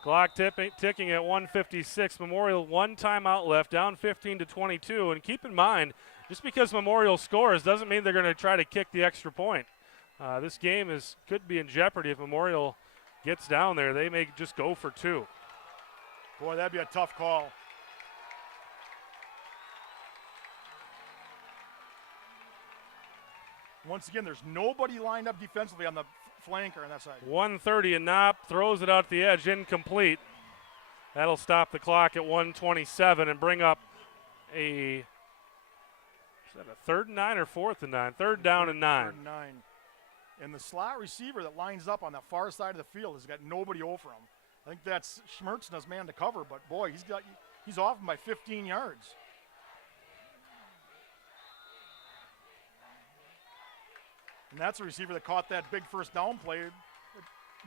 Clock ticking at 1:56. Memorial 1 timeout left, down 15-22. And keep in mind, just because Memorial scores doesn't mean they're going to try to kick the extra point. This game could be in jeopardy if Memorial gets down there. They may just go for 2. Boy, that'd be a tough call. Once again, there's nobody lined up defensively on the flanker on that side. 1:30 and Knopp throws it out the edge, incomplete. That'll stop the clock at 1:27 and bring up is that a 3rd and 9 or 4th and 9? Third down and 9. 3rd and 9. And the slot receiver that lines up on the far side of the field has got nobody over him. I think that's Schmertz's man to cover, but boy, he's off him by 15 yards. And that's a receiver that caught that big first down play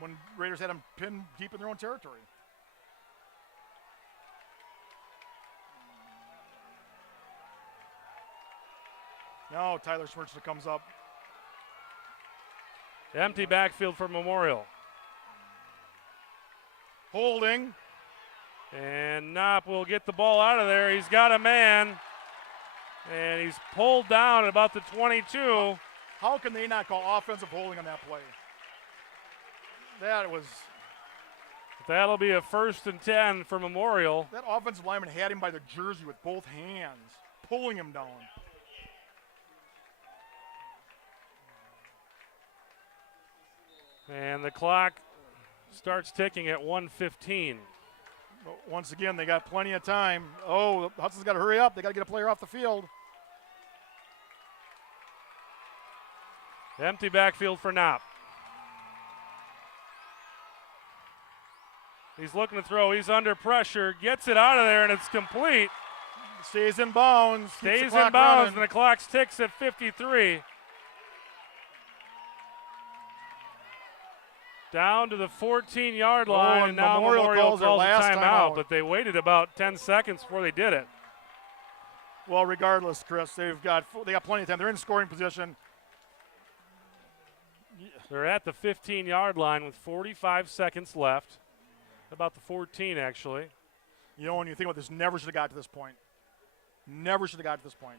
when Raiders had him pinned deep in their own territory. Now Tyler Schmertz comes up. Empty backfield for Memorial. Holding. And Knopp will get the ball out of there. He's got a man. And he's pulled down at about the 22. How can they not call offensive holding on that play? That'll be a 1st and 10 for Memorial. That offensive lineman had him by the jersey with both hands, pulling him down. And the clock starts ticking at 1:15. Once again, they got plenty of time. Oh, Hudson's got to hurry up. They got to get a player off the field. Empty backfield for Knopp. He's looking to throw. He's under pressure. Gets it out of there, and it's complete. Stays in bounds. Stays in bounds, and the clock ticks at 53. Down to the 14-yard line, and now Memorial calls a timeout, but they waited about 10 seconds before they did it. Well, regardless, Chris, they got plenty of time. They're in scoring position. They're at the 15-yard line with 45 seconds left. About the 14, actually. You know, when you think about this, never should have got to this point. Never should have got to this point.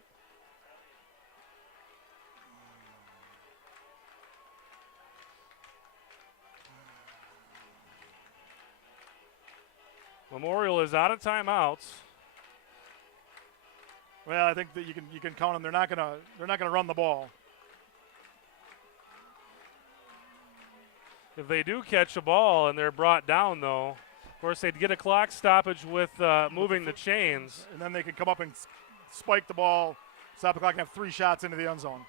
Memorial is out of timeouts. Well, I think that you can count them. They're not gonna run the ball. If they do catch a ball and they're brought down, though, of course they'd get a clock stoppage with moving the chains. And then they can come up and spike the ball, stop the clock, and have 3 shots into the end zone.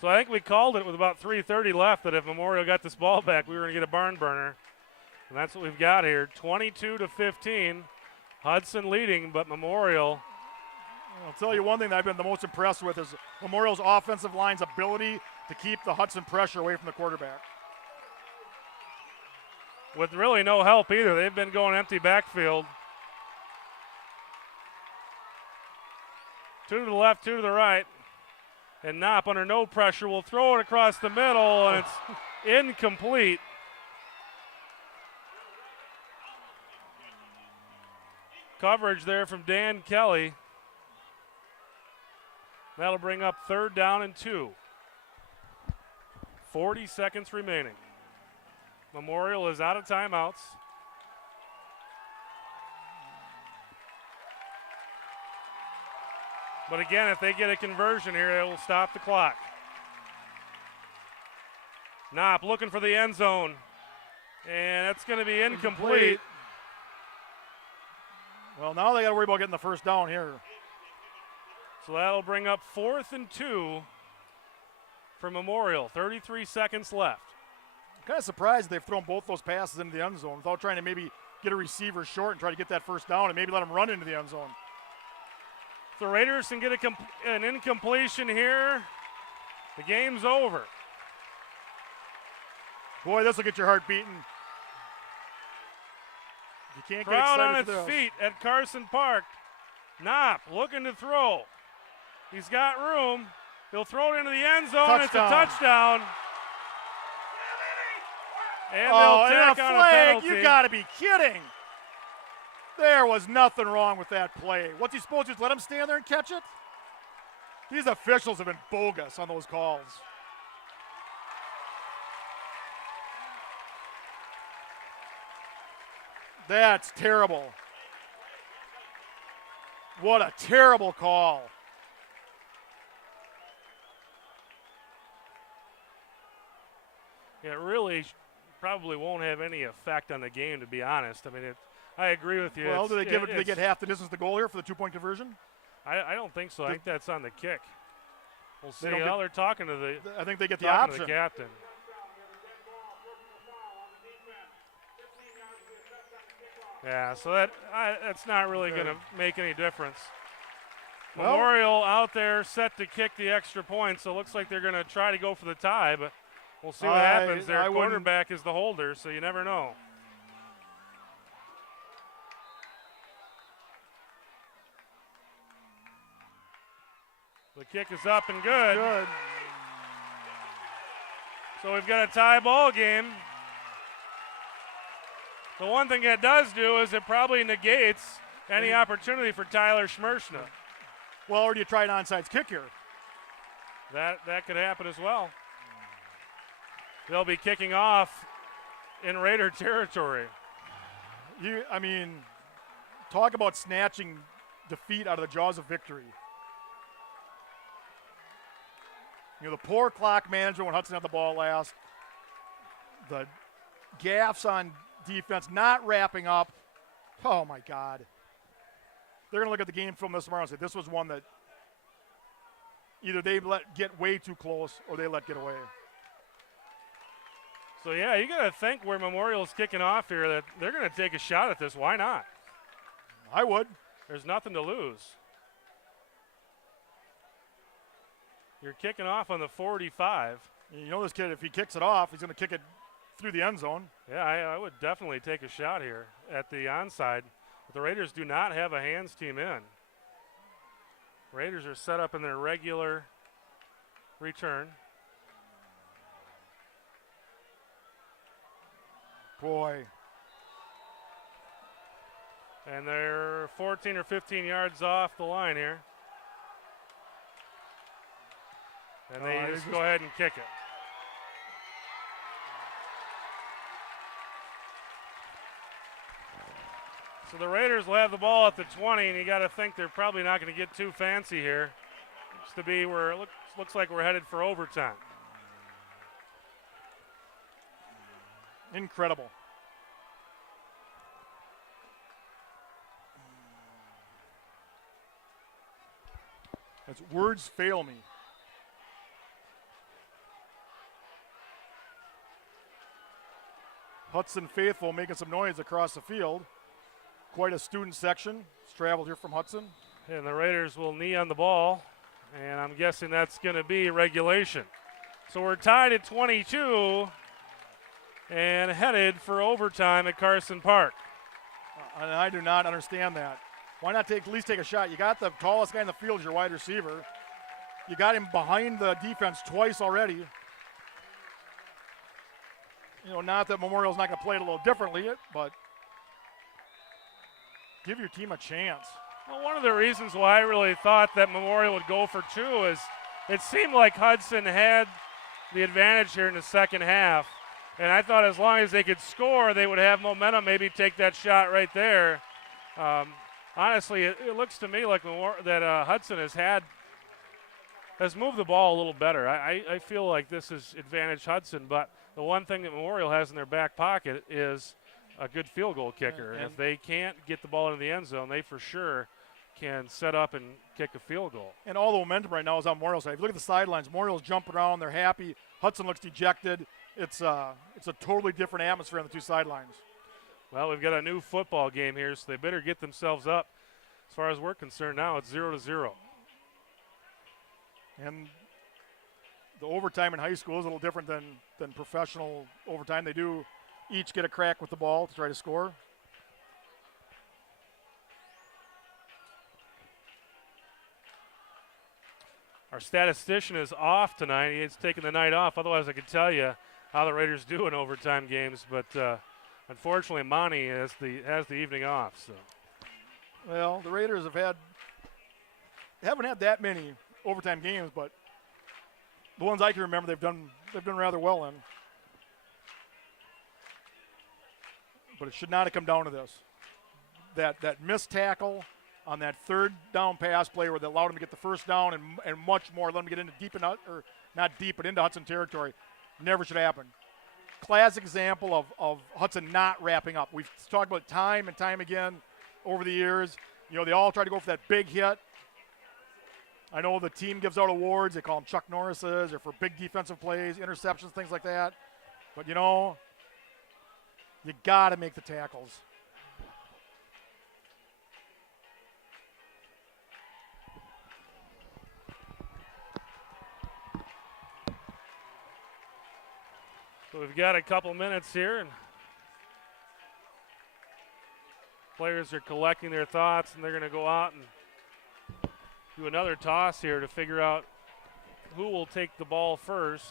So I think we called it with about 3:30 left that if Memorial got this ball back, we were going to get a barn burner. And that's what we've got here, 22-15. Hudson leading, but Memorial. I'll tell you one thing that I've been the most impressed with is Memorial's offensive line's ability to keep the Hudson pressure away from the quarterback. With really no help either. They've been going empty backfield. 2 to the left, 2 to the right. And Knopp under no pressure will throw it across the middle, and it's incomplete. Coverage there from Dan Kelly. That'll bring up 3rd down and 2. 40 seconds remaining. Memorial is out of timeouts. But again, if they get a conversion here, it will stop the clock. Knopp looking for the end zone. And that's going to be incomplete. Well, now they got to worry about getting the first down here. So that'll bring up 4th and 2 for Memorial. 33 seconds left. I'm kind of surprised they've thrown both those passes into the end zone without trying to maybe get a receiver short and try to get that first down and maybe let them run into the end zone. The Raiders can get an incompletion here. The game's over. Boy, this will get your heart beating. You can't get Crowd excited on for its this. feet at Carson Park. Knopp looking to throw. He's got room. He'll throw it into the end zone. Touchdown. It's a touchdown. And Oh, they'll and tack a on a flag. penalty. You got to be kidding. There was nothing wrong with that play. What's he supposed to do? Let him stand there and catch it? These officials have been bogus on those calls. That's terrible. What a terrible call. It really probably won't have any effect on the game, to be honest. I mean, I agree with you. Well, It's- do they give it? it- Do they get half the distance to goal here for the 2-point conversion? I don't think so. I think that's on the kick. We'll see. don't They're talking to the I think they get the talking to option. the captain. Yeah, so that's not really going to make any difference. Well- Memorial out there set to kick the extra point, so it looks like they're going to try to go for the tie, but we'll see what happens. Their I wouldn't- quarterback is the holder, so you never know. The kick is up and good. Good. So we've got a tie ball game. The one thing it does do is it probably negates any opportunity for Tyler Schmershna. Well, or do you try an onside kick here? That could happen as well. They'll be kicking off in Raider territory. I mean, talk about snatching defeat out of the jaws of victory. You know, the poor clock management when Hudson had the ball last. The gaffes on defense, not wrapping up. Oh, my God. They're going to look at the game film this tomorrow and say this was one that either they let get way too close or they let get away. So, yeah, you got to think where Memorial's kicking off here that they're going to take a shot at this. Why not? I would. There's nothing to lose. You're kicking off on the 45. You know this kid, if he kicks it off, he's going to kick it through the end zone. Yeah, I would definitely take a shot here at the onside. But the Raiders do not have a hands team in. Raiders are set up in their regular return. Boy. And they're 14 or 15 yards off the line here. And they just go ahead and kick it. So the Raiders will have the ball at the 20, and you got to think they're probably not going to get too fancy here. Just to be where it looks like we're headed for overtime. Incredible. As words fail me. Hudson faithful making some noise across the field. Quite a student section. It's traveled here from Hudson. And the Raiders will knee on the ball, and I'm guessing that's going to be regulation. So we're tied at 22 and headed for overtime at Carson Park. And I do not understand that. Why not at least take a shot? You got the tallest guy in the field as your wide receiver. You got him behind the defense twice already. You know, not that Memorial's not going to play it a little differently, but give your team a chance. Well, one of the reasons why I really thought that Memorial would go for two is it seemed like Hudson had the advantage here in the second half. And I thought as long as they could score, they would have momentum, maybe take that shot right there. Honestly, it looks to me like that Hudson has moved the ball a little better. I feel like this is advantage Hudson, but the one thing that Memorial has in their back pocket is a good field goal kicker. And if they can't get the ball into the end zone, they for sure can set up and kick a field goal. And all the momentum right now is on Memorial's side. If you look at the sidelines, Memorial's jumping around. They're happy. Hudson looks dejected. It's a totally different atmosphere on the two sidelines. Well, we've got a new football game here, so they better get themselves up. As far as we're concerned now, it's 0-0. And the overtime in high school is a little different than professional overtime. They do each get a crack with the ball to try to score. Our statistician is off tonight. He's taking the night off. Otherwise, I could tell you how the Raiders do in overtime games. But unfortunately, Monty has the evening off. So, well, the Raiders haven't had that many overtime games, but the ones I can remember, they've done rather well in. But it should not have come down to this. That missed tackle on that third down pass play where they allowed him to get the first down and much more, let him get into deep enough, or not deep, but into Hudson territory. Never should happen. Classic example of Hudson not wrapping up. We've talked about it time and time again over the years. You know, they all try to go for that big hit. I know the team gives out awards. They call them Chuck Norris's or for big defensive plays, interceptions, things like that. But, you know, you got to make the tackles. So we've got a couple minutes here, and players are collecting their thoughts, and they're going to go out and do another toss here to figure out who will take the ball first.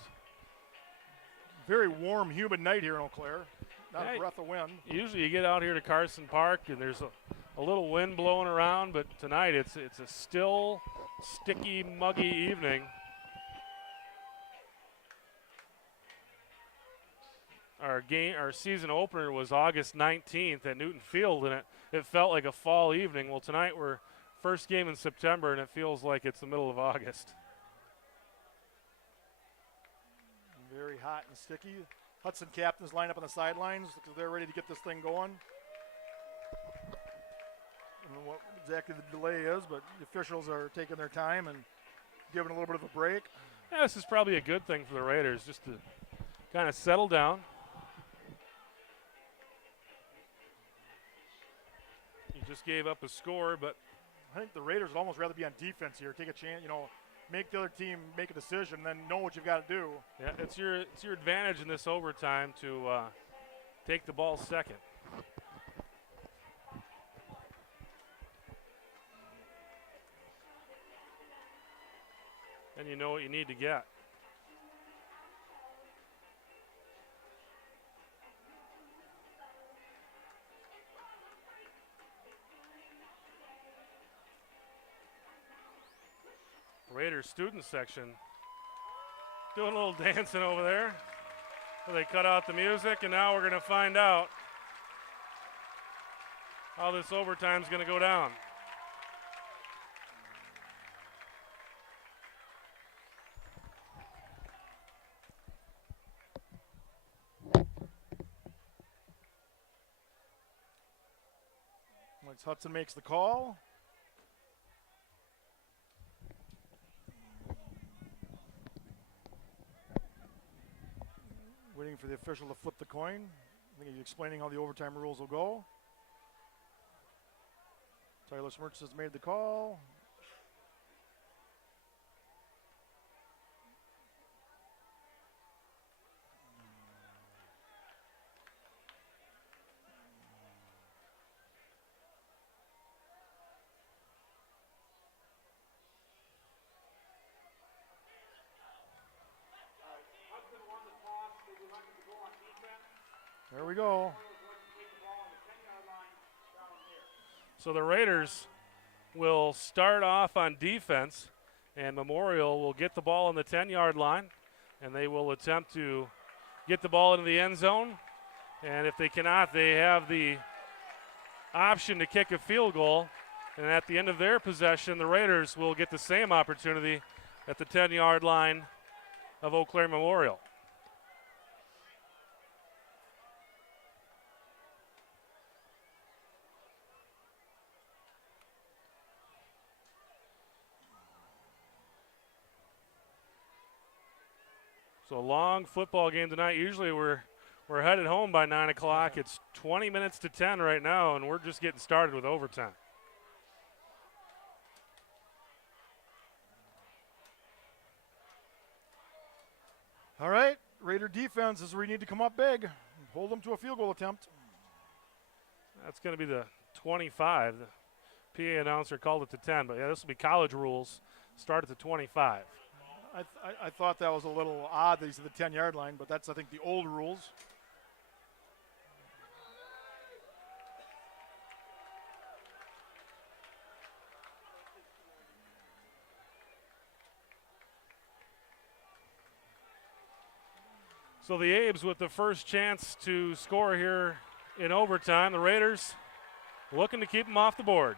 Very warm, humid night here in Eau Claire. Not a breath of wind. Usually you get out here to Carson Park, and there's a little wind blowing around, but tonight it's a still, sticky, muggy evening. Our season opener was August 19th at Newton Field, and it felt like a fall evening. Well, tonight we're first game in September, and it feels like it's the middle of August. Very hot and sticky. Hudson captains line up on the sidelines because they're ready to get this thing going. I don't know what exactly the delay is, but the officials are taking their time and giving a little bit of a break. Yeah, this is probably a good thing for the Raiders, just to kind of settle down. You just gave up a score, but I think the Raiders would almost rather be on defense here, take a chance, you know, make the other team make a decision, then know what you've got to do. Yeah, it's your advantage in this overtime to take the ball second. And you know what you need to get. Raiders student section doing a little dancing over there. So they cut out the music, and now we're going to find out how this overtime is going to go down. Once Hudson makes the call. Waiting for the official to flip the coin. I think he's explaining how the overtime rules will go. Tyler Smirch has made the call. There we go. So the Raiders will start off on defense, and Memorial will get the ball on the 10-yard line, and they will attempt to get the ball into the end zone. And if they cannot, they have the option to kick a field goal. And at the end of their possession, the Raiders will get the same opportunity at the 10-yard line of Eau Claire Memorial. So a long football game tonight. Usually we're headed home by 9 o'clock. It's 20 minutes to 10 right now, and we're just getting started with overtime. All right, Raider defense is where you need to come up big. Hold them to a field goal attempt. That's going to be the 25. The PA announcer called it to 10, but yeah, this will be college rules. Start at the 25. I thought that was a little odd that he's at the 10-yard line, but that's, I think, the old rules. So the Abes with the first chance to score here in overtime. The Raiders looking to keep them off the board.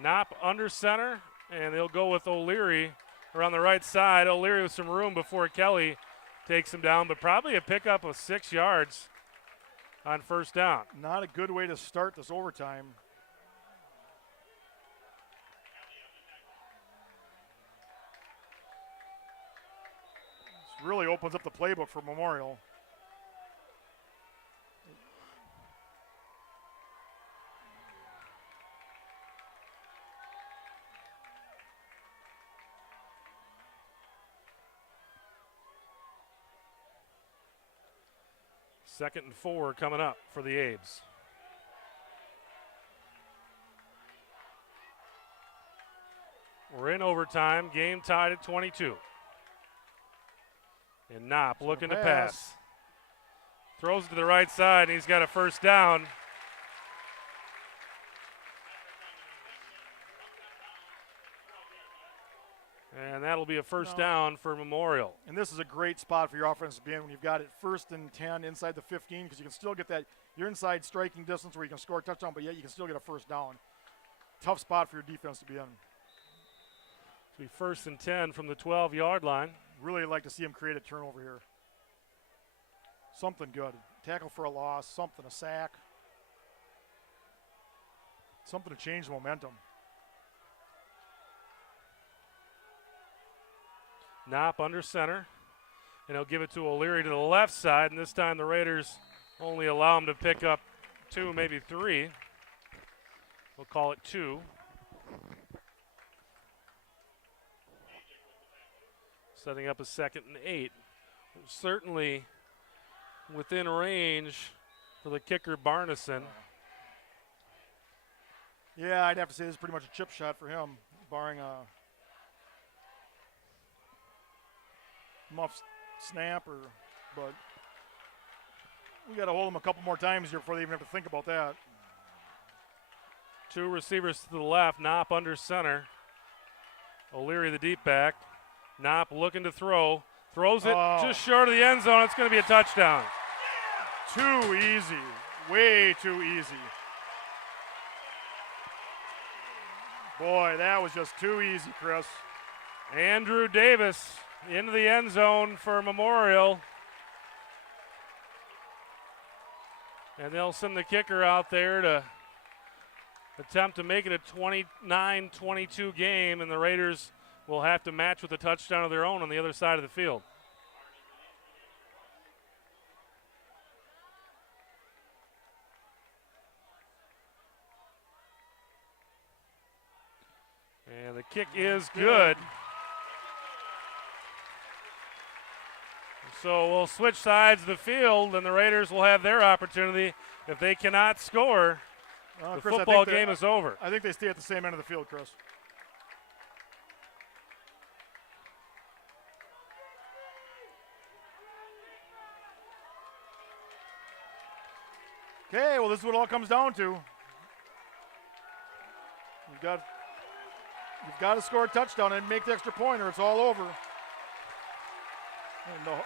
Knopp under center, and they'll go with O'Leary around the right side. O'Leary with some room before Kelly takes him down, but probably a pickup of 6 yards on first down. Not a good way to start this overtime. This really opens up the playbook for Memorial. Second and 4 coming up for the Abes. We're in overtime, game tied at 22. And Knopp looking to pass. Throws it to the right side, and he's got a first down. And that'll be a first down for Memorial. And this is a great spot for your offense to be in when you've got it 1st and 10 inside the 15, because you can still get that. You're inside striking distance where you can score a touchdown, but yet you can still get a first down. Tough spot for your defense to be in. It'll be 1st and 10 from the 12-yard line. Really like to see him create a turnover here. Something good. Tackle for a loss, something, a sack. Something to change the momentum. Knopp under center, and he'll give it to O'Leary to the left side, and this time the Raiders only allow him to pick up 2, maybe 3. We'll call it 2. Setting up a 2nd and 8. Certainly within range for the kicker Barneson. Yeah, I'd have to say this is pretty much a chip shot for him, barring a muff snap, but we got to hold them a couple more times here before they even have to think about that. 2 receivers to the left, Knopp under center. O'Leary the deep back. Knopp looking to throw. Throws it just short of the end zone. It's going to be a touchdown. Too easy. Way too easy. Boy, that was just too easy, Chris. Andrew Davis into the end zone for Memorial. And they'll send the kicker out there to attempt to make it a 29-22 game, and the Raiders will have to match with a touchdown of their own on the other side of the field. And the kick is good. So we'll switch sides of the field, and the Raiders will have their opportunity. If they cannot score, the Chris, football game is over. I think they stay at the same end of the field, Chris. Okay, well, this is what it all comes down to. You've got to score a touchdown and make the extra point, or it's all over. No.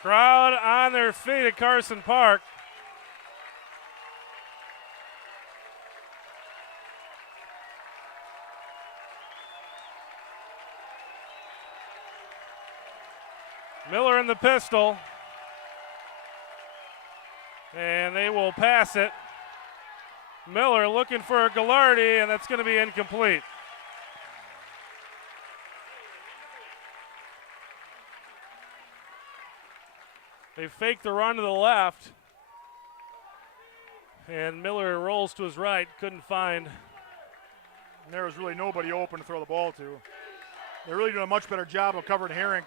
Crowd on their feet at Carson Park. Miller in the pistol. And they will pass it. Miller looking for Gallardi, and that's going to be incomplete. They fake the run to the left. And Miller rolls to his right. Couldn't find And there was really nobody open to throw the ball to. They're really doing a much better job of covering Herring.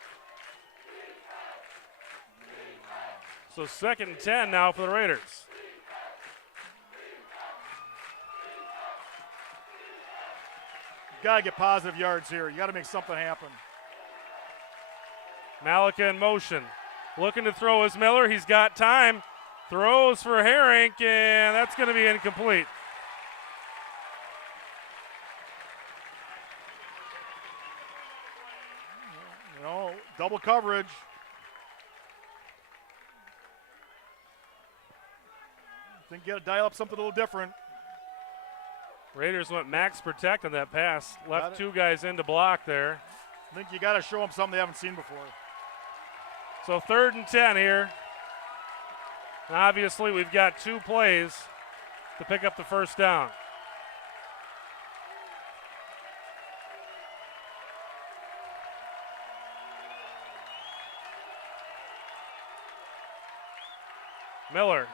So 2nd and 10 now for the Raiders. You got to get positive yards here. You got to make something happen. Malika in motion. Looking to throw is Miller. He's got time. Throws for Herring, and that's going to be incomplete. You know, double coverage. I think you got to dial up something a little different. Raiders went max protect on that pass. Left 2 guys in to block there. I think you got to show them something they haven't seen before. So 3rd and 10 here. And obviously, we've got 2 plays to pick up the first down. Miller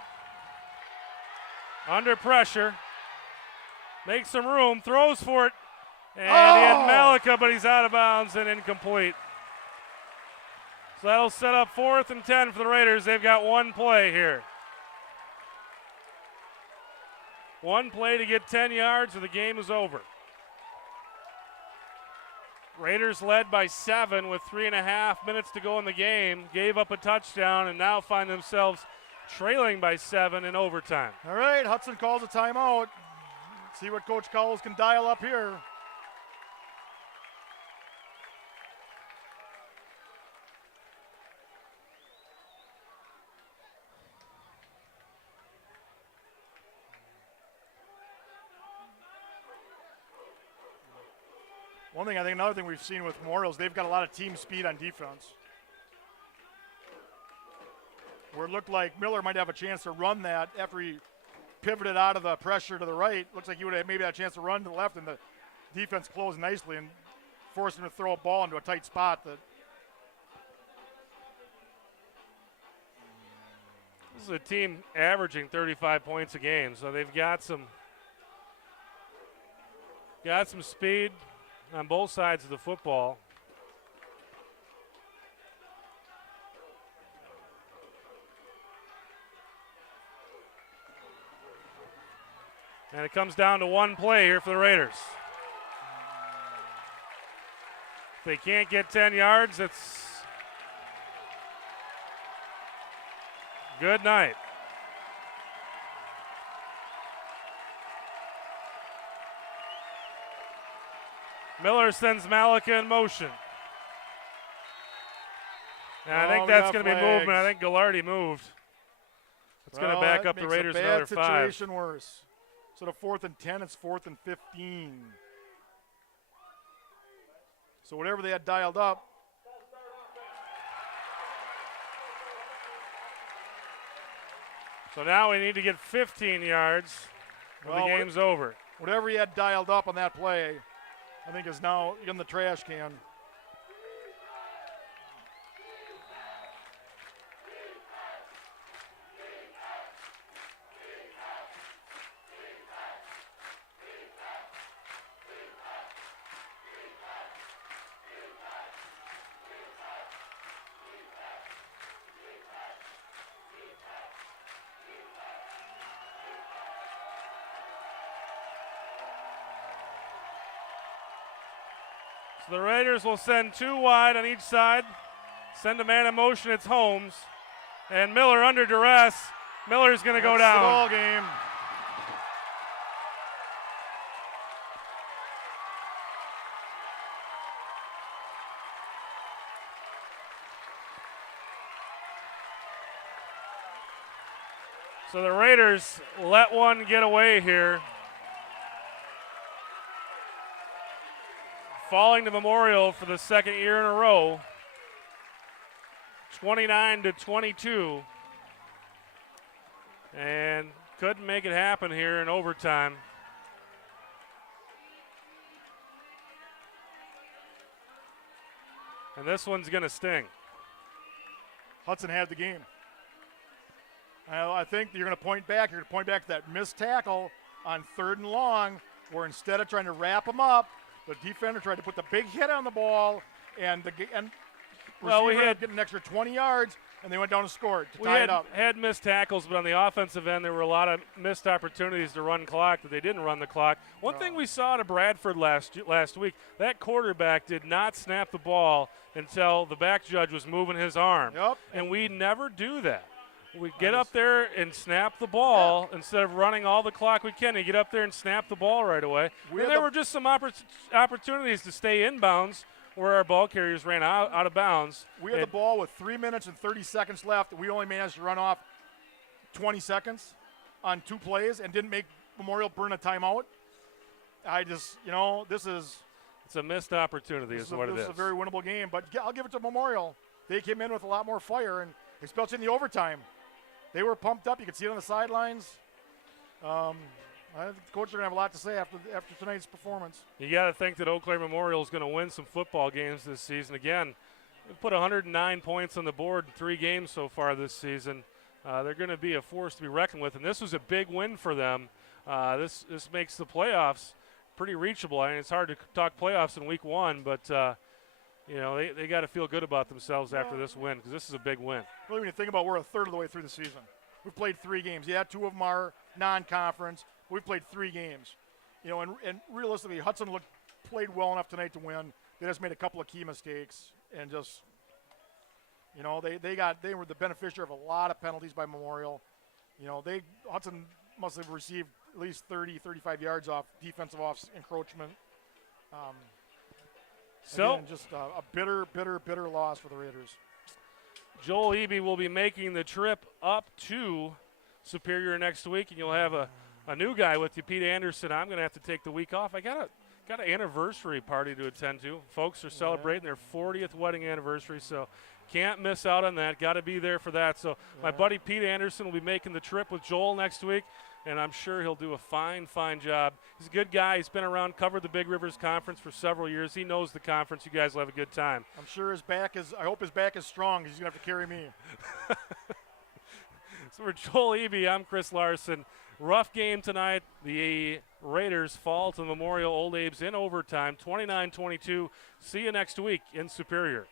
under pressure, makes some room, throws for it, and he had Malika, but he's out of bounds and incomplete. So that'll set up 4th and 10 for the Raiders. They've got 1 play here. 1 play to get 10 yards, or the game is over. Raiders led by 7 with 3.5 minutes to go in the game. Gave up a touchdown and now find themselves trailing by 7 in overtime. All right, Hudson calls a timeout. See what Coach Cowles can dial up here. Another thing we've seen with Memorial is they've got a lot of team speed on defense. Where it looked like Miller might have a chance to run that after he pivoted out of the pressure to the right. Looks like he would have maybe had a chance to run to the left, and the defense closed nicely and forced him to throw a ball into a tight spot. This is a team averaging 35 points a game, so they've got some speed on both sides of the football. And it comes down to 1 play here for the Raiders. If they can't get 10 yards, it's good night. Miller sends Malika in motion. And I think that's going to be movement. I think Gallardi moved. It's going to back up the Raiders another 5. Situation worse. So the 4th and 10, it's 4th and 15. So whatever they had dialed up. So now we need to get 15 yards or the game's over. Whatever he had dialed up on that play, I think is now in the trash can. So the Raiders will send 2 wide on each side. Send a man in motion, it's Holmes. And Miller under duress. Miller's going to go down. The ball game. So the Raiders let one get away here. Falling to Memorial for the 2nd year in a row. 29-22. And couldn't make it happen here in overtime. And this one's going to sting. Hudson had the game. I think you're going to point back. You're going to point back to that missed tackle on 3rd and long. where instead of trying to wrap them up, the defender tried to put the big hit on the ball, and the Well, we receiver had- get an extra 20 yards, and they went down and scored to We tie it up. had missed tackles, but on the offensive end, there were a lot of missed opportunities to run clock that they didn't run the clock. One thing we saw to Bradford last week, that quarterback did not snap the ball until the back judge was moving his arm. Yep. And we never do that. We get up there and snap the ball instead of running all the clock we can. You get up there and snap the ball right away. We And had there the- were just some opportunities to stay inbounds where our ball carriers ran out of bounds. We had the ball with 3 minutes and 30 seconds left. We only managed to run off 20 seconds on 2 plays and didn't make Memorial burn a timeout. I just, this is It's a missed opportunity is what it this is. is a very winnable game. But I'll give it to Memorial. They came in with a lot more fire, and especially in the overtime. They were pumped up. You could see it on the sidelines. I think the coaches are going to have a lot to say after tonight's performance. You got to think that Eau Claire Memorial is going to win some football games this season. Again, we put 109 points on the board in 3 games so far this season. They're going to be a force to be reckoned with, and this was a big win for them. This makes the playoffs pretty reachable. I mean, it's hard to talk playoffs in week 1, but they got to feel good about themselves after this win because this is a big win. Really, when you think about, we're a third of the way through the season. We've played 3 games. Yeah, 2 of them are non-conference. We've played 3 games. And realistically, Hudson played well enough tonight to win. They just made a couple of key mistakes and just, they were the beneficiary of a lot of penalties by Memorial. Hudson must have received at least 30, 35 yards off defensive encroachment. Again, just a bitter loss for the Raiders. Joel Eby will be making the trip up to Superior next week, and you'll have a new guy with you, Pete Anderson. I'm going to have to take the week off. I got an anniversary party to attend to. Folks are celebrating their 40th wedding anniversary, so can't miss out on that. Got to be there for that. So my buddy Pete Anderson will be making the trip with Joel next week, and I'm sure he'll do a fine job. He's a good guy. He's been around, covered the Big Rivers Conference for several years. He knows the conference. You guys will have a good time. I'm sure I hope his back is strong. He's going to have to carry me. So for Joel Eby, I'm Chris Larson. Rough game tonight. The Raiders fall to Memorial Old Abe's in overtime, 29-22. See you next week in Superior.